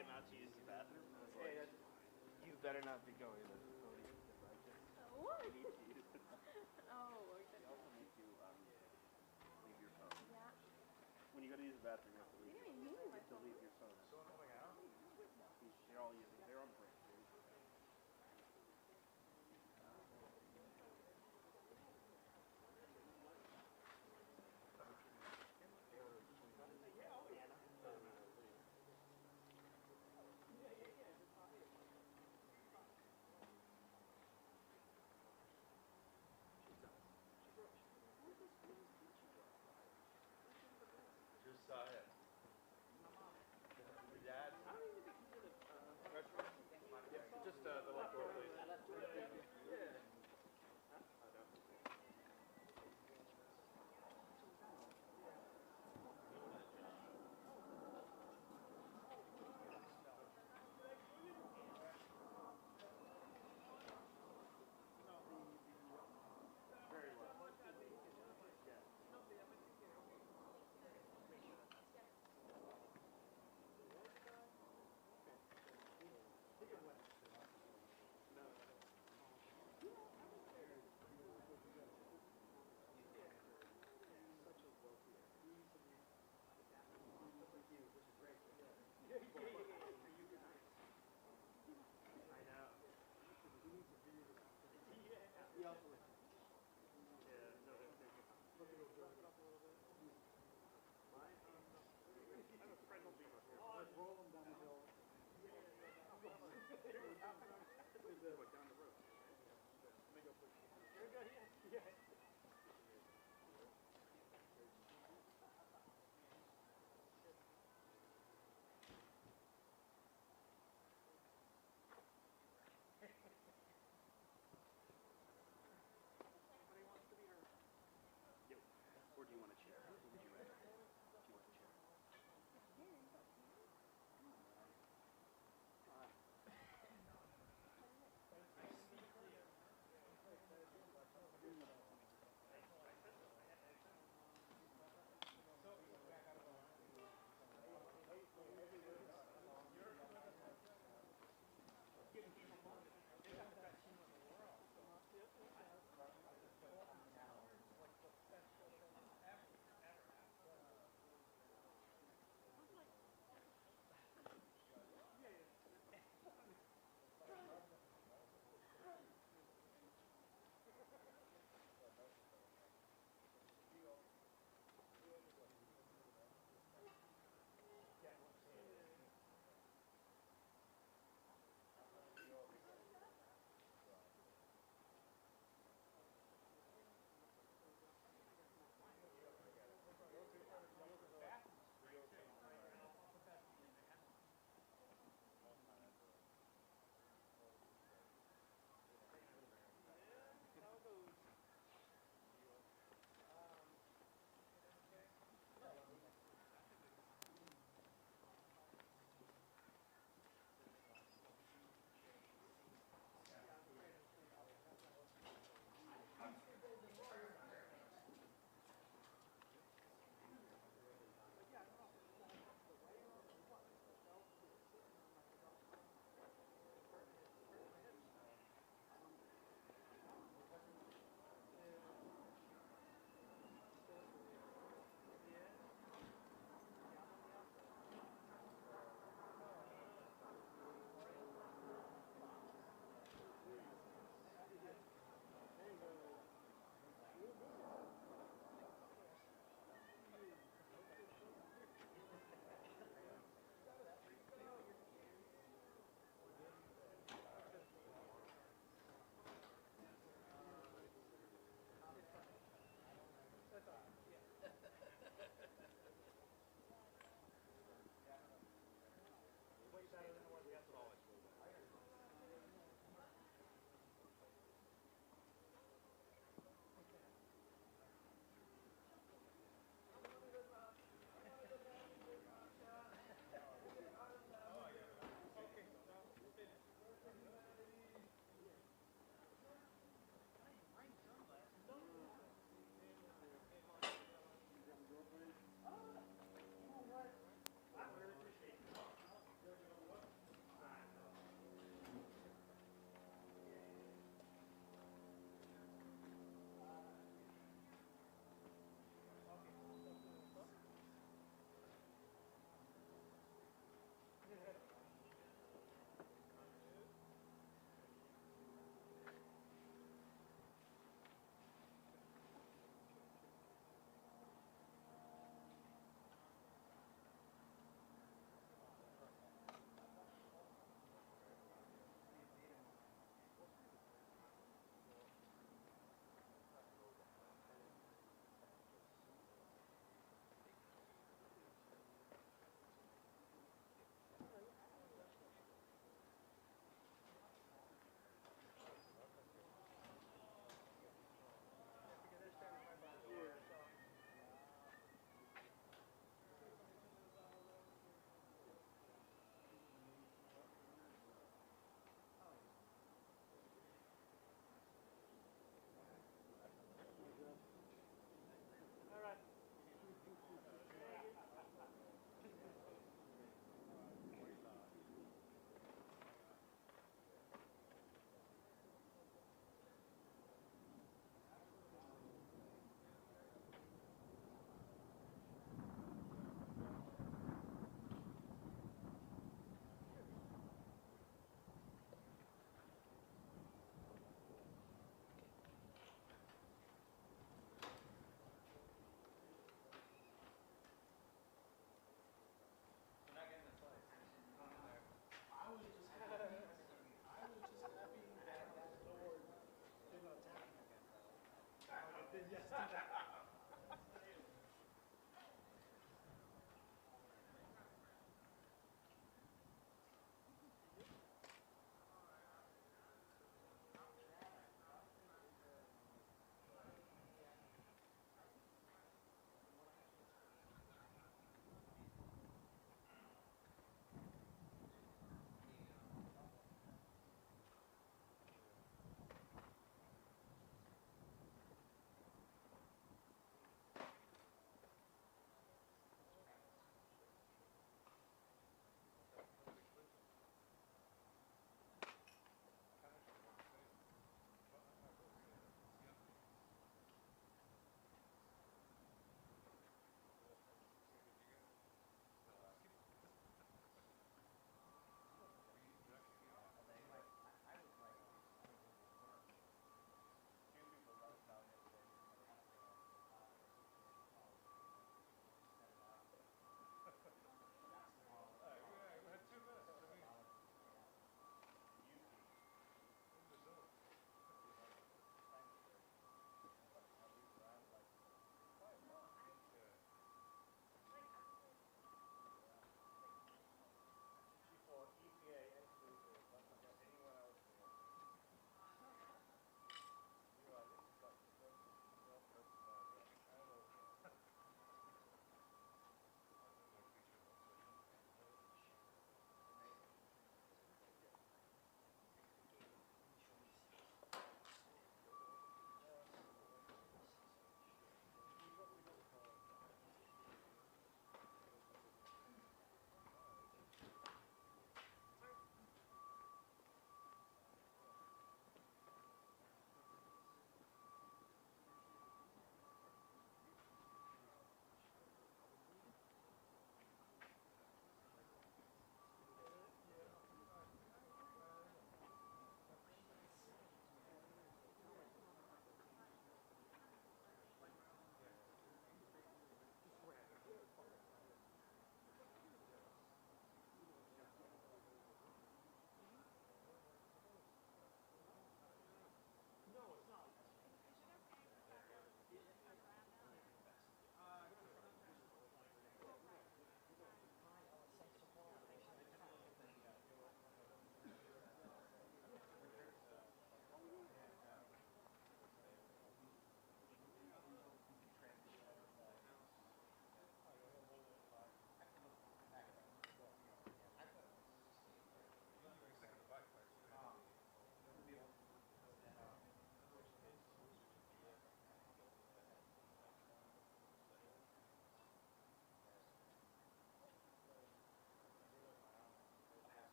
came out to use the bathroom. I was Hey, like, you better not be going to What? I need to use it. Oh, okay. They also make you leave your phone. Yeah. When you go to use the bathroom, you have to leave. What do you mean You my have to leave your phone. They're all using. They're on the break. They're using it. Josiah. Your dad? Just the left door, please. Very well. I know. Yeah, no, they're good. I have a friend who'll be my favorite. Let's roll them down the hill. What, down the road? Let me go push you. Here we go, yeah. Somebody wants to be her. Yo. Or do you want a chair? What would you rather? Do you want a chair?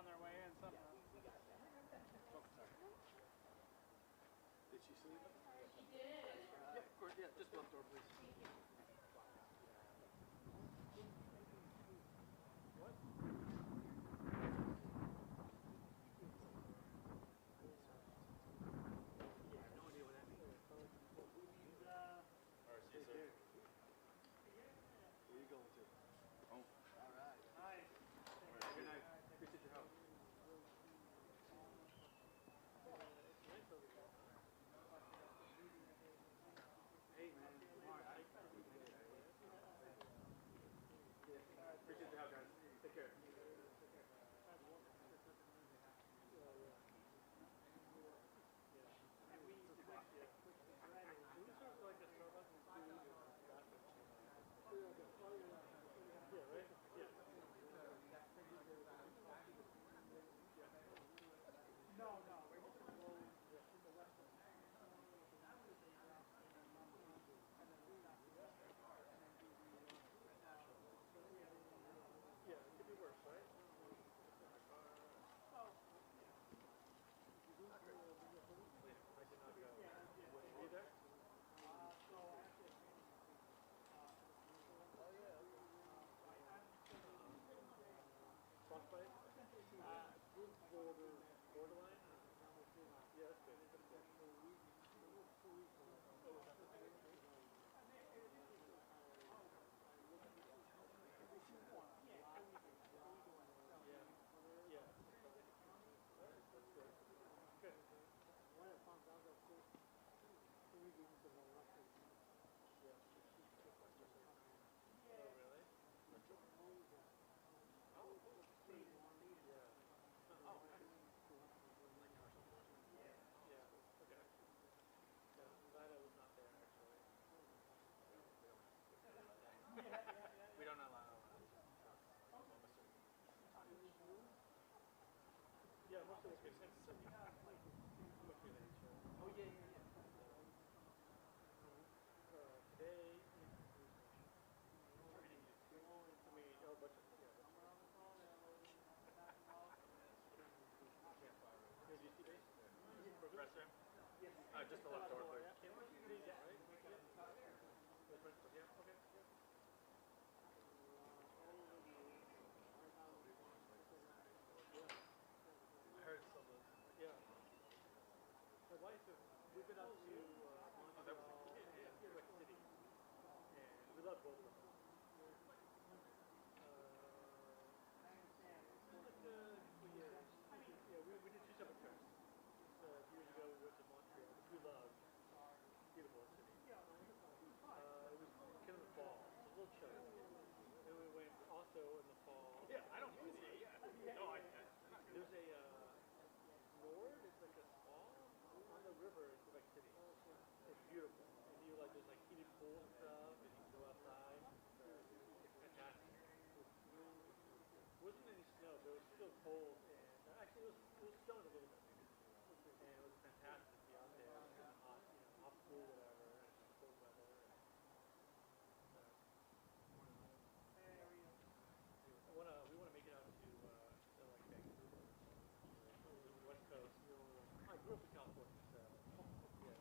on their way and something. We got that. Did she sleep? She did. Yeah, of course. Yeah, just left door, please. What? Where are you going to? Oh. All right. Nice. Good night. Appreciate your help. Hey, man. Mark, appreciate your help, guys. Take care. We don't allow. Yeah, most of the kids have Oh, yeah, yeah, yeah. Today, I mean, a bunch of, UC base? Professor? Yes. Just the left door, please. Yeah, right? Yeah, okay. I heard some of Yeah. My wife, we've been up to Montreal, Quebec City, and we love both of them. We did 2 separate trips. Years ago we went to Montreal, which we loved. Beautiful city. It was kind of the fall, so a little chilly. And we went also in the fall. Yeah, I don't blame you. Yeah. No, There's a Nord, it's like a spa on the river in Quebec City. It's beautiful. And you like there's like heated pool and stuff, and you can go outside. It's fantastic. It wasn't any snow, but it was still cold, and actually it was snowing a little bit. And it was fantastic to be out there in the hot, hot pool, whatever, and just cold weather. We want to make it out to like Vancouver, West Coast. I grew up in California, so yeah. Okay, sure.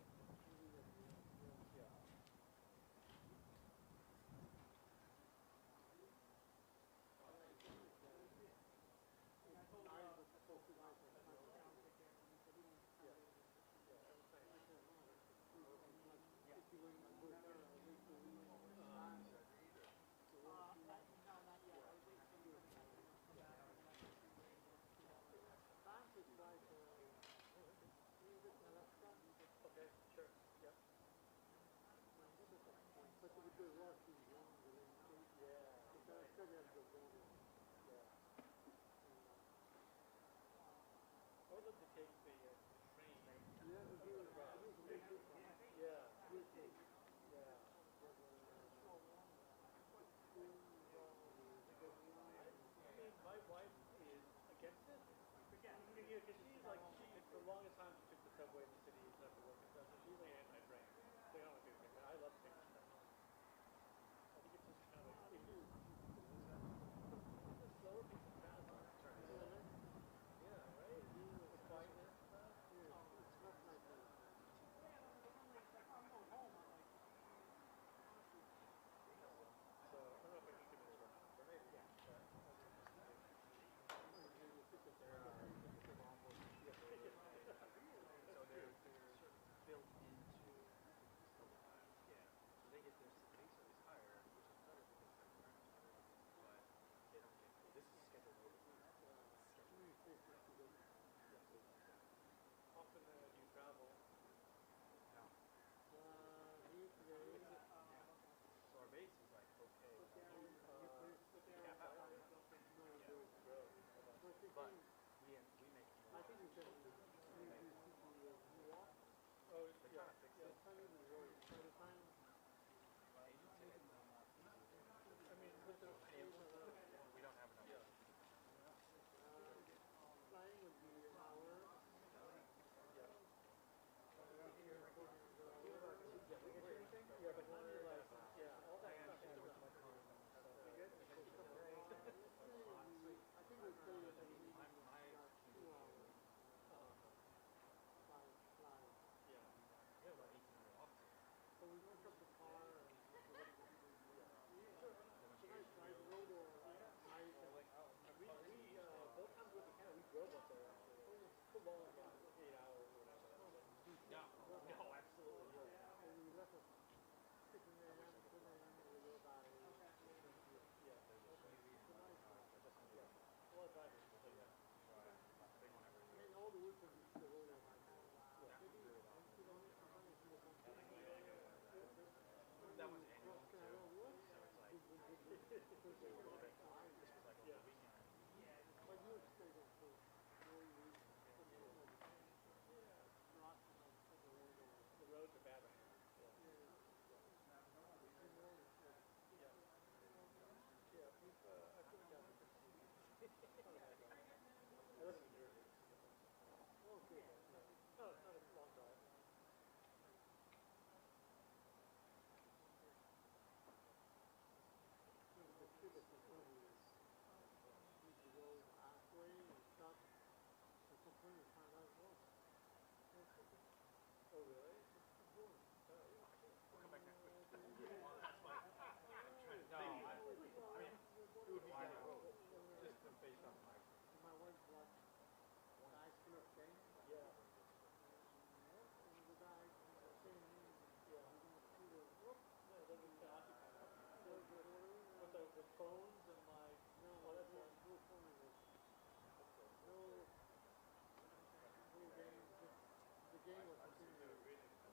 Yep. I would love to take the train. Yeah. I mean, my wife is against it. Because she's like, for the longest time she took the subway in the city and stuff to work and stuff, so she's like anti-train. So I don't want to do anything, but I love taking stuff. I think it's just kind of, if you, ball in about 8 hours or whatever. No, absolutely. Yeah. A lot of driving. So yeah. All the wood from the road on my that was annual too, so it's like a little bit. This was like over the weekend. But you explained it too. The roads are bad right now. Yeah, I feel like I live in New Jersey. Oh, good. No, it's not a long drive. Oh, really? We'll come back next week. That's fine. No, I mean, it would be just based on my wife's watch. Nice enough thing? Yeah. And the guy saying, yeah. No, they're just occupied. With phones and like, no, that's no phone. No game. The game was continuing. I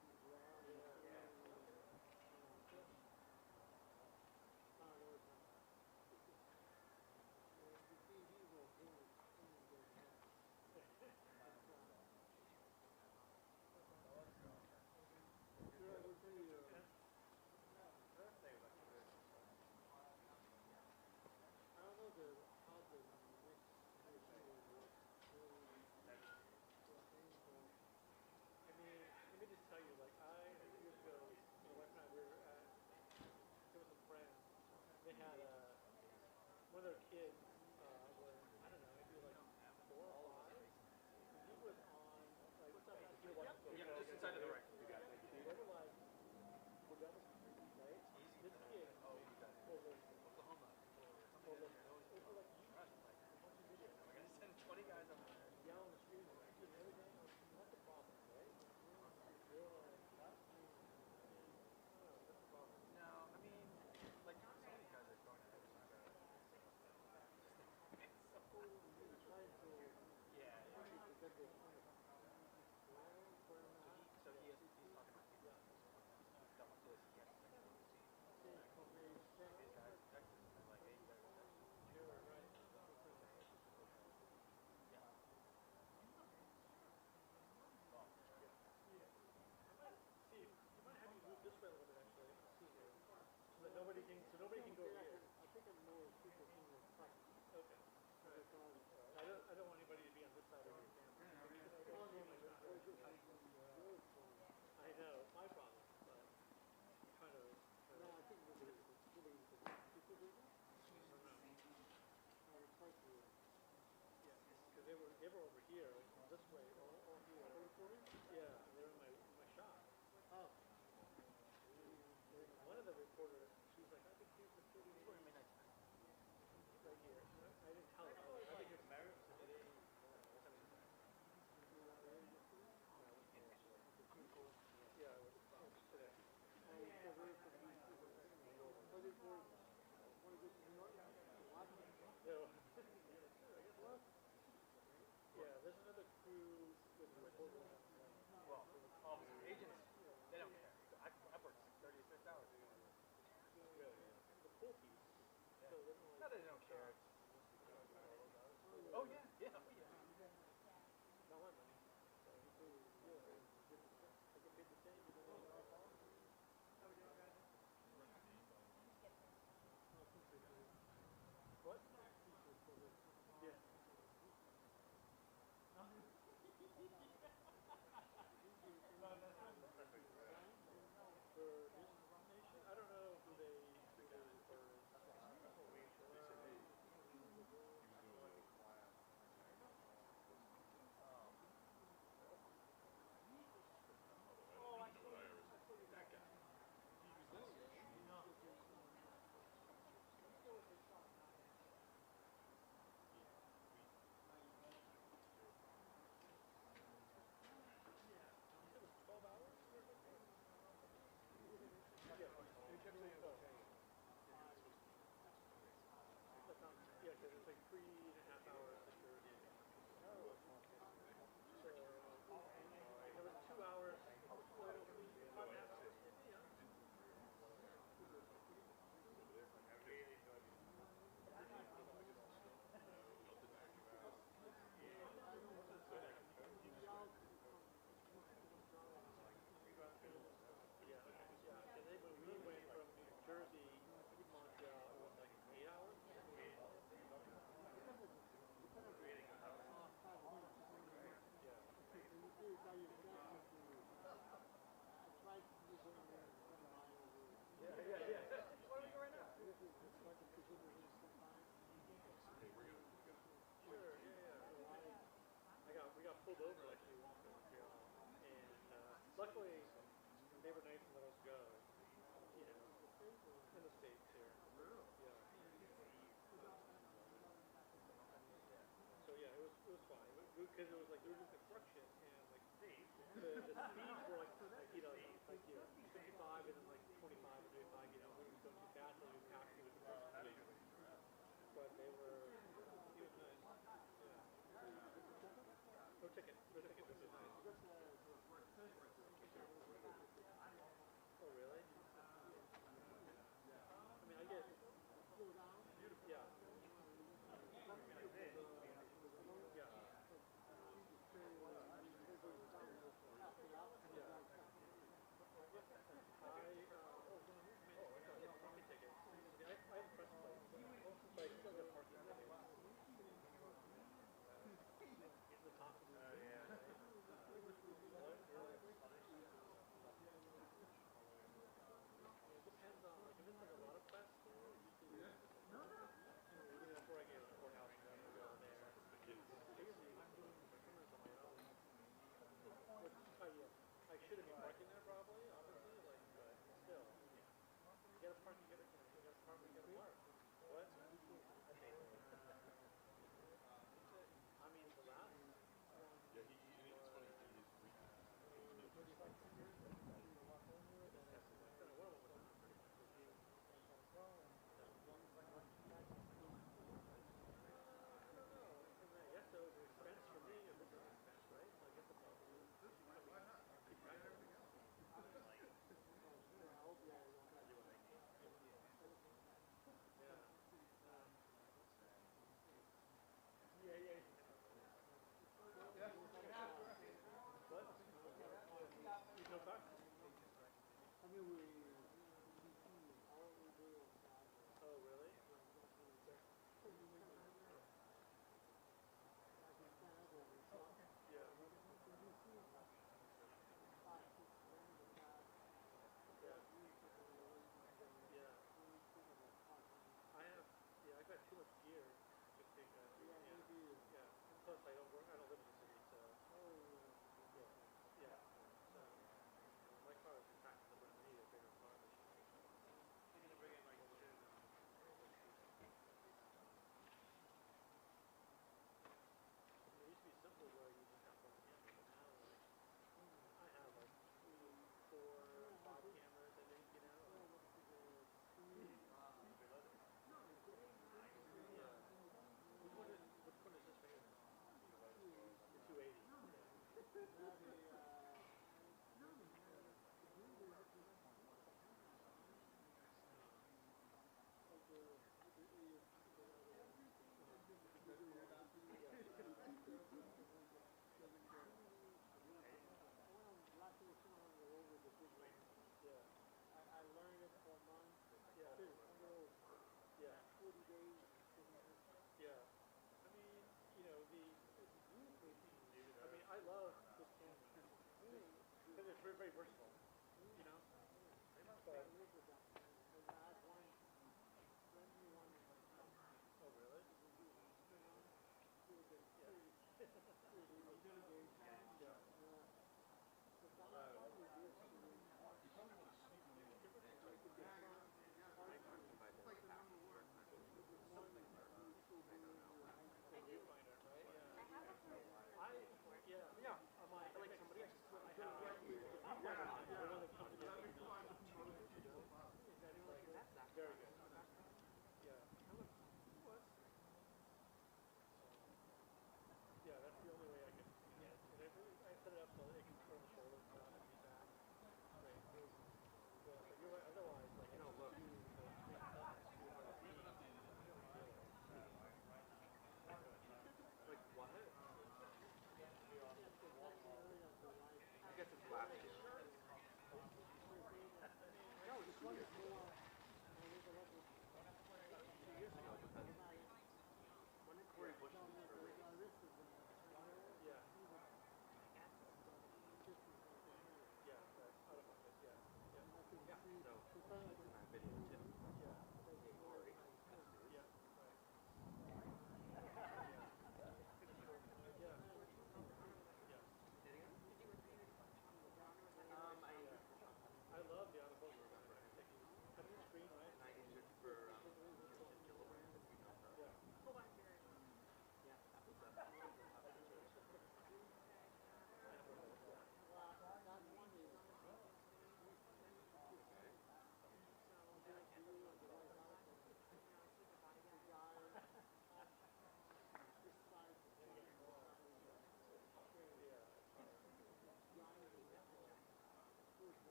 don't know how the next regime will work. I mean, let me just tell you, like a few years ago, my wife and I were there was some friends. They had one of their kids was, I don't know, maybe like 4 or 5. And he was on, like, what's up? He was watching social. Yeah, just inside of the right. You got it. They were like, we're down the street, right? This kid over Oklahoma. Over like you. Watching videos. We're gonna send 20 guys up there. Yell on the street and everything. That's the problem, right? They're like, what? That's the problem. No, I mean, like some of these guys are going ahead. Trying to get their So he's talking about people. Done with this, he has to take these guys in Texas, and they're like, hey, you gotta go Texas. Sure, right. Steve, you might have you move this way a little bit actually. So nobody can go here. I think I'm more people in the front. Okay. I don't want anybody to be on this side of your camera. I know, it's my problem, but I'm trying to. No, I think we're really people do that. I would try to. Yeah, because they were over here, this way, all here. Yeah, they were in my shop. Oh. One of the reporters, she was like, I've been here for 30 years. Right here. I didn't tell her. I think it's married today. Yeah, it was today. Yeah, there's another crew with reporters. Well, obviously, agents, they don't care. I've worked 36 hours. Really? The pool piece. Yeah. Not that they don't care. Oh, yeah. Yeah. Oh, yeah. Not my money. So he paid I get paid the same. What? Yeah. because it's like 3.5 hours to Jersey. So it was 2 hours. Pulled over actually once in Montreal, and luckily they were nice and let us go. You know, in the States here. Yeah. So yeah, it was fine because it was like there was construction and like the speeds were like 55 and then like 25 or 35. You know, we would go too fast and we would pass through the construction. But they were. He was nice. Yeah. No ticket. No ticket. This is nice. Oh, really? I mean, I get. Yeah. Yeah. I have a press plate, but I still get parking tickets. The top of the It depends on, like, if it's like a lot of press, usually that's where I get a courthouse and then I go there. Usually, sometimes on my own. Which, I shouldn't be parking there probably, obviously, like, but still. You gotta park, you gotta park, you gotta park. What? I mean, the last one. Yeah, it's funny. Yes, it was an expense for me, a business expense, right? So I guess it's all keep track of it. Yeah. What? You no car? I mean, oh, really? Yeah. I've got too much gear to take a, yeah. Plus, I don't live in the city, so. Yeah. So, my car is packed, but I need a bigger car this year. You're gonna bring in like shit. It used to be simple where you just have one camera, but now like I have like 3, 4, 5 cameras, I think, you know. Yeah. Which one is this right here? The 280. I learned it for a month. Yeah. 40 days. Yeah. I mean, you know, I love this camera. Because it's very, very versatile. You know? But, oh, really? Yeah, on my, like somebody else's, I have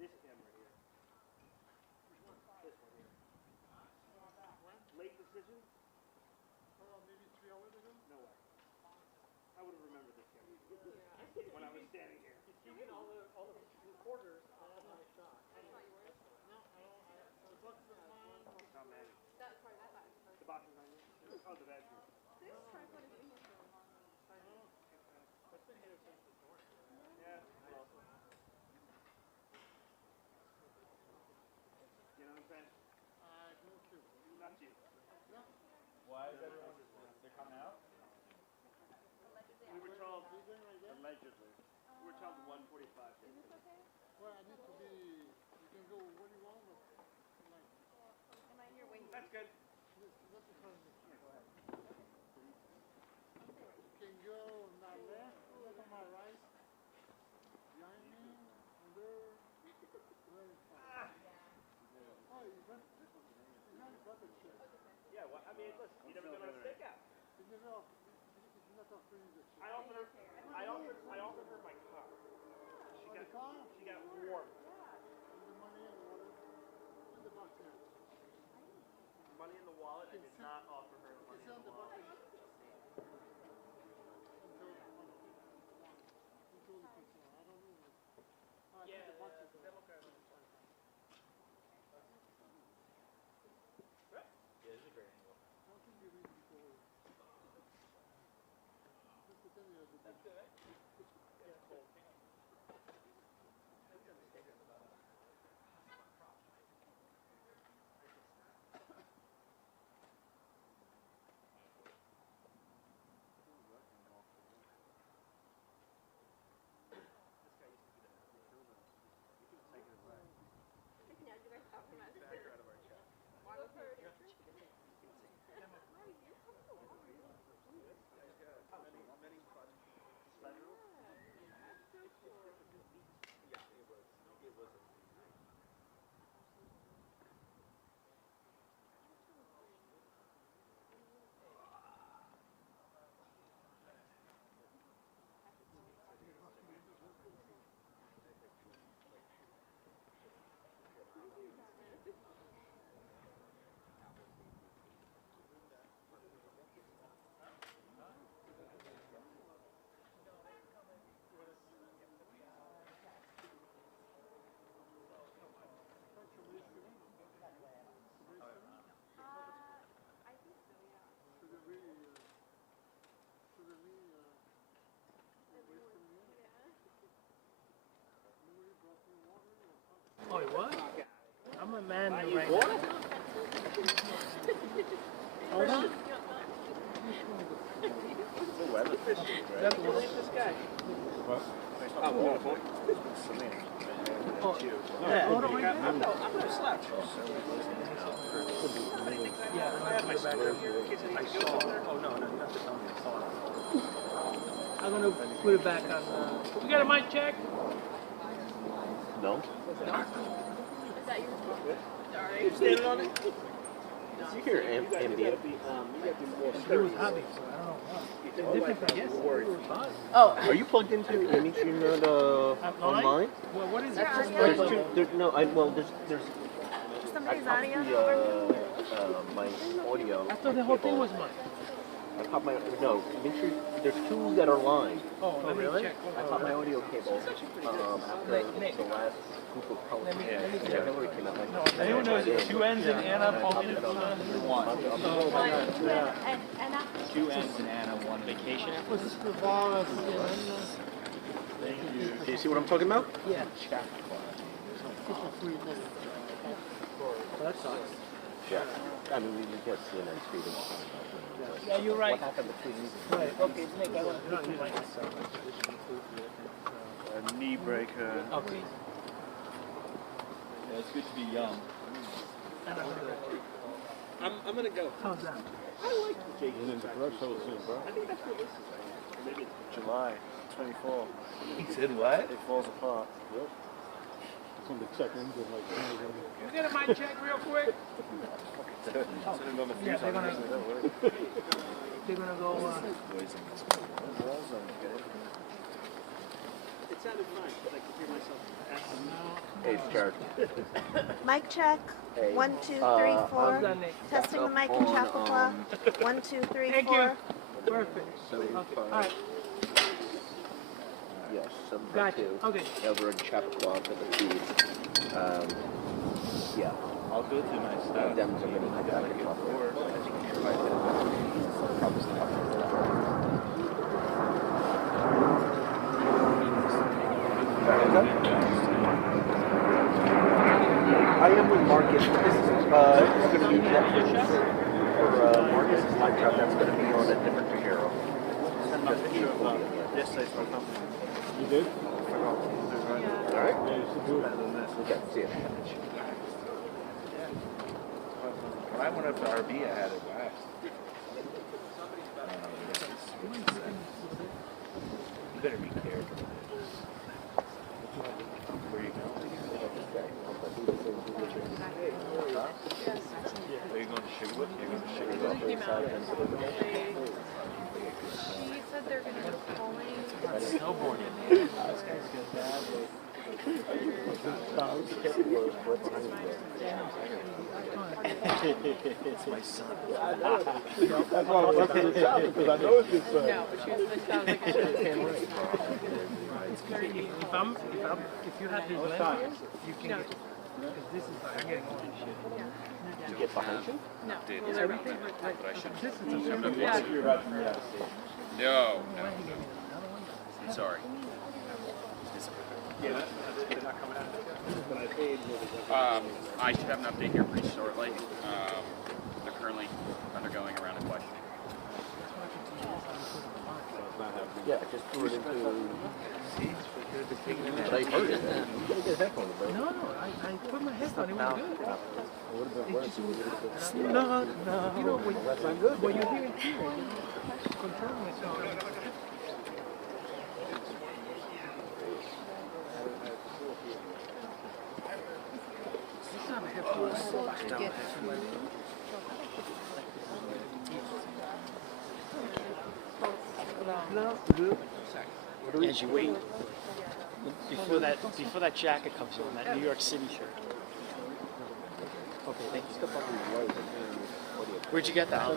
This camera here. This one here. Late decision? Maybe 3 hours ago? No way. I would have remembered this camera when I was standing here. He's keeping all the recorders on my shot. Not many. The box is on you? Oh, the bedroom. This tripod has been here for a long time. That's been here since this morning. Yeah, well. You know what I'm saying? No clue. Not you. No. Why is everyone just they're coming out? We were told allegedly. We were told 1:45. Is this okay? Well, I need to be. You can go when you want, but like. Am I here waiting? That's good. That's the front of the go ahead. You can go on my left, look on my right, behind me, under, very far. Oh, you got this one. You got a chair. Yeah, well, I mean, listen, you never been on a stakeout. You never. It's not offering the chair. I offered her my car. She got warm. And the money and the wallet. And the box here. Money in the wallet. I did not offer her the money in the wallet. Yeah, this is a great angle. That's good, right? Yeah, cool. Oh, what? I'm a man right now. Hold on. The weather fishing, right? Can you believe this guy? What? Oh, water. Oh, yeah, hold on. I'm no slouch. Yeah, I have my scooter here in case I need to go somewhere. Oh, no, you have to tell me. I saw it. I'm gonna put it back on. You got a mic check? No. Is that your Sorry. You standing on it? You hear ambient. It was hobby, so I don't know what. Different, I guess. Oh, are you plugged into? That means you're not online. Well, what is it? There's two. There's. Somebody's I popped my audio. I thought the whole thing was mine. I popped my make sure there's two that are lined. Oh, really? Check. I popped my audio cable after the last group of colors. Hillary came out. Anyone knows it? 2 N's in Anna, Paulina, One. And after 2 N's in Anna, 1 vacation. Was this the bar? Do you see what I'm talking about? Yeah. That sucks. Yeah. I mean, we get CNN speeding. Yeah, you're right. What happened between these? Right. Okay, Nick, I want to A knee breaker. Okay. Yeah, it's good to be young. I'm gonna go. How's that? I like the Jake. And then the threshold soon, bro. I think that's what this is. Right? Maybe it's July 24. He said what? It falls apart. Yep. Some of the check-ins and like. You get a mic check real quick? Yeah, they're gonna go. It sounded fine, but I could hear myself asking. Hey, Jared. Mic check. Hey. 1, 2, 3, 4. Testing the mic in Chappaqua. 1, 2, 3, 4. Perfect. Okay. All right. Yes, 7 Gotcha. Okay. Over in Chappaqua for the feed. Yeah. I'll go through my stuff. Them are going to have back and forth. I think you should probably I am with Marcus. This is going to be Jeffrey for Marcus's live job. That's going to be on a different bureau. Yes, I spoke up. You did? All right. Okay, see you. When I went up to RB, I had it last. You better be careful. Where you going? Are you going to Sugarloaf? You're going to Sugarloaf? She said they're going to be calling. Snowboarding. This guy's got bad. It's my son. That's why I left it south, because I know it's his son. No, but she was like, sounds like a If you had these lenses, you can get. Because this is like, I'm getting all this shit. You get behind you? No. Is everything like this is No. Sorry. I should have an update here pretty shortly. They're currently undergoing a round of questioning. Yeah, just threw it into... But I heard it. You gotta get headphones, bro. No, I put my headphone, it was good. No. You know, when you're hearing here, you control myself. As you wait, before that jacket comes on, that New York City shirt. Okay, thank you. Where'd you get that?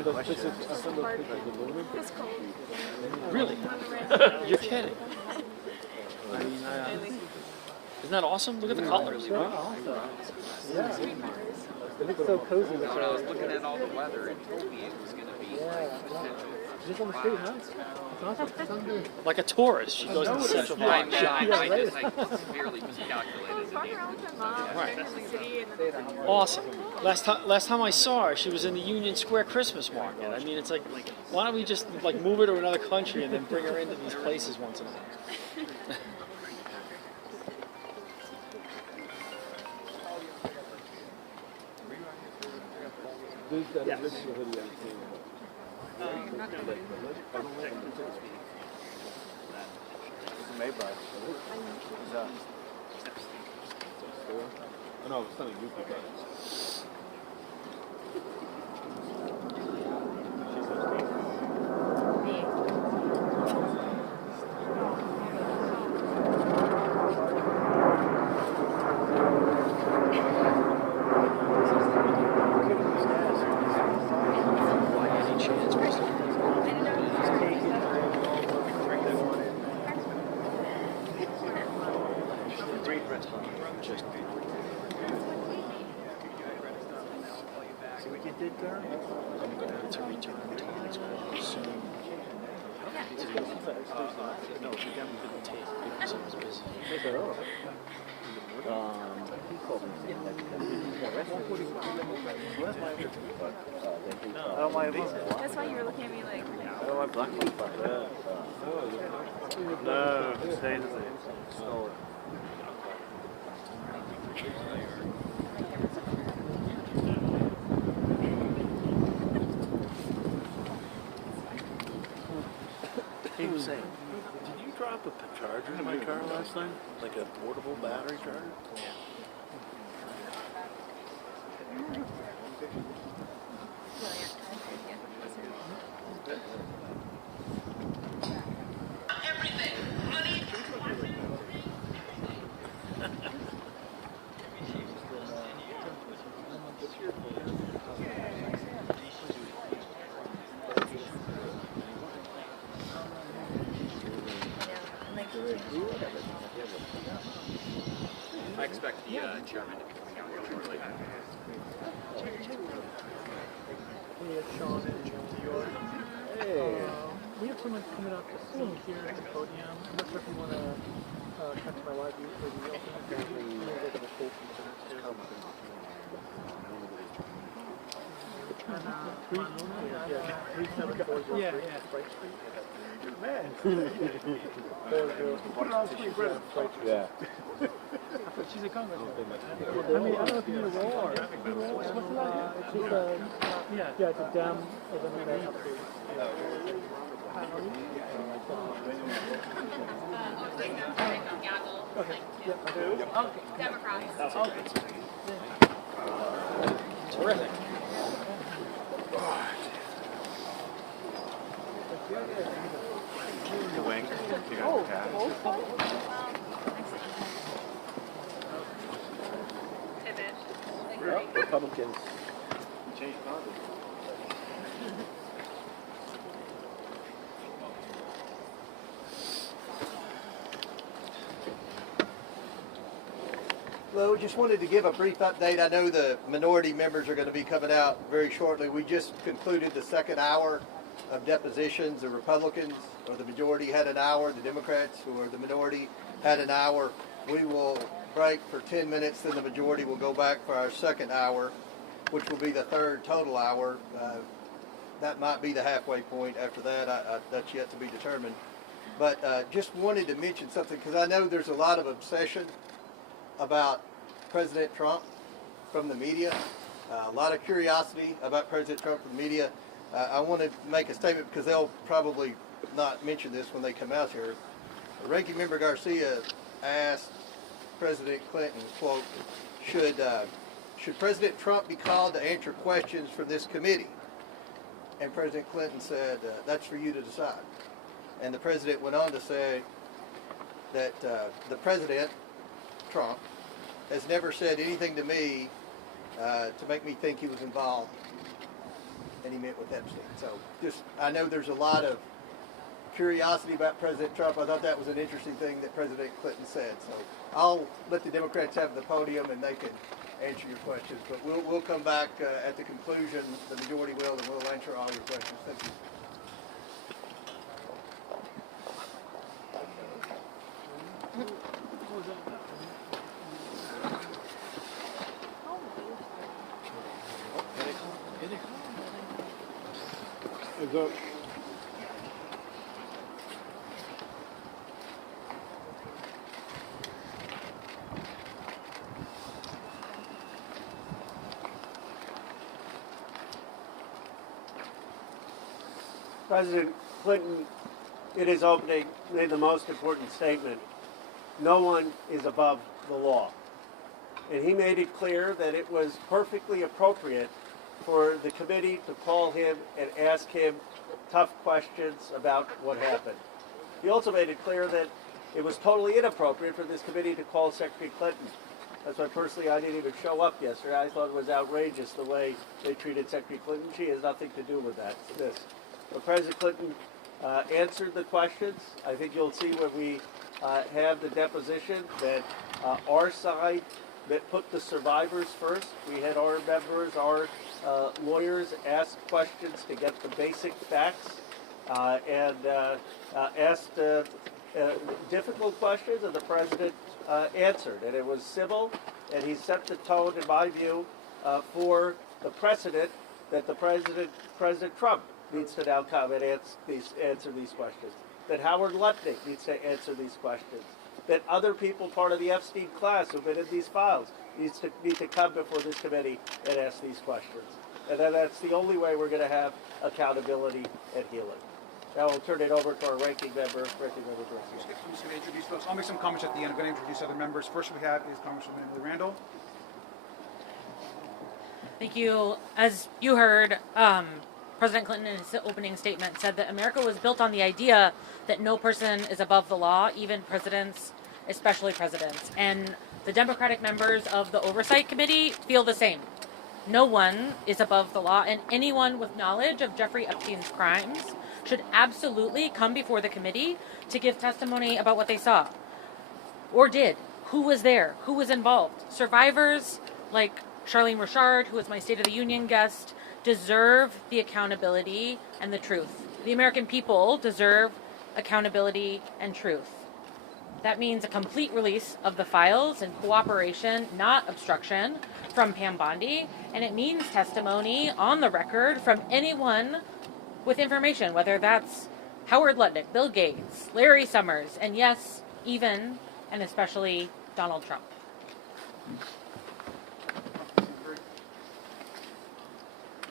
Really? You're kidding. I mean, isn't that awesome? Look at the colors. Yeah. It looks so cozy. When I was looking at all the weather, it told me it was going to be like potential. Just on the street, huh? It's awesome. Like a tourist, she goes to the central block. I severely miscalculated. Right. Awesome. Last time I saw her, she was in the Union Square Christmas market. I mean, it's like, why don't we just like move her to another country and then bring her into these places once in a while? Yeah. No, it's not a YouTube. That's why you were looking at me like. I don't like black ones like that. No, stay the same. Stole it. He was saying, did you drop a charger in my car last night? Like a portable battery charger? Yeah. expect the chairman to be coming out here shortly. Hey, it's Sean in New York. Hey. We have someone coming up soon here at the podium. I'm not sure if you want to come to my live view for the opening. Yeah. Man. Yeah. She's a congressman. I mean, I don't know if you need a roll or what's it like? It's just a, yeah, it's a Dem of an international creed. Okay. Yep. Okay. Democrats. Okay. Terrific. You wink. You got the cat. Well, Republicans. Change party. Well, just wanted to give a brief update. I know the minority members are going to be coming out very shortly. We just concluded the second hour of depositions. The Republicans, or the majority, had an hour. The Democrats, or the minority, had an hour. We will break for 10 minutes, then the majority will go back for our second hour, which will be the third total hour. That might be the halfway point. After that, that's yet to be determined. But just wanted to mention something, because I know there's a lot of obsession about President Trump from the media, a lot of curiosity about President Trump from the media. I want to make a statement because they'll probably not mention this when they come out here. Ranking Member Garcia asked President Clinton, quote, should President Trump be called to answer questions from this committee? And President Clinton said, that's for you to decide. And the president went on to say that the president, Trump, has never said anything to me to make me think he was involved, and he met with Epstein. So just, I know there's a lot of curiosity about President Trump. I thought that was an interesting thing that President Clinton said. So I'll let the Democrats have the podium and they can answer your questions. But we'll come back at the conclusion, the majority will, and we'll answer all your questions. Thank you. President Clinton, in his opening, made the most important statement. No one is above the law. And he made it clear that it was perfectly appropriate for the committee to call him and ask him tough questions about what happened. He also made it clear that it was totally inappropriate for this committee to call Secretary Clinton. That's why personally I didn't even show up yesterday. I thought it was outrageous the way they treated Secretary Clinton. She has nothing to do with this. But President Clinton answered the questions. I think you'll see when we have the deposition that our side that put the survivors first. We had our members, our lawyers ask questions to get the basic facts and asked difficult questions, and the president answered. And it was civil, and he set the tone, in my view, for the precedent that President Trump needs to now come and answer these questions. That Howard Lutnick needs to answer these questions. That other people part of the Epstein class who've been in these files need to come before this committee and ask these questions. And then that's the only way we're going to have accountability and healing. Now I'll turn it over to our ranking member, Garcia. I'm just going to introduce folks. I'll make some comments at the end. I'm going to introduce other members. First we have is Congresswoman Emily Randall. Thank you. As you heard, President Clinton in his opening statement said that America was built on the idea that no person is above the law, even presidents, especially presidents. And the Democratic members of the Oversight Committee feel the same. No one is above the law, and anyone with knowledge of Jeffrey Epstein's crimes should absolutely come before the committee to give testimony about what they saw or did. who was there, who was involved. Survivors like Charlene Richard, who was my State of the Union guest, deserve the accountability and the truth. The American people deserve accountability and truth. That means a complete release of the files and cooperation, not obstruction, from Pam Bondi, and it means testimony on the record from anyone with information, whether that's Howard Lutnick, Bill Gates, Larry Summers, and yes, even and especially Donald Trump.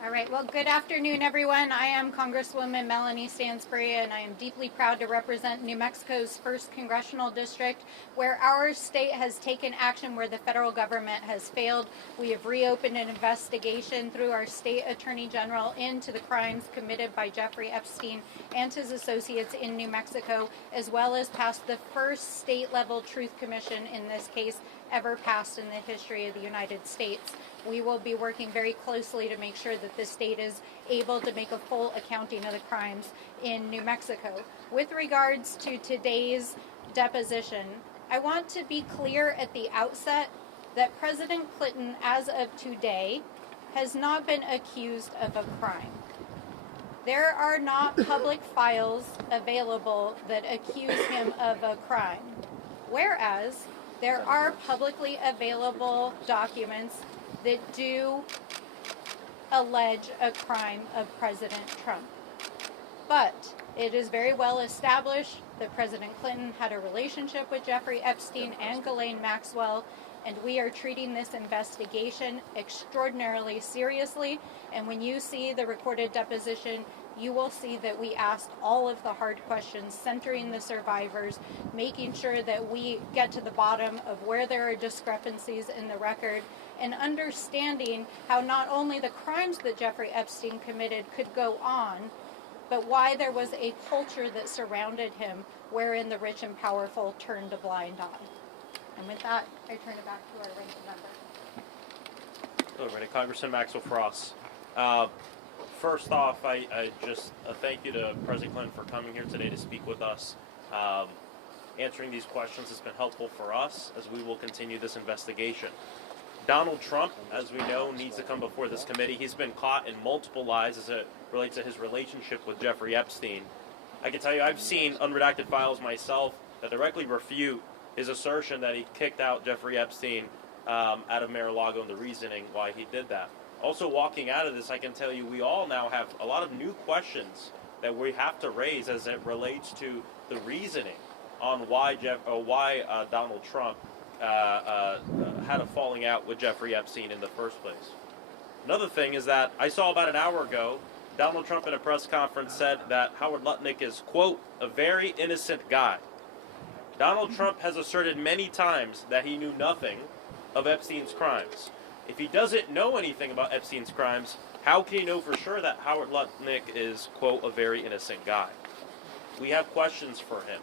All right, well, good afternoon, everyone. I am Congresswoman Melanie Stansbury, and I am deeply proud to represent New Mexico's 1st Congressional District, where our state has taken action where the federal government has failed. We have reopened an investigation through our state attorney general into the crimes committed by Jeffrey Epstein and his associates in New Mexico, as well as passed the first state-level truth commission in this case ever passed in the history of the United States. We will be working very closely to make sure that the state is able to make a full accounting of the crimes in New Mexico. With regards to today's deposition, I want to be clear at the outset that President Clinton, as of today, has not been accused of a crime. There are not public files available that accuse him of a crime, whereas there are publicly available documents that do allege a crime of President Trump. But it is very well established that President Clinton had a relationship with Jeffrey Epstein and Ghislaine Maxwell, and we are treating this investigation extraordinarily seriously. And when you see the recorded deposition, you will see that we asked all of the hard questions, centering the survivors, making sure that we get to the bottom of where there are discrepancies in the record, and understanding how not only the crimes that Jeffrey Epstein committed could go on, but why there was a culture that surrounded him wherein the rich and powerful turned a blind eye. And with that, I turn it back to our ranking member. Hello, everybody. Congressman Maxwell Frost. First off, I just thank you to President Clinton for coming here today to speak with us. Answering these questions has been helpful for us as we will continue this investigation. Donald Trump, as we know, needs to come before this committee. He's been caught in multiple lies as it relates to his relationship with Jeffrey Epstein. I can tell you I've seen unredacted files myself that directly refute his assertion that he kicked out Jeffrey Epstein out of Mar-a-Lago and the reasoning why he did that. Also, walking out of this, I can tell you we all now have a lot of new questions that we have to raise as it relates to the reasoning on why Donald Trump had a falling out with Jeffrey Epstein in the first place. Another thing is that I saw about an hour ago, Donald Trump in a press conference said that Howard Lutnick is, quote, a very innocent guy. Donald Trump has asserted many times that he knew nothing of Epstein's crimes. If he doesn't know anything about Epstein's crimes, how can he know for sure that Howard Lutnick is, quote, a very innocent guy? We have questions for him.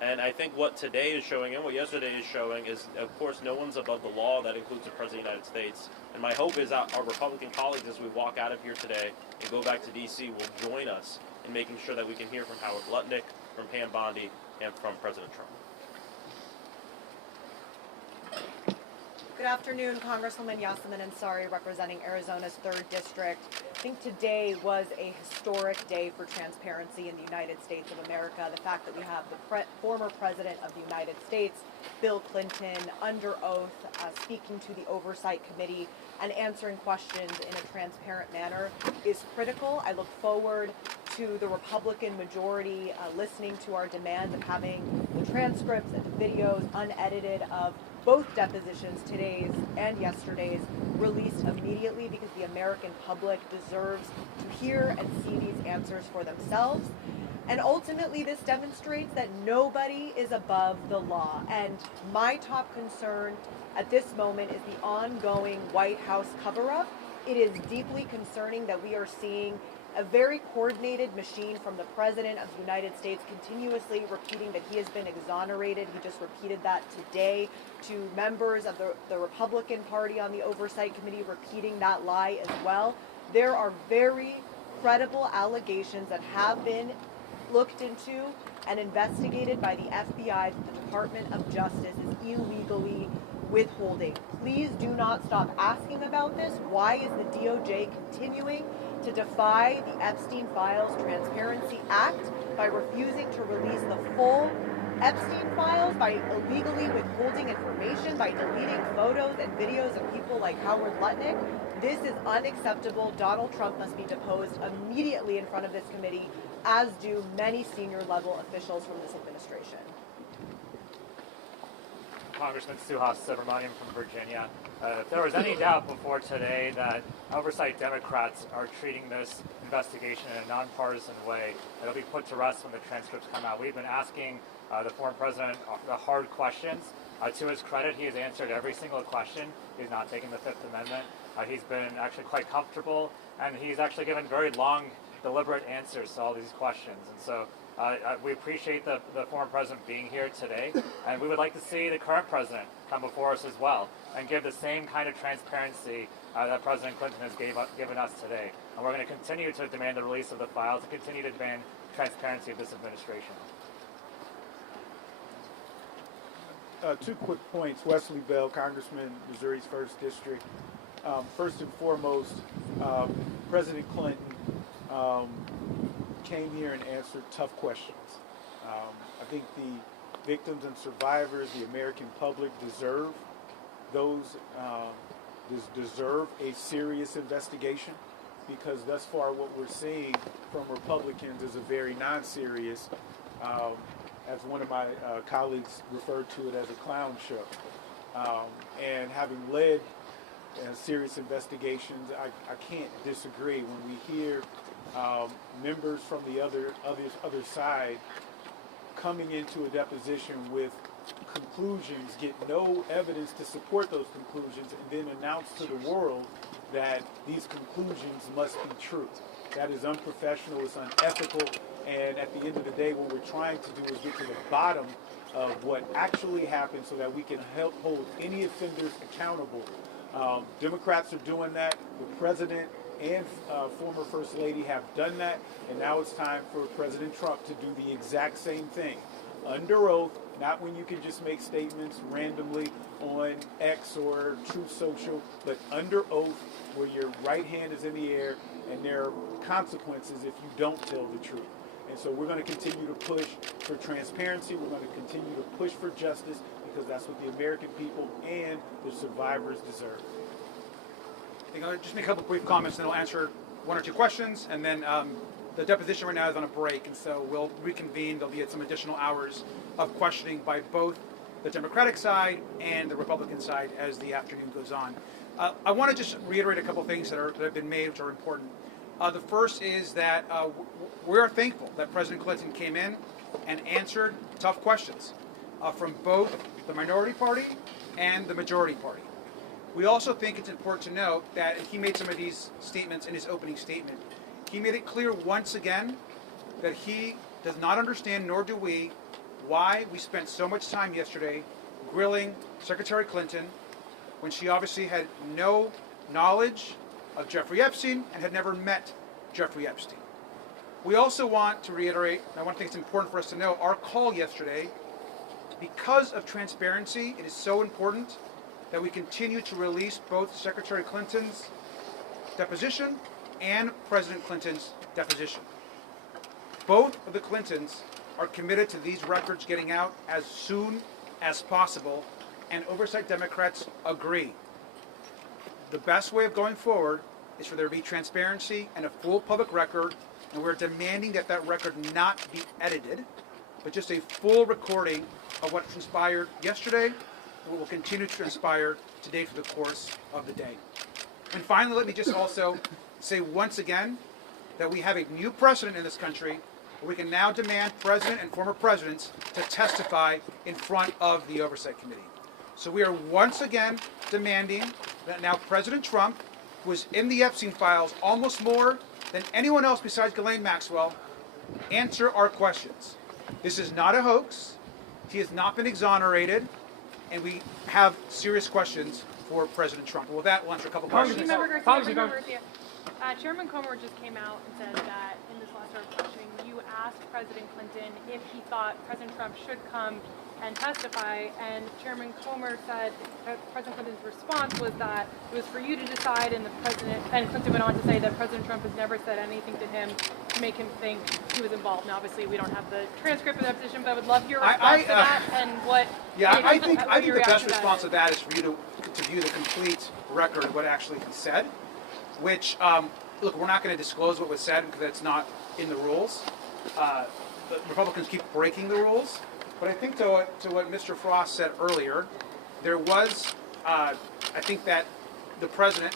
And I think what today is showing and what yesterday is showing is, of course, no one's above the law. That includes the President of the United States. And my hope is that our Republican colleagues, as we walk out of here today and go back to D.C., will join us in making sure that we can hear from Howard Lutnick, from Pam Bondi, and from President Trump. Good afternoon, Congresswoman Yasmin Ansari, representing Arizona's 3rd District. I think today was a historic day for transparency in the United States of America. The fact that we have the former President of the United States, Bill Clinton, under oath, speaking to the Oversight Committee and answering questions in a transparent manner is critical. I look forward to the Republican majority listening to our demand of having the transcripts and the videos unedited of both depositions, today's and yesterday's, released immediately, because the American public deserves to hear and see these answers for themselves. And ultimately, this demonstrates that nobody is above the law. And my top concern at this moment is the ongoing White House cover-up. It is deeply concerning that we are seeing a very coordinated machine from the President of the United States continuously repeating that he has been exonerated. He just repeated that today to members of the Republican Party on the Oversight Committee, repeating that lie as well. There are very credible allegations that have been looked into and investigated by the FBI, the Department of Justice is illegally withholding. Please do not stop asking about this. Why is the DOJ continuing to defy the Epstein Files Transparency Act by refusing to release the full Epstein files, by illegally withholding information, by deleting photos and videos of people like Howard Lutnick? This is unacceptable. Donald Trump must be deposed immediately in front of this committee, as do many senior level officials from this administration. Congressman Suhas Subramaniam from Virginia. If there was any doubt before today that Oversight Democrats are treating this investigation in a nonpartisan way, it'll be put to rest when the transcripts come out. We've been asking the former president the hard questions. To his credit, he has answered every single question. He's not taken the Fifth Amendment. He's been actually quite comfortable, and he's actually given very long, deliberate answers to all these questions. And so we appreciate the former president being here today, and we would like to see the current president come before us as well and give the same kind of transparency that President Clinton has given us today. And we're going to continue to demand the release of the files and continue to demand transparency of this administration. Two quick points. Wesley Bell, Congressman, Missouri's 1st District. First and foremost, President Clinton came here and answered tough questions. I think the victims and survivors, the American public deserve deserve a serious investigation, because thus far what we're seeing from Republicans is a very non-serious, as one of my colleagues referred to it as a clown show. And having led serious investigations, I can't disagree when we hear members from the other side coming into a deposition with conclusions, get no evidence to support those conclusions, and then announce to the world that these conclusions must be true. That is unprofessional, it's unethical, and at the end of the day, what we're trying to do is get to the bottom of what actually happened so that we can help hold any offenders accountable. Democrats are doing that. The president and former First Lady have done that, and now it's time for President Trump to do the exact same thing. Under oath, not when you can just make statements randomly on X or Truth Social, but under oath where your right hand is in the air and there are consequences if you don't tell the truth. And so we're going to continue to push for transparency. We're going to continue to push for justice, because that's what the American people and the survivors deserve. I'll just make a couple brief comments, and I'll answer one or two questions, and then the deposition right now is on a break, and so we'll reconvene. There'll be some additional hours of questioning by both the Democratic side and the Republican side as the afternoon goes on. I want to just reiterate a couple things that have been made, which are important. The first is that we are thankful that President Clinton came in and answered tough questions from both the minority party and the majority party. We also think it's important to note that he made some of these statements in his opening statement. He made it clear once again that he does not understand, nor do we, why we spent so much time yesterday grilling Secretary Clinton when she obviously had no knowledge of Jeffrey Epstein and had never met Jeffrey Epstein. We also want to reiterate, and I want to think it's important for us to know, our call yesterday, because of transparency, it is so important that we continue to release both Secretary Clinton's deposition and President Clinton's deposition. Both of the Clintons are committed to these records getting out as soon as possible, and Oversight Democrats agree. The best way of going forward is for there to be transparency and a full public record, and we're demanding that that record not be edited, but just a full recording of what transpired yesterday and what will continue to transpire today for the course of the day. And finally, let me just also say once again that we have a new precedent in this country where we can now demand president and former presidents to testify in front of the Oversight Committee. So we are once again demanding that now President Trump, who was in the Epstein files almost more than anyone else besides Ghislaine Maxwell, answer our questions. This is not a hoax. He has not been exonerated, and we have serious questions for President Trump. Well, with that, we'll answer a couple questions. Chairman Comer just came out and said that in this last round of questioning, you asked President Clinton if he thought President Trump should come and testify, and Chairman Comer said that President Clinton's response was that it was for you to decide, and Clinton went on to say that President Trump has never said anything to him to make him think he was involved. Now, obviously, we don't have the transcript of that position, but I would love your response to that and what. Yeah, I think the best response to that is for you to view the complete record of what actually he said, which, look, we're not going to disclose what was said because it's not in the rules. The Republicans keep breaking the rules. But I think to what Mr. Frost said earlier, there was, I think that the President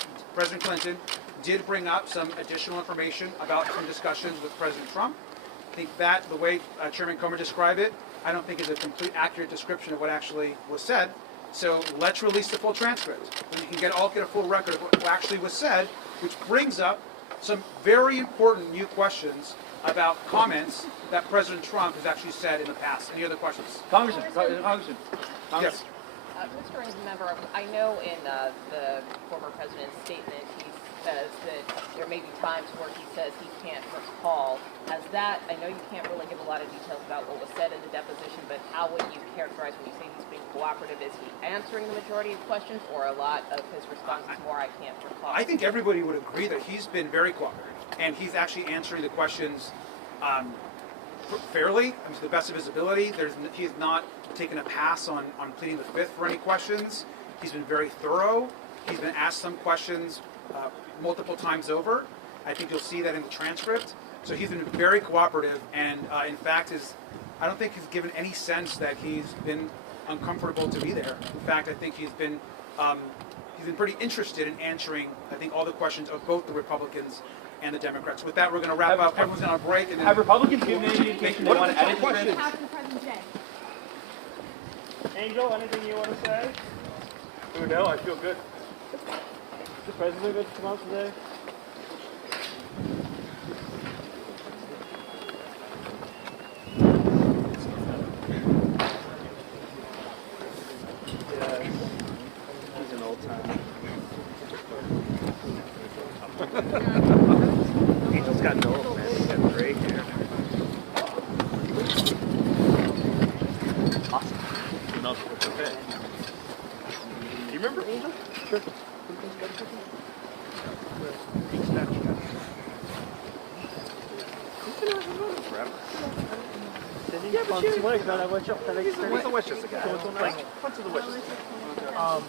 Clinton, did bring up some additional information about some discussions with President Trump. I think that the way Chairman Comer described it, I don't think is a complete accurate description of what actually was said. So let's release the full transcript. And you can get a full record of what actually was said, which brings up some very important new questions about comments that President Trump has actually said in the past. Any other questions? Congressman. Yes. Mr. Member, I know in the former president's statement he says that there may be times where he says he can't recall. Has that, I know you can't really give a lot of details about what was said in the deposition, but how would you characterize when you say he's being cooperative? Is he answering the majority of questions, or a lot of his response is more, I can't recall? I think everybody would agree that he's been very cooperative, and he's actually answering the questions fairly, to the best of his ability. He has not taken a pass on pleading the fifth for any questions. He's been very thorough. He's been asked some questions multiple times over. I think you'll see that in the transcript. So he's been very cooperative, and in fact, I don't think he's given any sense that he's been uncomfortable to be there. In fact, I think he's been pretty interested in answering, I think, all the questions of both the Republicans and the Democrats. With that, we're going to wrap up. Everyone's going to break. And then have Republicans given any indication they want to edit questions? Angel, anything you want to say? Oh, no, I feel good. Is the president going to come out today? He's an old timer. Angel's got no old, man. He's got gray hair. Awesome. No, it's okay. Do you remember Angel? Sure. He's been around forever. Yeah, but she was not that much up. He's a Westchester guy. Like, what's the Westchester guy?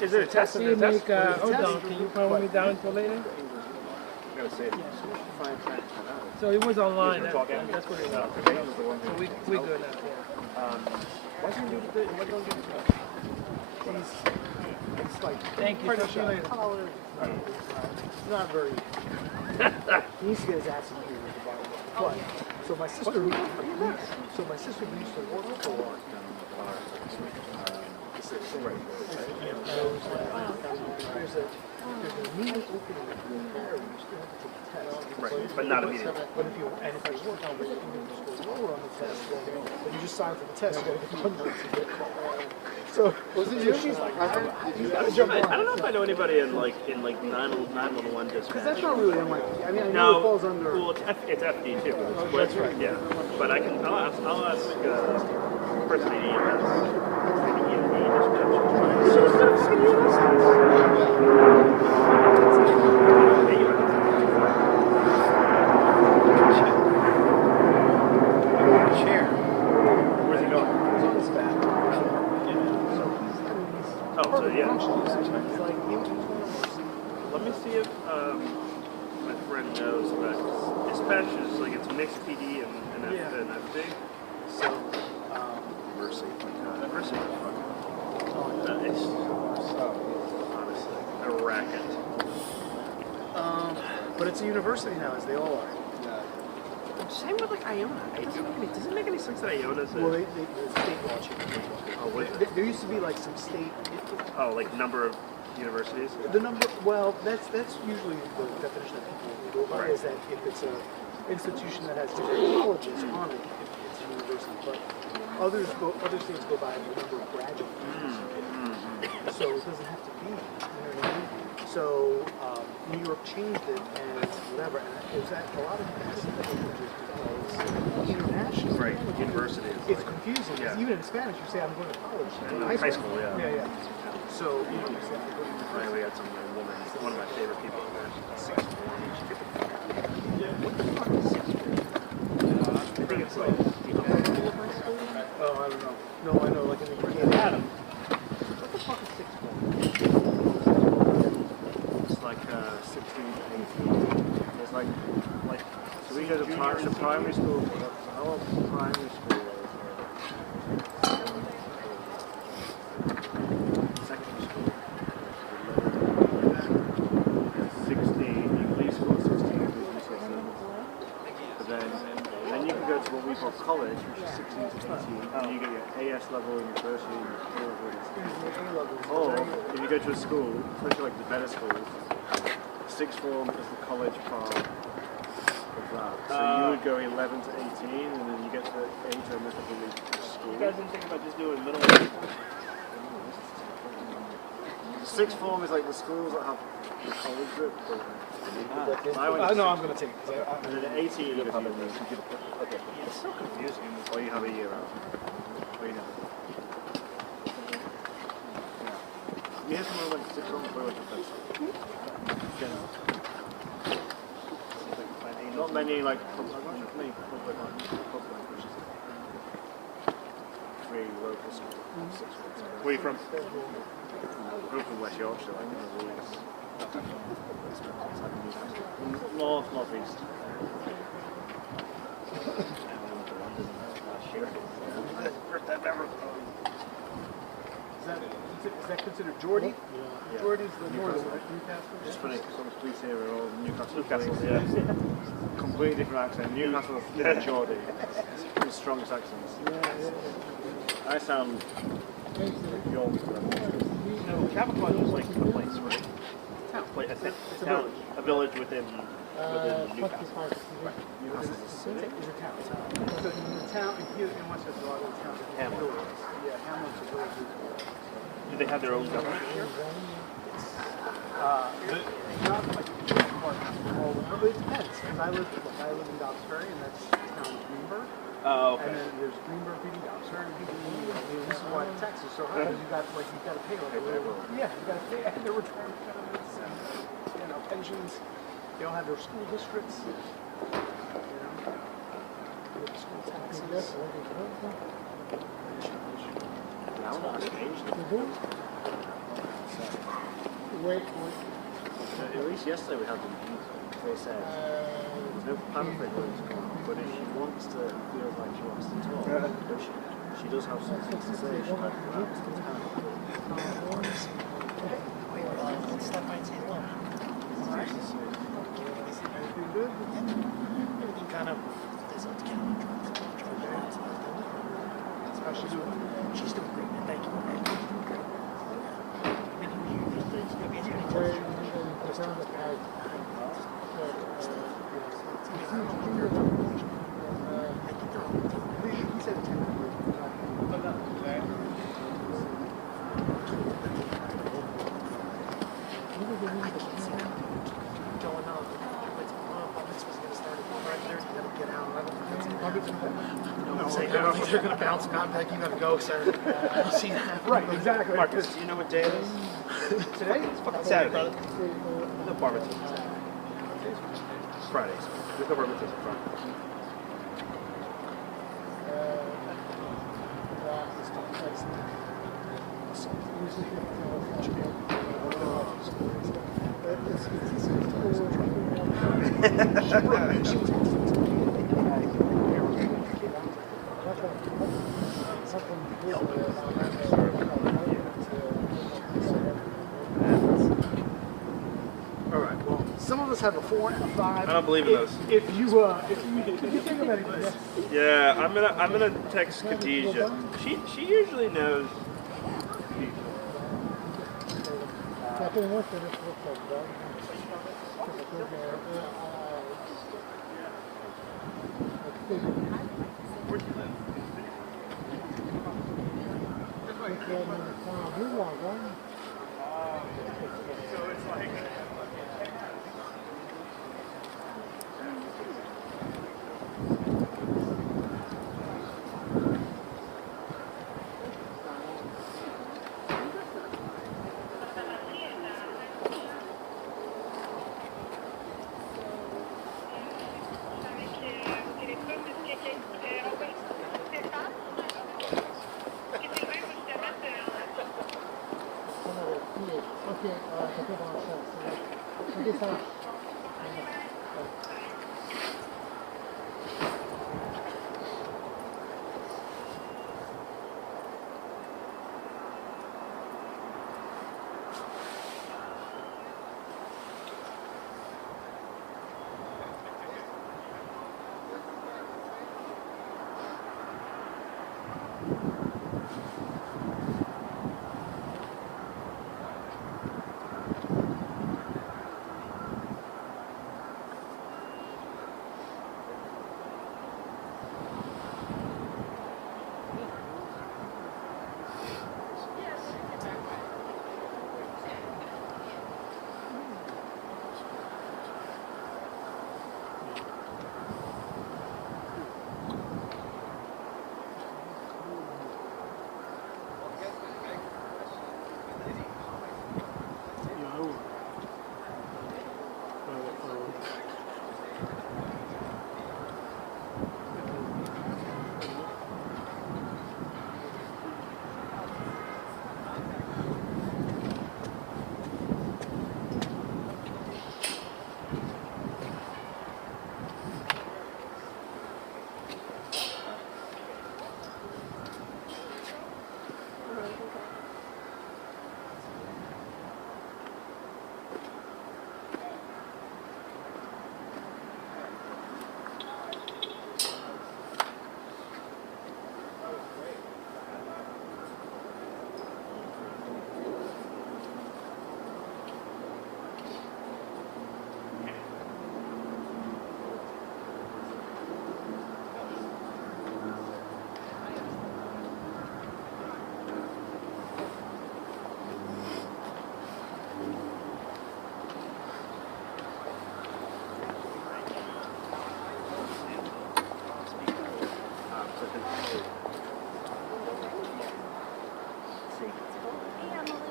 Is it a test? Hold on, can you follow me down until later? So it was online. That's what it was. So we good now. Why didn't you do it? Why don't you do it? It's like, thank you. Talk to you later. It's not very. He needs to get his ass in here with the bottom. But so my sister who used to work for there's a meeting opening in Paris, you still have to take the test. Right, but not immediately. But if you work on it, you can just go lower on the test. But you just sign for the test, you gotta get the hundreds to get So was it you? She's like, I don't know if I know anybody in 911 dispatch. Because that's not really NYPD. I mean, I know it falls under. Well, it's FD too. Oh, that's right. Yeah, but I'll ask person in EMS. Chair. Where's he going? He's on his back. Oh, so yeah. Let me see if my friend knows about dispatch is like it's mixed PD and FD. So, Mercy. Mercy. Nice. Honestly, a racket. But it's a university now, as they all are. Same with like Iona. Does it make any sense that Iona's Well, the state law changed. There used to be like some state. Oh, like number of universities? The number, well, that's usually the definition that people go by, is that if it's an institution that has different colleges on it, it's university, but other states go by the number of graduates. So it doesn't have to be, you know what I mean? So New York changed it and whatever, and it was that a lot of international. Right, universities. It's confusing. Yeah. Even in Spanish, you say I'm going to college. High school, yeah. Yeah. So you know, you say I'm going to Right, we had some woman, one of my favorite people in there. Sixth form. What the fuck is sixth form? I think it's like, oh, I don't know. No, I know, like in the Adam. What the fuck is sixth form? It's like 16 to 18. It's like so we go to primary school. How old primary school was? Secondary school. 16. You leave school at 16. But then you can go to what we call college, which is 16 to 18, and you get your AS level in university and your or if you go to a school, especially like the better schools, sixth form is the college part of that. So you would go 11 to 18, and then you get to the age where most people leave school. You guys didn't think about just doing middle Sixth form is like the schools that have the college group. No, I'm going to take it. And then at 18, you have okay. It's so confusing. Or you have a year out. Or you never. You have someone like sixth form for not many like public which is free local schools. Where are you from? I grew up in West Yorkshire, like in the Leeds. Northeast. First time ever. Is that considered Geordie? Yeah. Geordie's the northern, right? Newcastle? It's funny because all the police here are all Newcastle. Yeah. Completely different accent. Newcastle is Geordie. It's one of the strongest accents. I sound York. No, Capricorn is like a place, right? It's a town, a village within Newcastle. Right. Newcastle is a city? It's a town. So the town, here in Westchester, a lot of the towns are Hamlet. Yeah, Hamlet's a village. Do they have their own government here? Not like but it depends. Because I live in Dobbs Ferry, and that's the town of Greenberg. Oh, okay. And then there's Greenberg feeding Dobbs Ferry, and this is why the tax is so high. Because you got to pay like yeah, you got to pay and their retirement benefits and pensions. They all have their school districts. School taxes. At least yesterday we had them. They said there's no plan for it, but if she wants to, feels like she wants to talk, but she does have something to say. She might come out to town. Step by and say hello. Everything good? Everything kind of is up to count. How's she doing? She's doing great, man. Thank you. He said 10. They're going to bounce back. You got to go, sir. See that? Right, exactly. Marcus, do you know what day it is? Today? It's fucking Saturday. No bar mitzvahs. Fridays. There's no bar mitzvahs on Friday. Alright, well, some of us have a 4 and a 5. I don't believe in those. If you think of anything, yes. Yeah, I'm gonna text Khadijah. She usually knows people. Where do you live?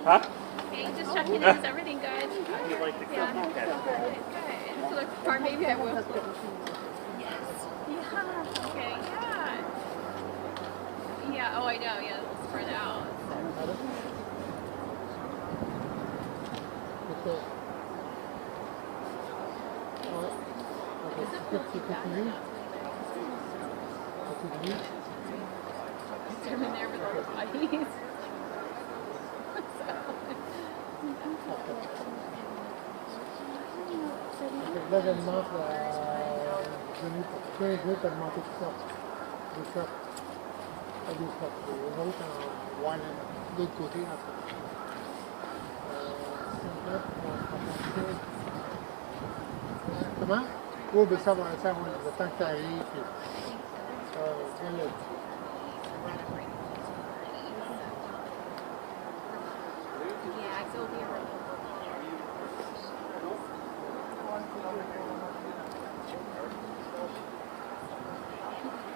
Huh? Hey, just checking in. Is everything good? You like the good. Good. So the car, maybe I will. Yes. Yeah. Okay. Yeah. Yeah. Oh, I know. Yeah. It's spread out. I'm in there with all the bodies. Là, j'alimente venu pour 15 litres alimenté tout ça. Des shops. Pas des shops. Les autres en one, de l'autre côté, en tout cas. 5 litres pour 36. Comment? Oui, ben ça va, le temps que ça arrive. Puis, bien là.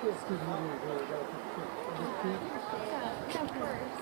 Excuse me, Yeah, of course.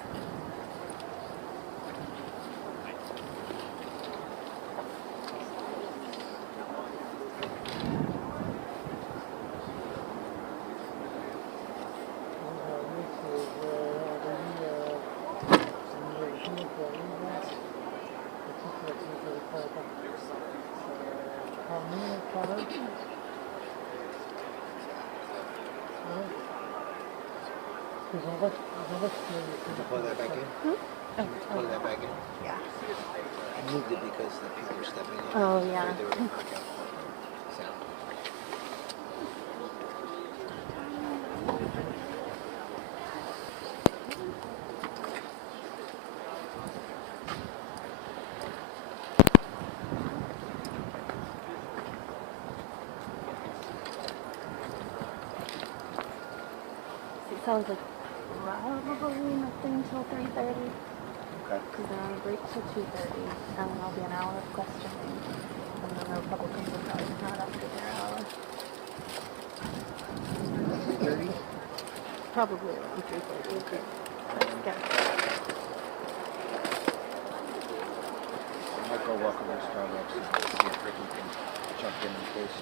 Pull that back in? Pull that back in? Yeah. I moved it because the people were stepping in. Oh, yeah. They were knock out sound. It sounds like probably nothing until 3:30. Okay. Because they're on a break till 2:30, and then there'll be an hour of questioning, and then the Republicans will probably not after their hour. 3:30? Probably around 3:30. Okay. Let's get it. I might go walk over to Starbucks and see if Ricky can jump in case.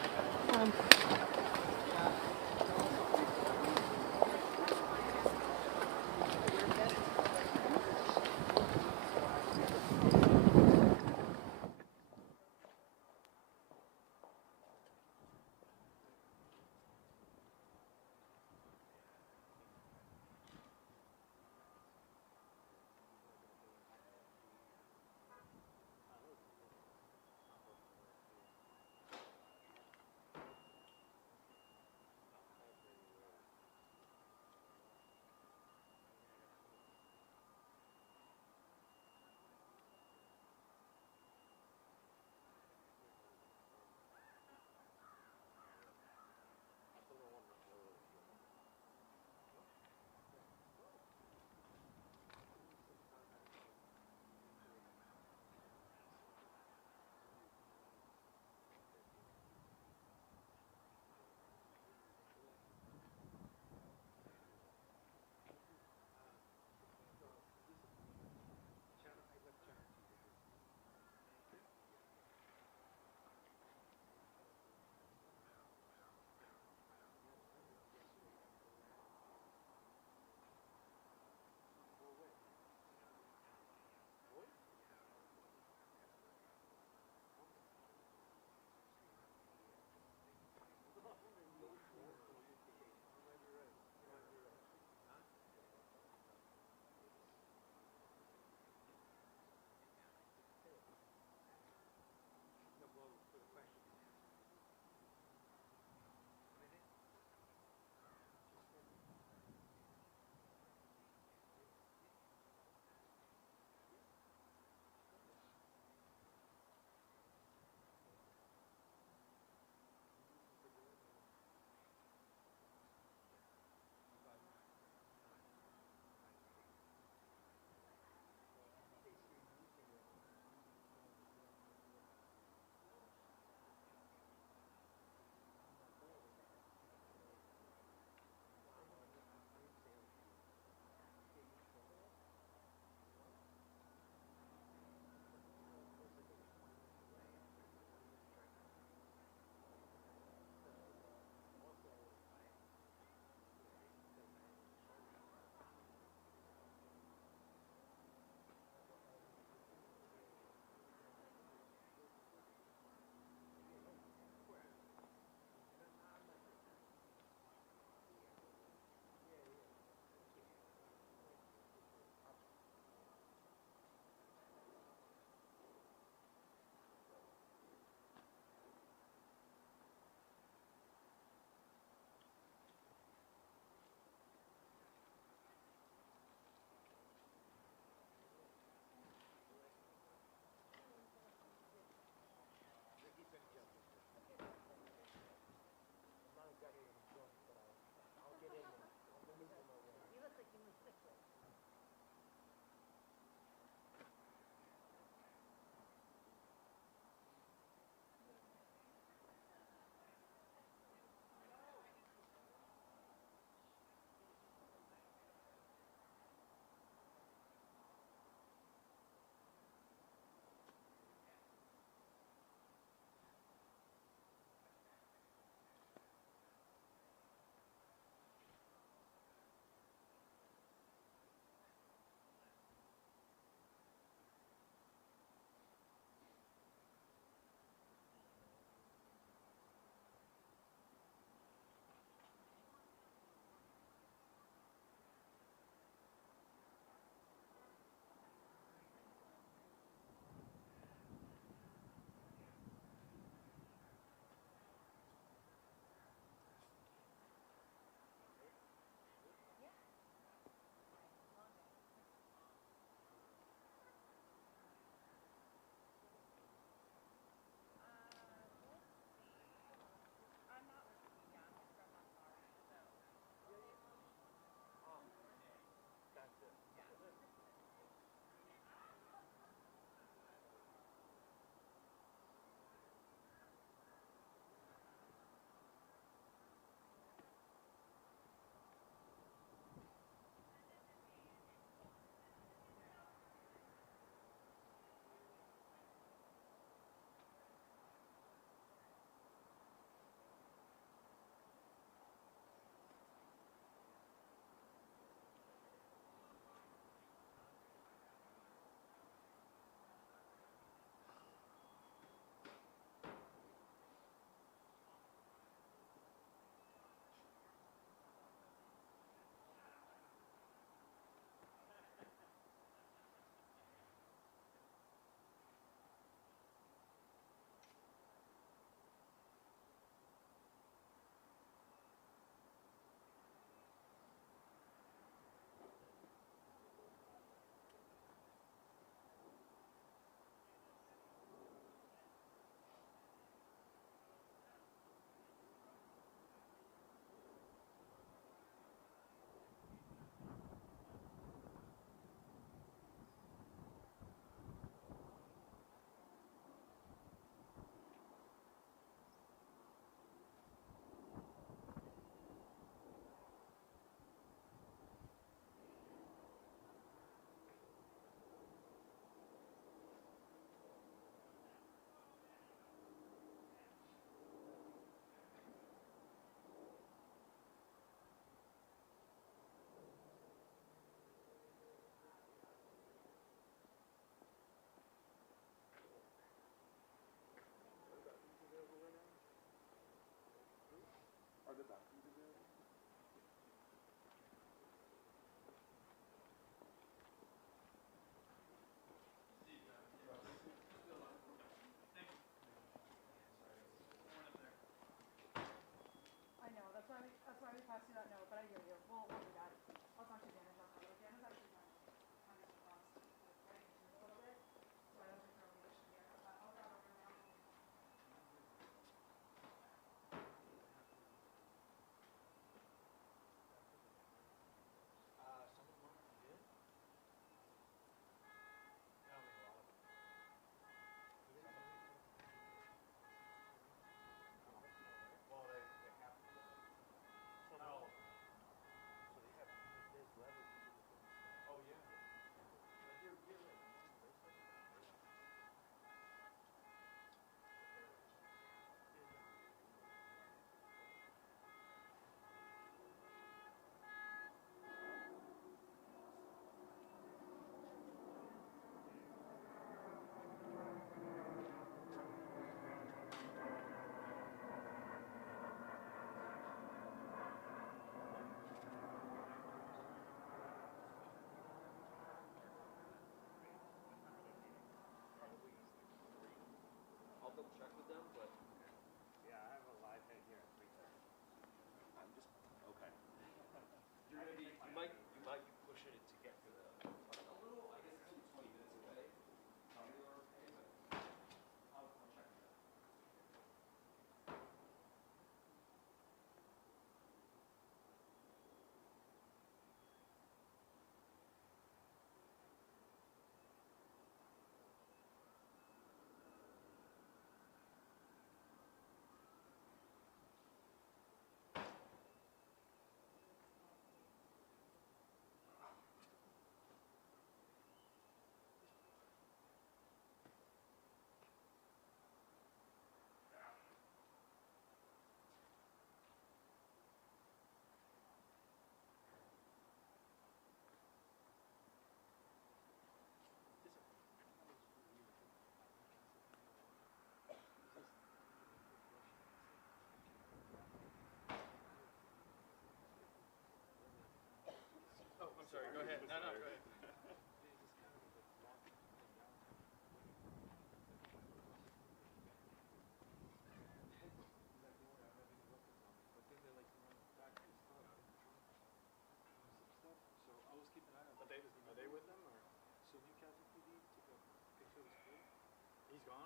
John?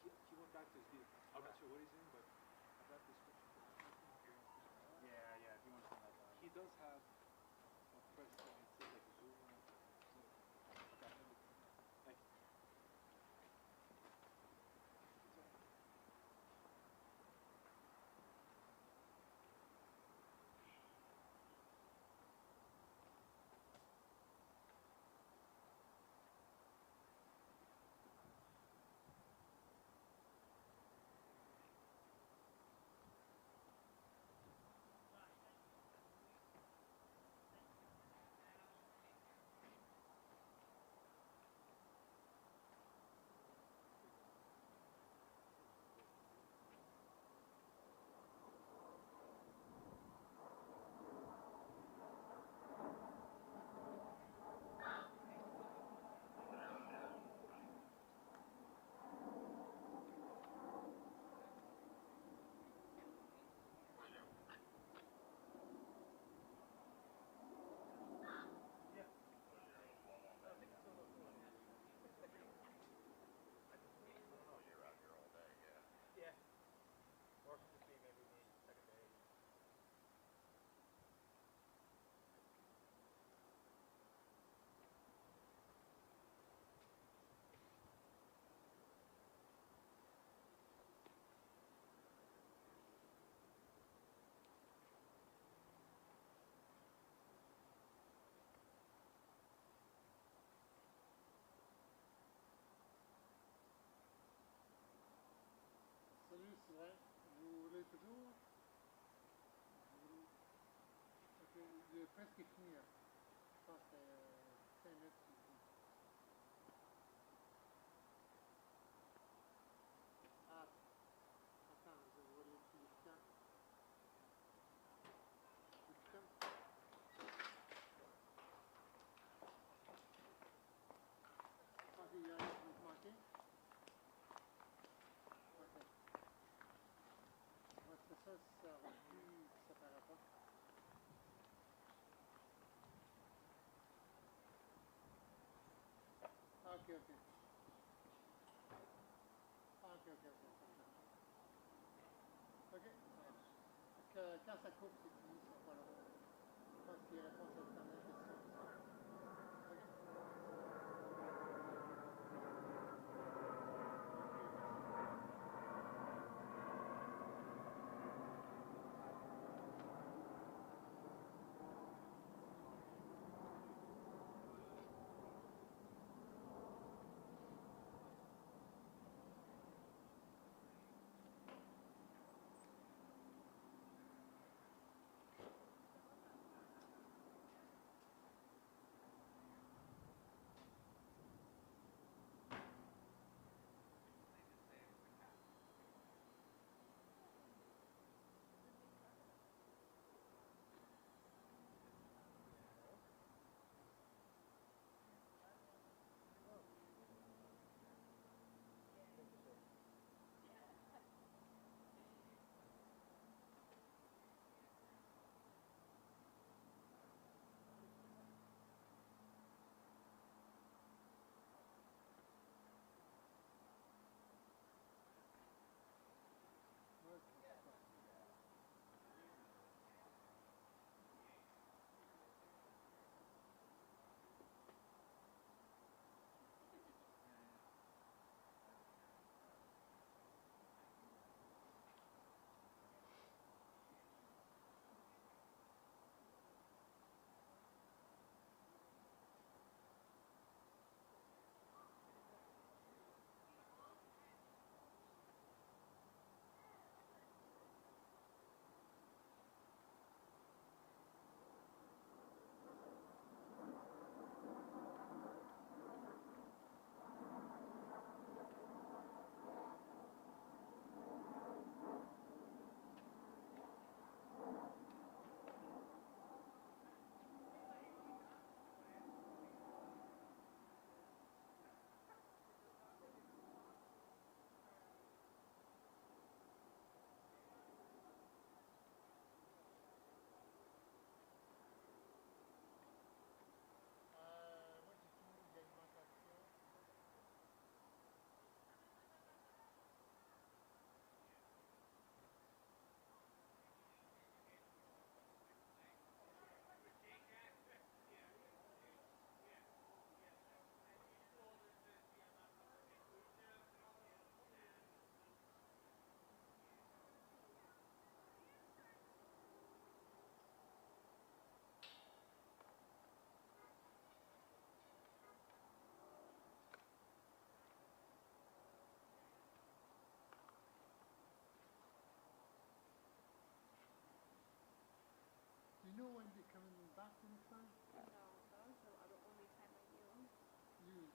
He went back to his view. I'm not sure what he's in, but I got this picture. Yeah, if you want to send that down. He does have a press thing. It says like Zoom on it. Okay, thank you. Salut, c'est vrai. Vous voulez toujours? Ok, il est presque fini. Je pense que c'est 5 minutes. Ah, attends, je vais voir si le scan. Le scan. Je pense qu'il y a un qui vous manquait. Ok. Ouais, c'est ça, ça aurait pu, ça paraît pas. Ah, ok. Ah, ok, ça marche. Ok, ça marche. Parce que quand ça coupe, c'est fini, c'est pas long. Je pense qu'il répond à cette dernière question. Ok.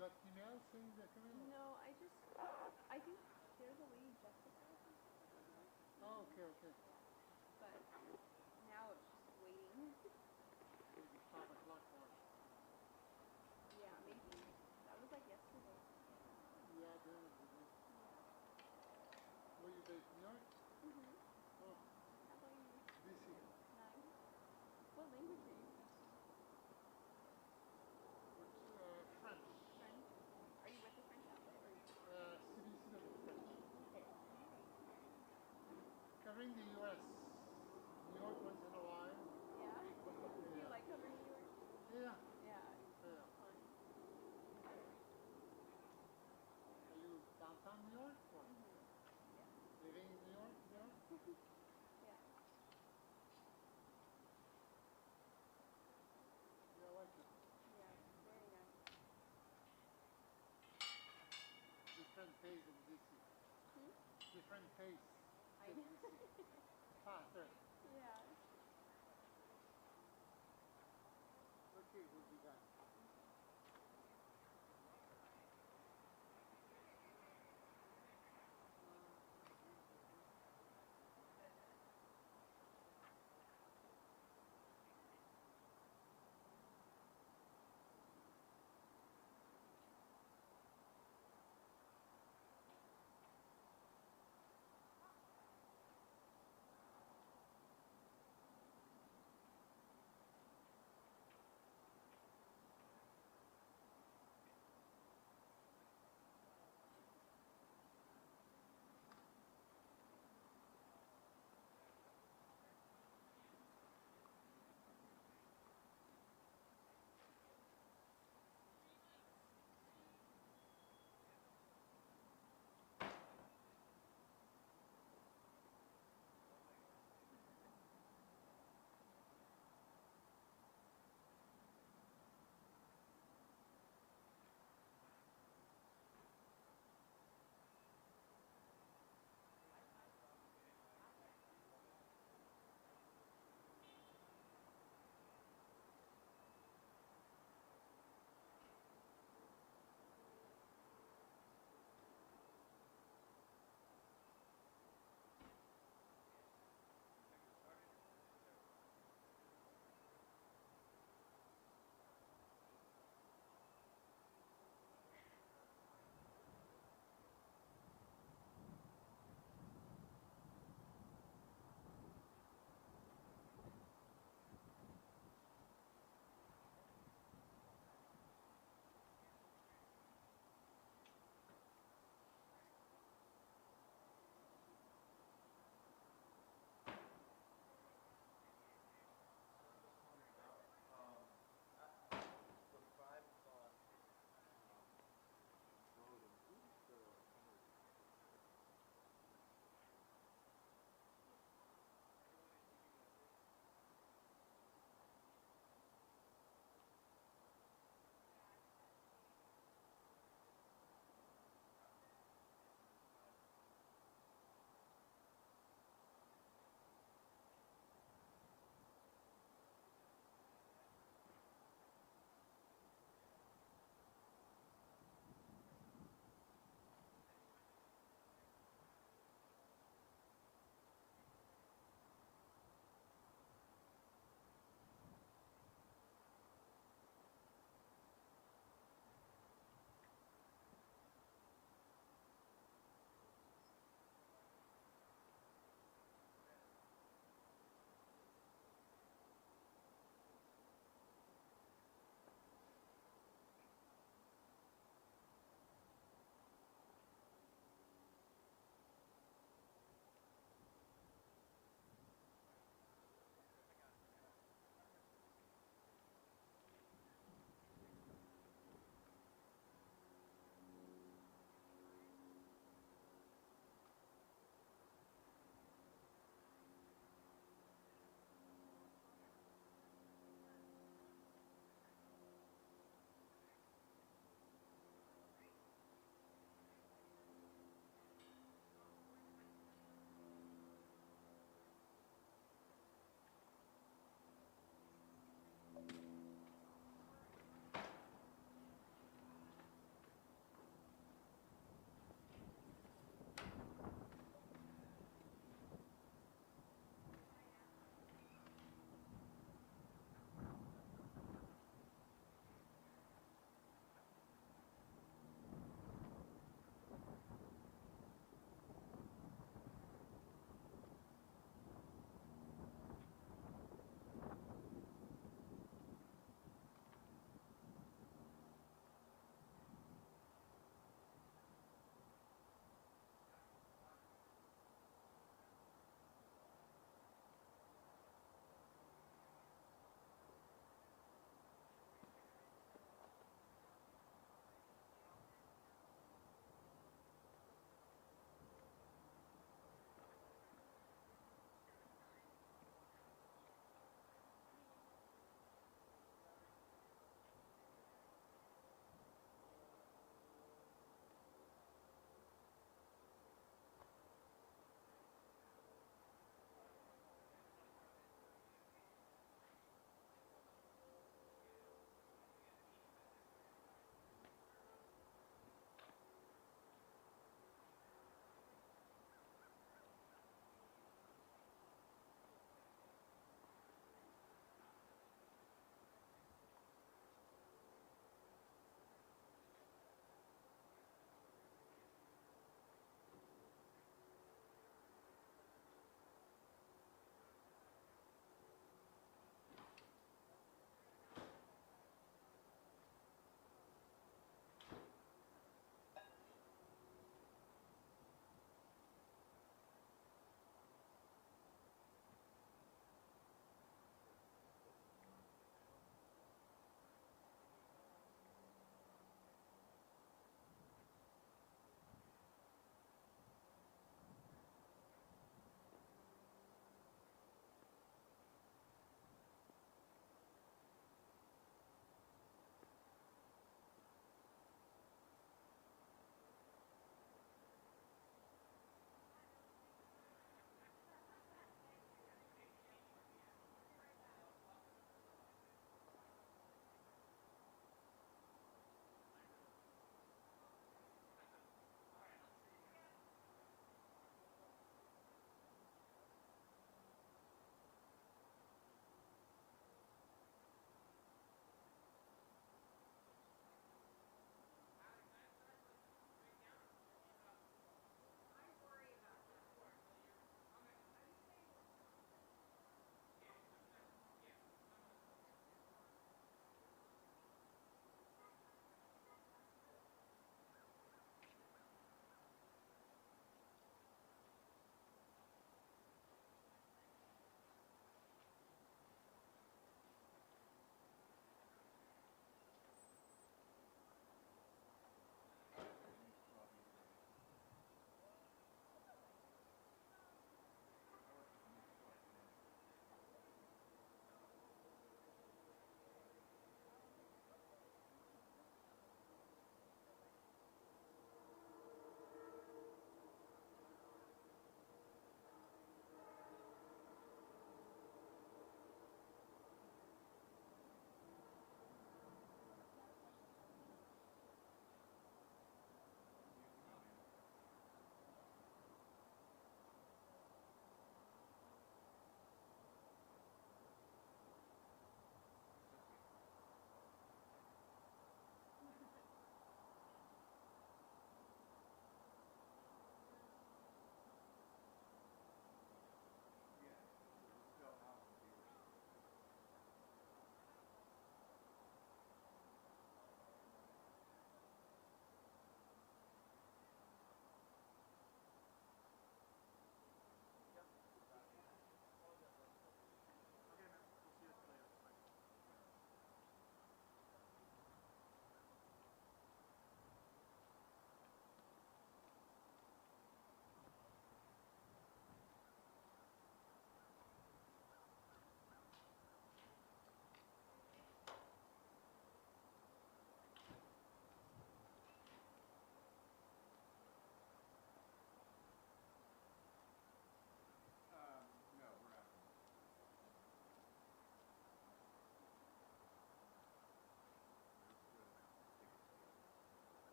got emails saying they're coming? No, I think they're the lady Jessica. Oh, okay, okay. But now it's just waiting. Maybe 5 o'clock or... Yeah, maybe. That was like yesterday. Yeah, there is. Were you based in New York? Mm-hmm. Oh, How about you? DC. Nice. What language are you speaking? French. French. Are you with the French outfit or are you? CBC of French. Okay. Covering the U.S. New York once in a while. Yeah. Do you like covering New York? Yeah. Yeah. Yeah. Fun. Are you downtown New York? Or living in New York? Yeah. Yeah, I like it. Yeah, very nice. Different pace in DC. Different pace I in know. DC. Faster. Yeah. Okay, we'll be back.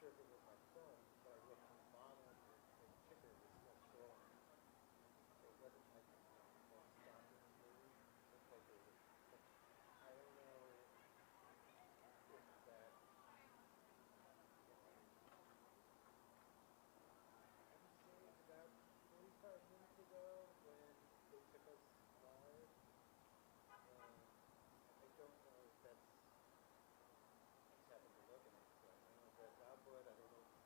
sure if it was my phone, but I looked on the bottom, the ticker was still scrolling. So it wasn't like stopping the move. Looked like it was, but I don't know if that, I would say it was about 45 minutes ago when they took us live. I don't know if that's, I just happened to look and I said, I don't know if that's output, I don't know if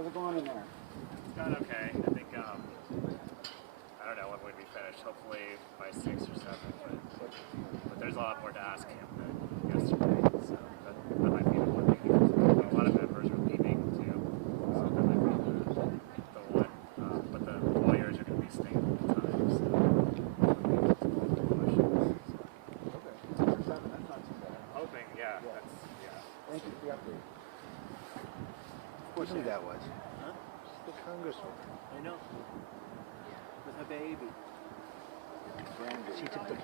how's it going in there? It's going okay. I think, I don't know when we'd be finished, hopefully by 6 or 7, but there's a lot more to ask him than yesterday, so that might be the one thing. A lot of members are leaving too, so that might be the one, but the lawyers are going to be staying the whole time, so Okay, 6 or 7, that's not too bad. hoping, yeah. Thank you for the update. Of course who that was. Huh? The congresswoman. I know. With her baby. She took the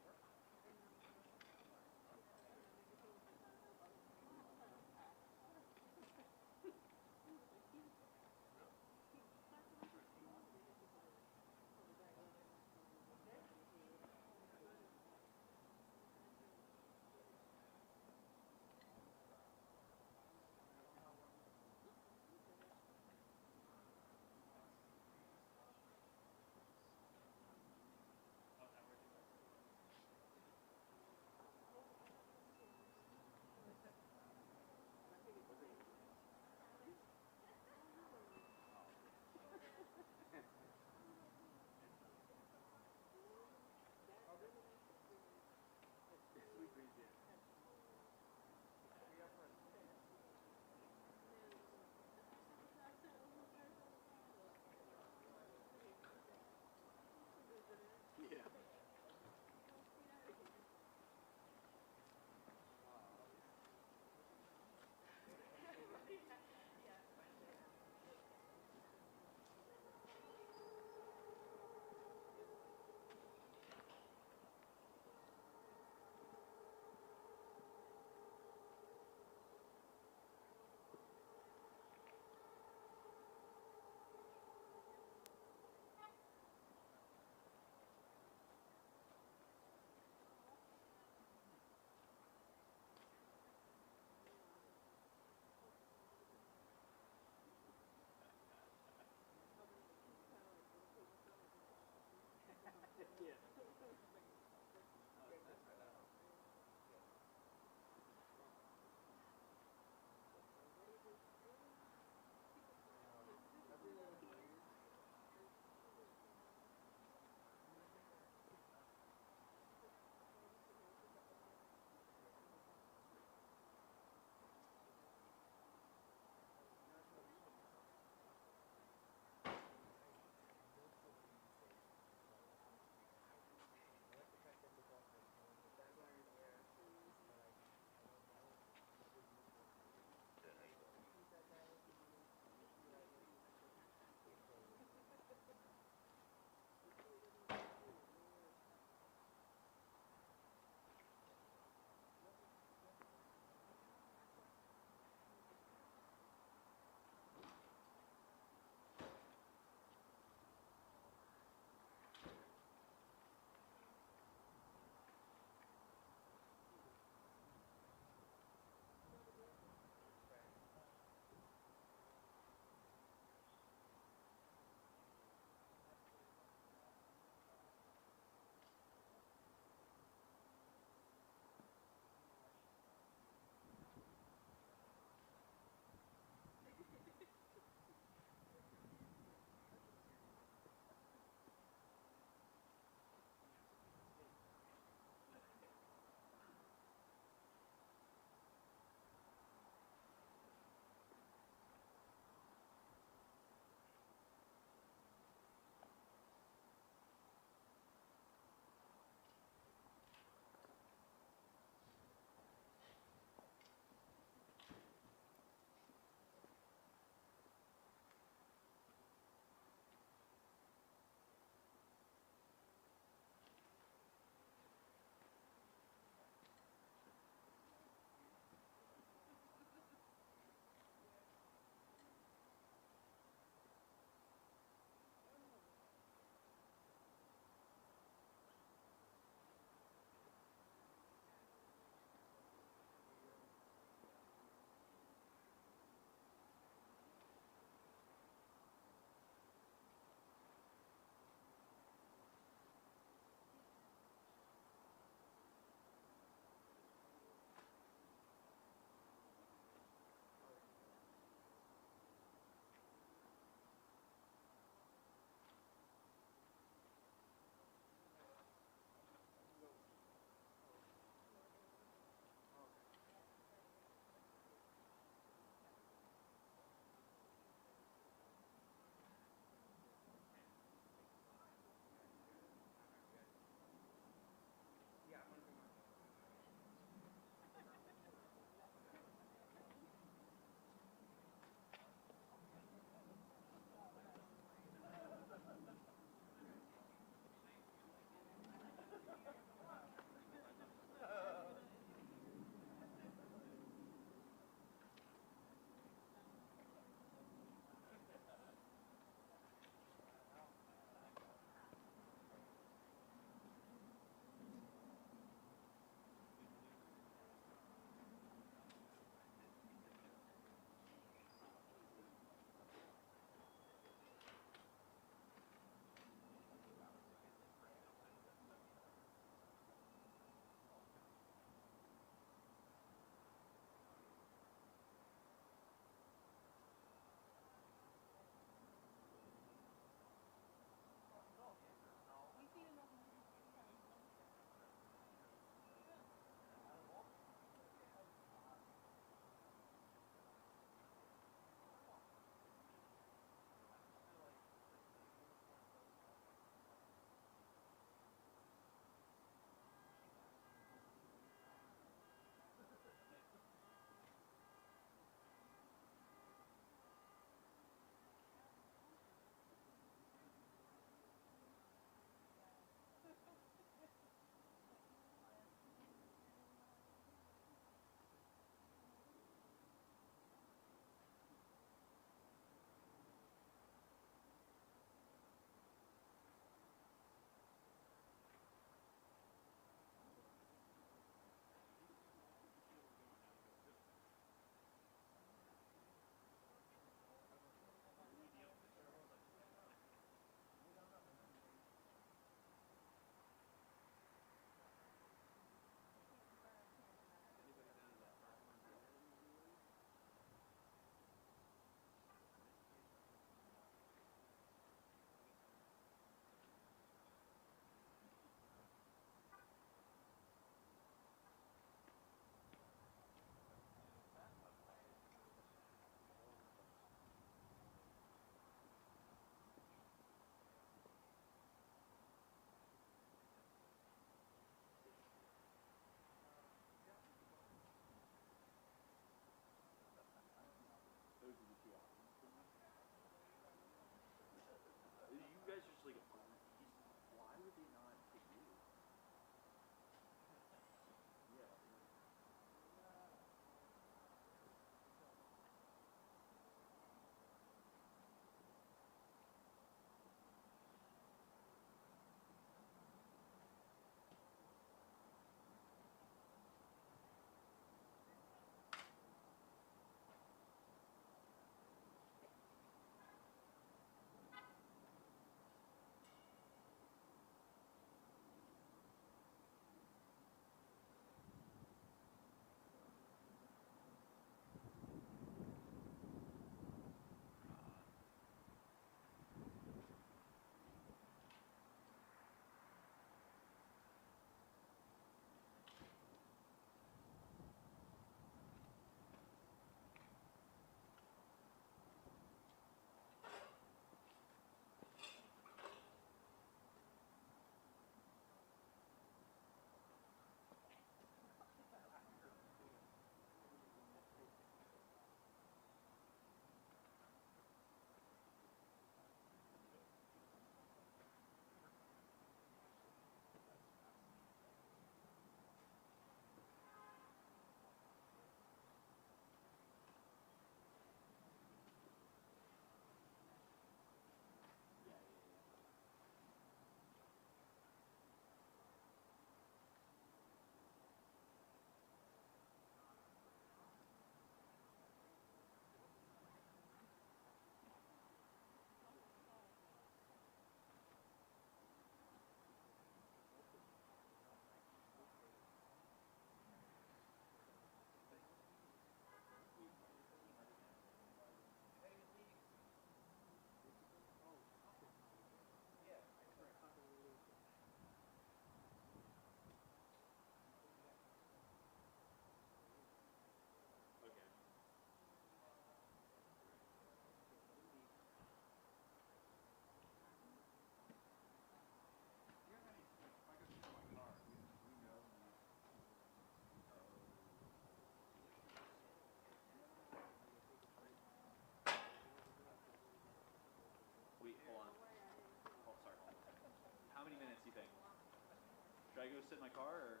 I go sit in my car or?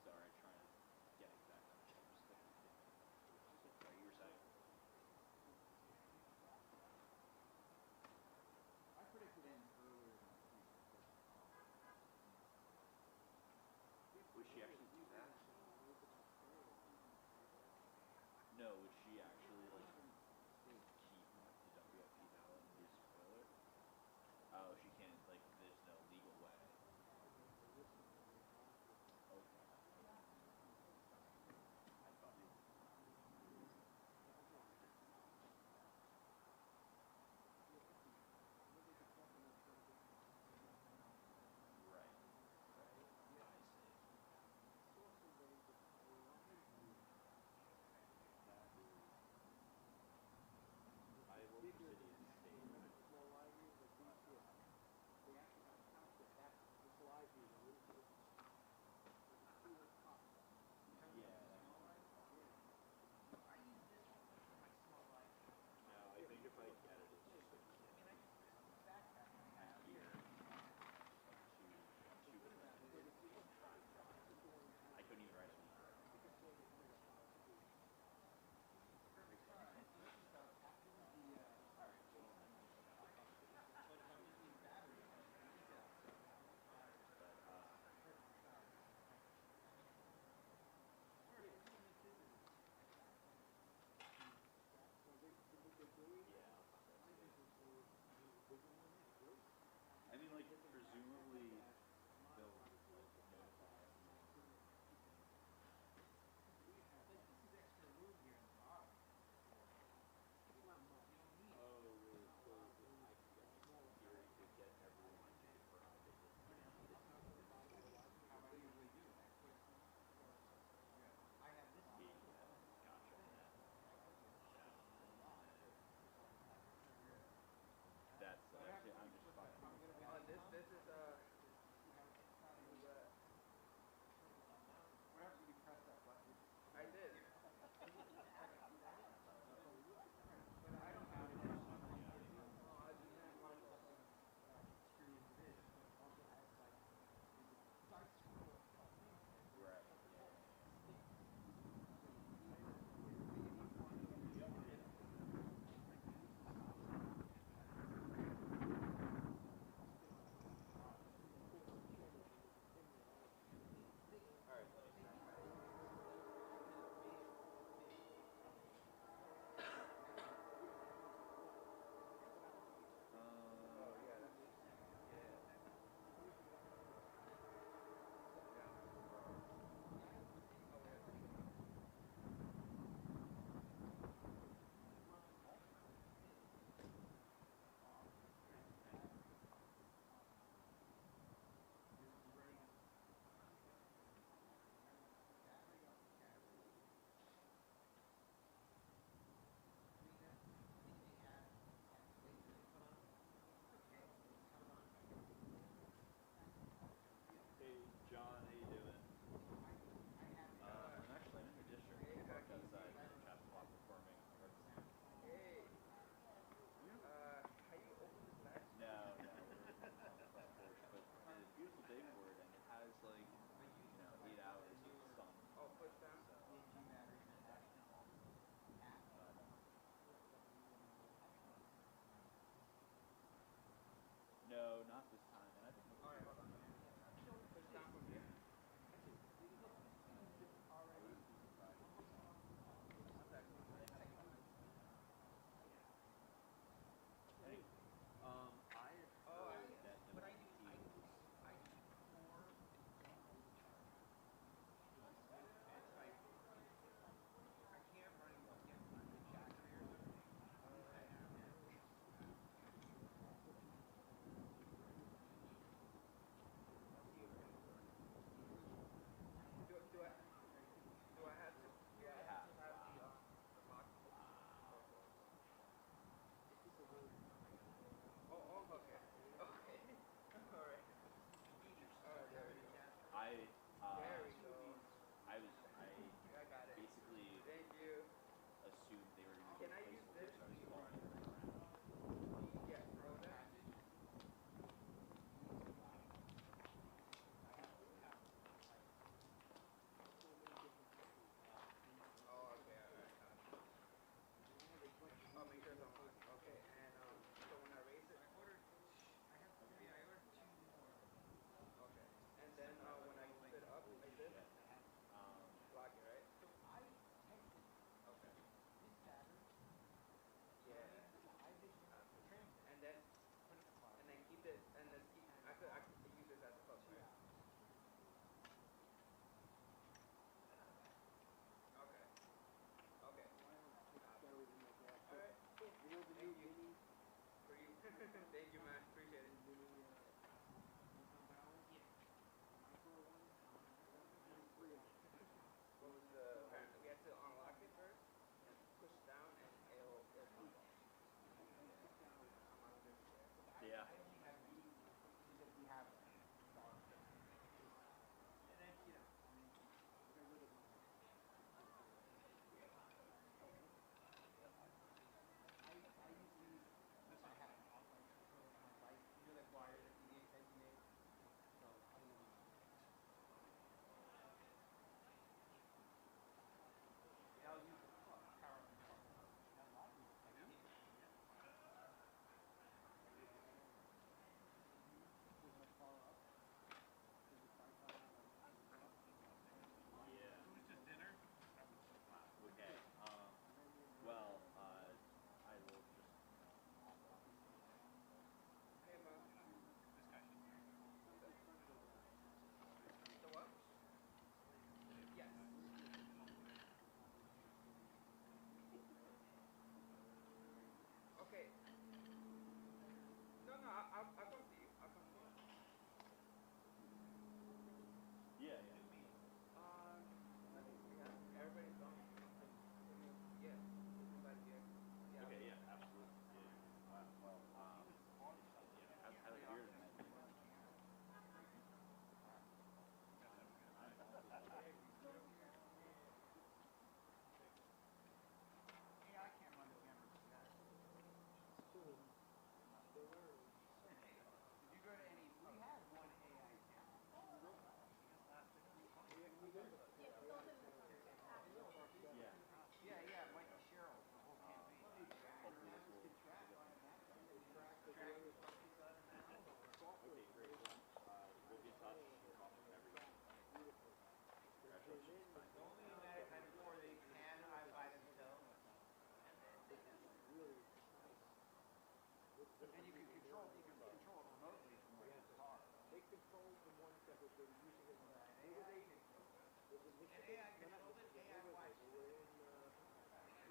Sorry, trying to get back on the chair. Sorry, you were saying? I predicted in earlier than would she actually do that? No, would she actually like keep the WFP ballot and do spoiler? Oh, she can't, like, there's no legal way.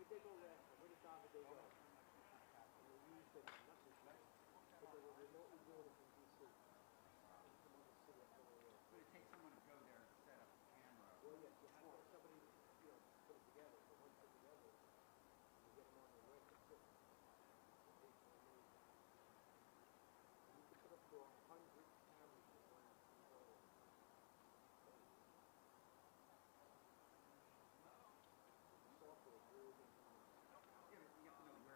Where'd they go last time? Where did David they go? And they used them, not this night, but they were remotely doing it from DC. And some other city up the way. But it takes someone to go there and set up a camera. Well, yes, before somebody, put it together. So once put together, you get them on the list, that's it. It's amazing. And you can put up to 100 cameras in one control. The software is really good. Yeah, but you have to know where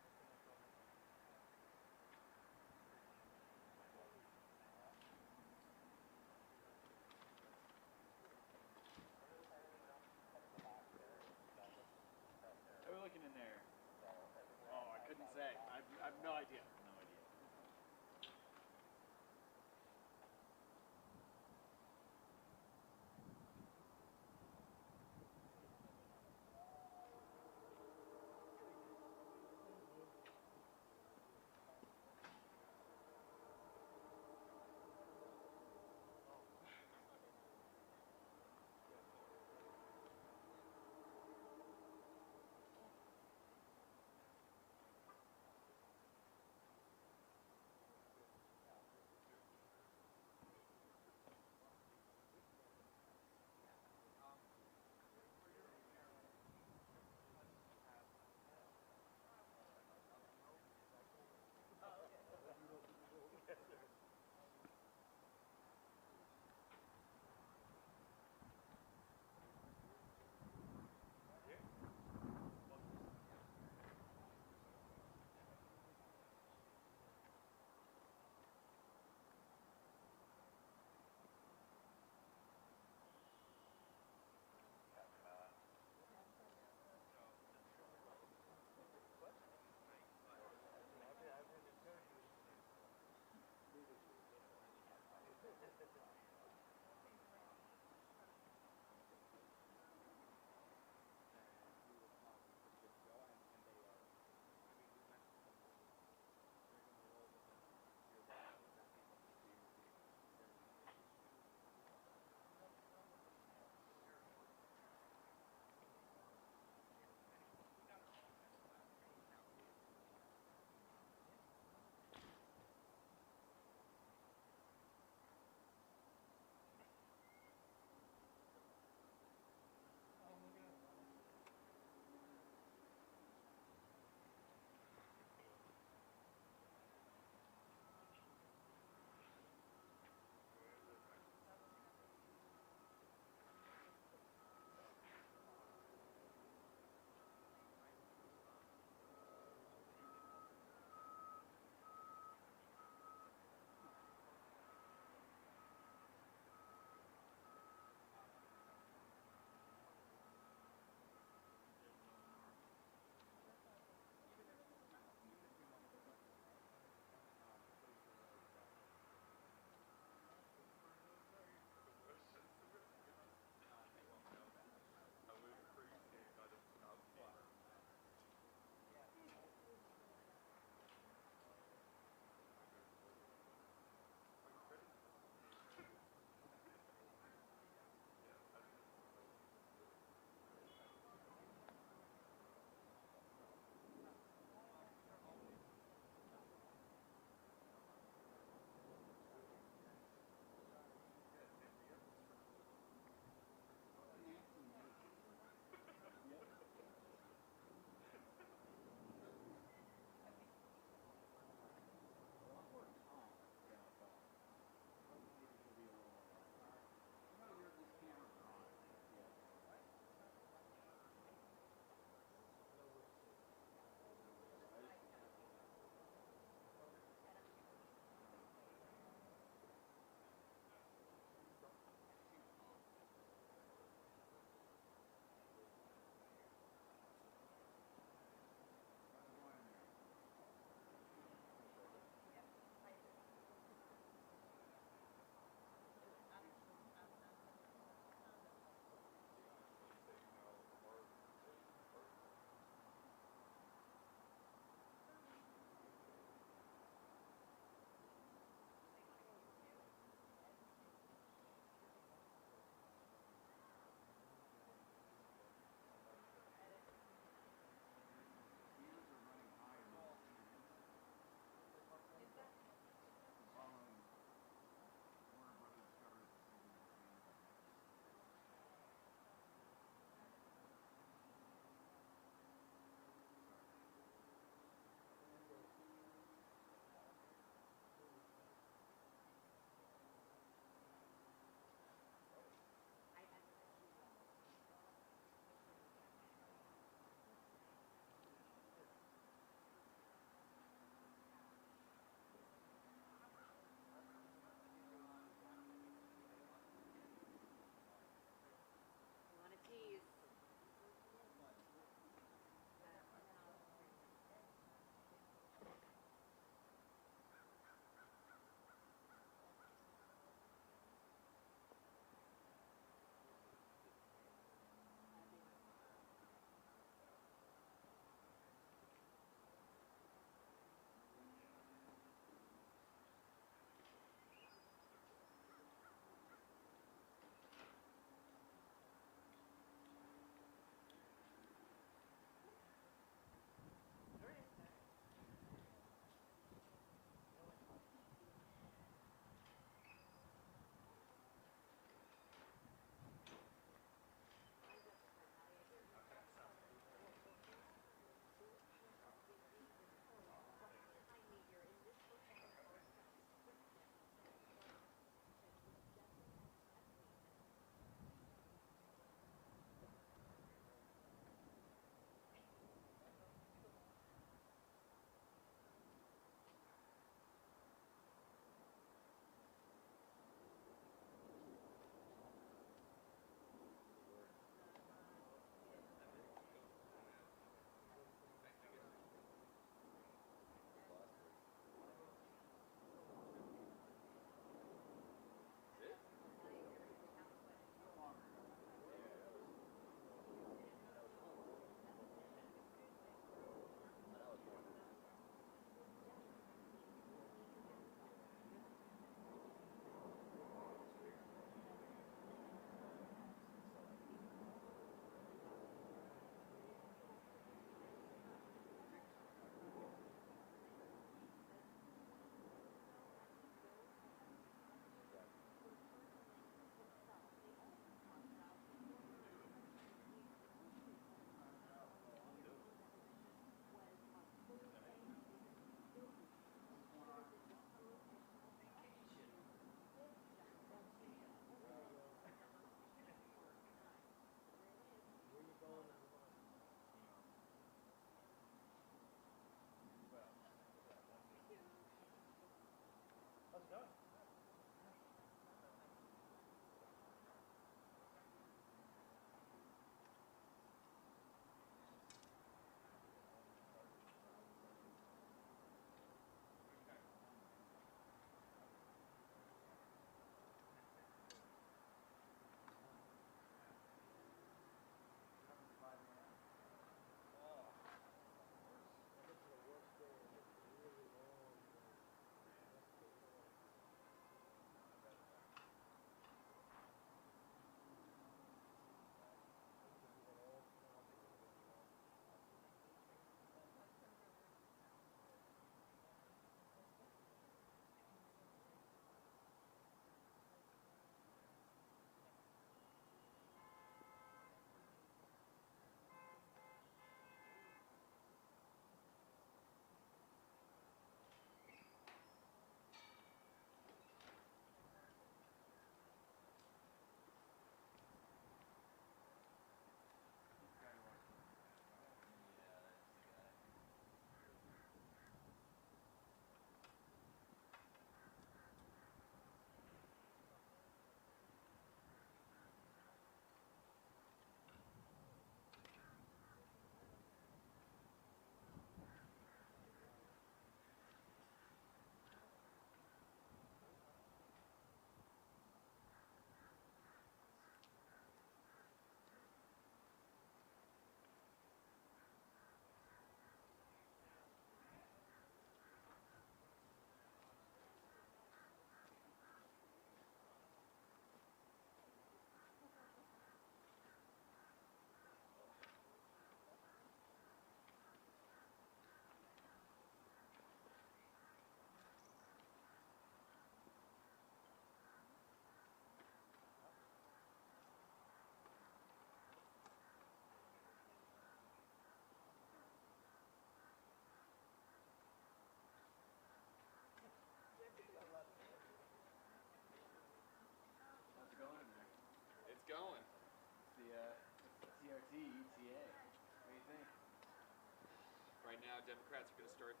right now, Democrats are going to start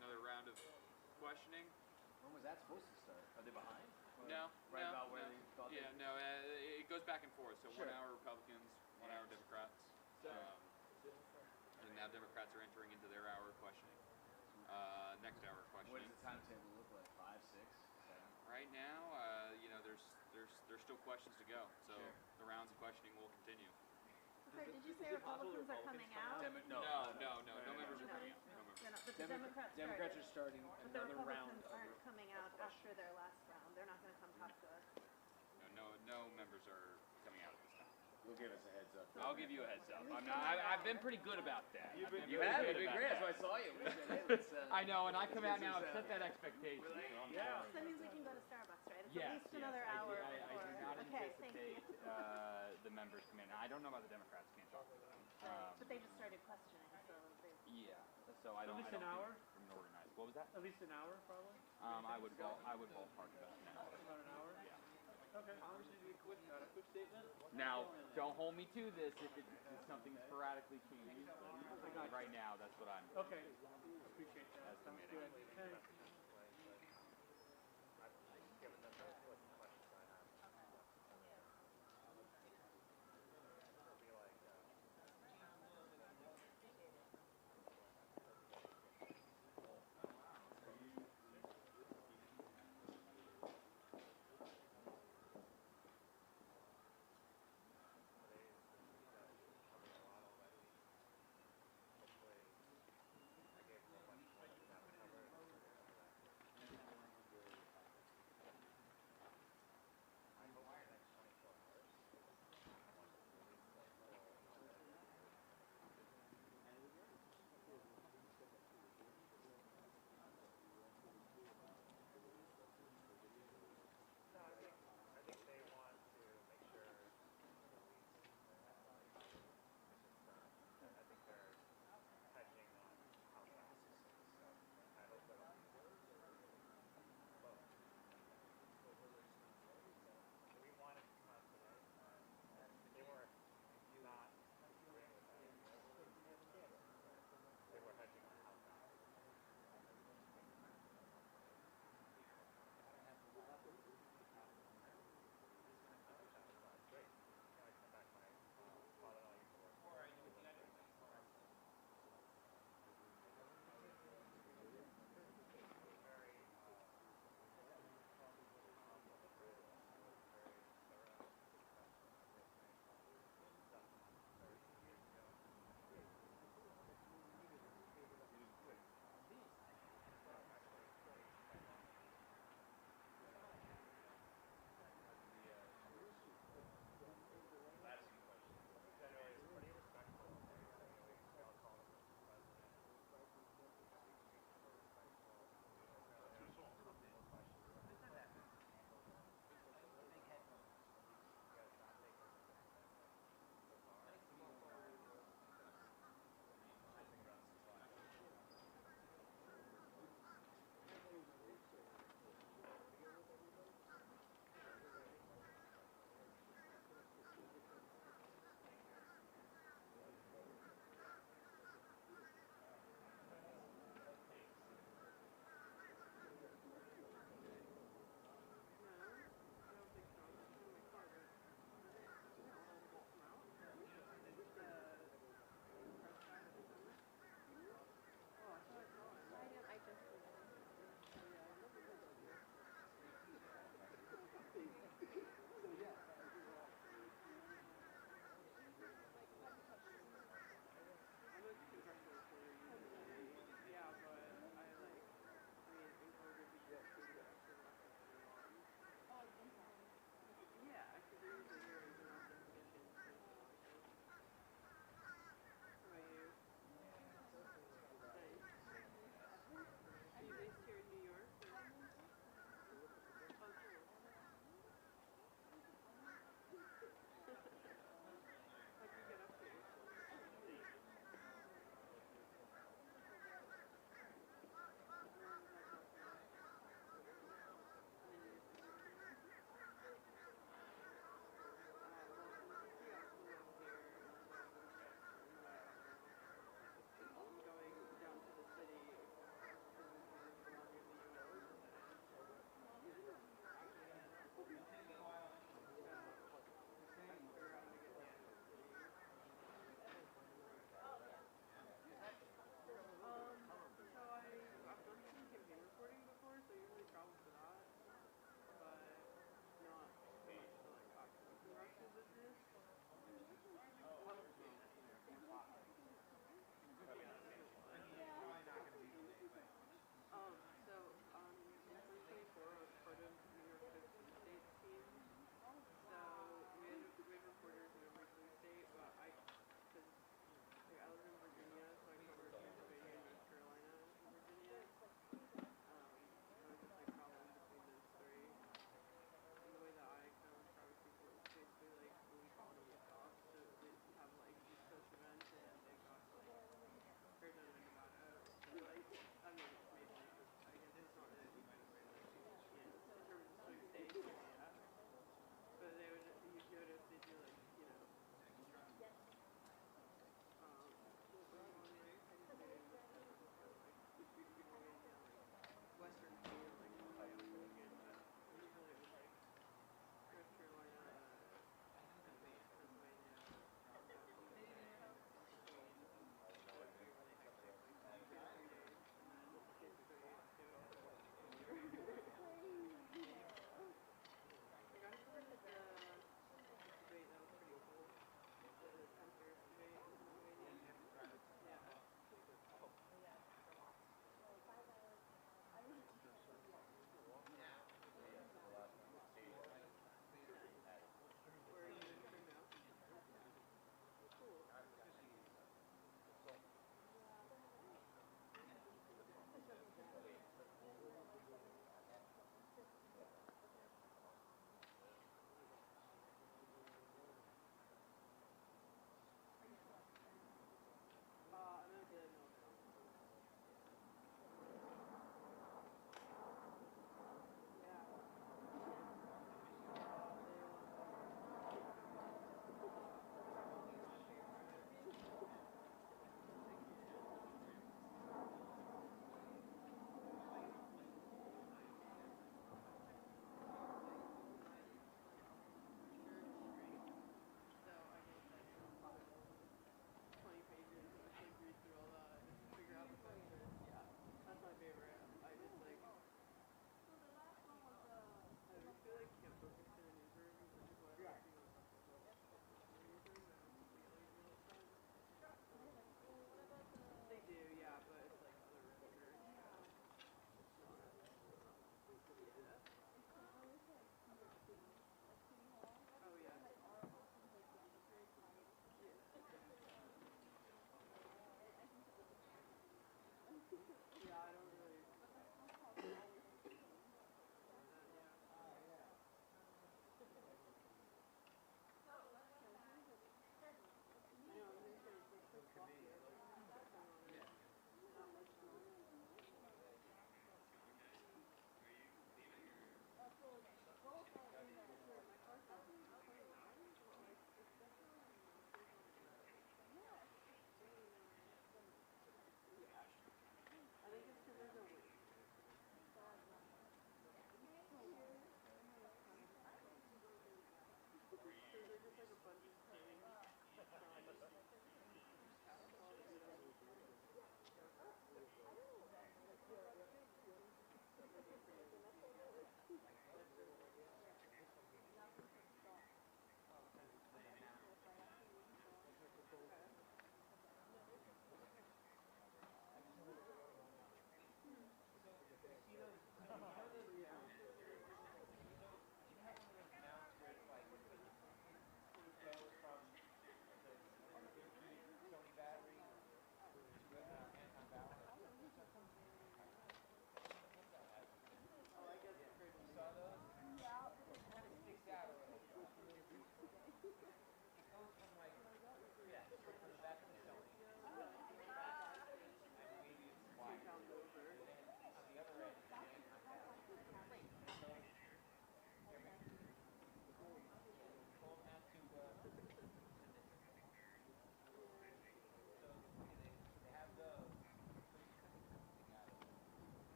another round of questioning. When was that supposed to start? Are they behind? No. Right no, about where no. they thought Yeah, they... no, it goes back and forth. So Sure. 1 hour Republicans, 1 hour Democrats. And now Democrats are entering into their hour of questioning. Next hour of questioning. What does the timetable look like? 5, 6, 7? Right now, there's still questions to go. So Sure. the rounds of questioning will continue. Sorry, did you say Republicans are coming out? No members are coming out. No members. They're not, but the Democrats Democrats are starting But the another round Republicans of... aren't coming out after their last round. They're not going to come talk to us. No members are coming out at this time. You'll give us a heads up. I'll give you a heads up. I've been pretty good about that. You've been great. That's why I saw you. I know, and I come out now and set that expectation. Yeah. So that means we can go to Starbucks, right? It's Yes, at least another hour I before. do not Okay, thank you. anticipate the members come in. I don't know about the Democrats. Can't talk to them. But they just started questioning, so they... Yeah. So I don't. At least an hour? From an organized. What was that? At least an hour, probably. I would ballpark about an hour. About an hour. Yeah. Okay. Congress needs to be quick statement. Now, don't hold me to this if it's something sporadically changes. But right now, that's what I'm. Okay. Appreciate that. Sounds good. Thanks.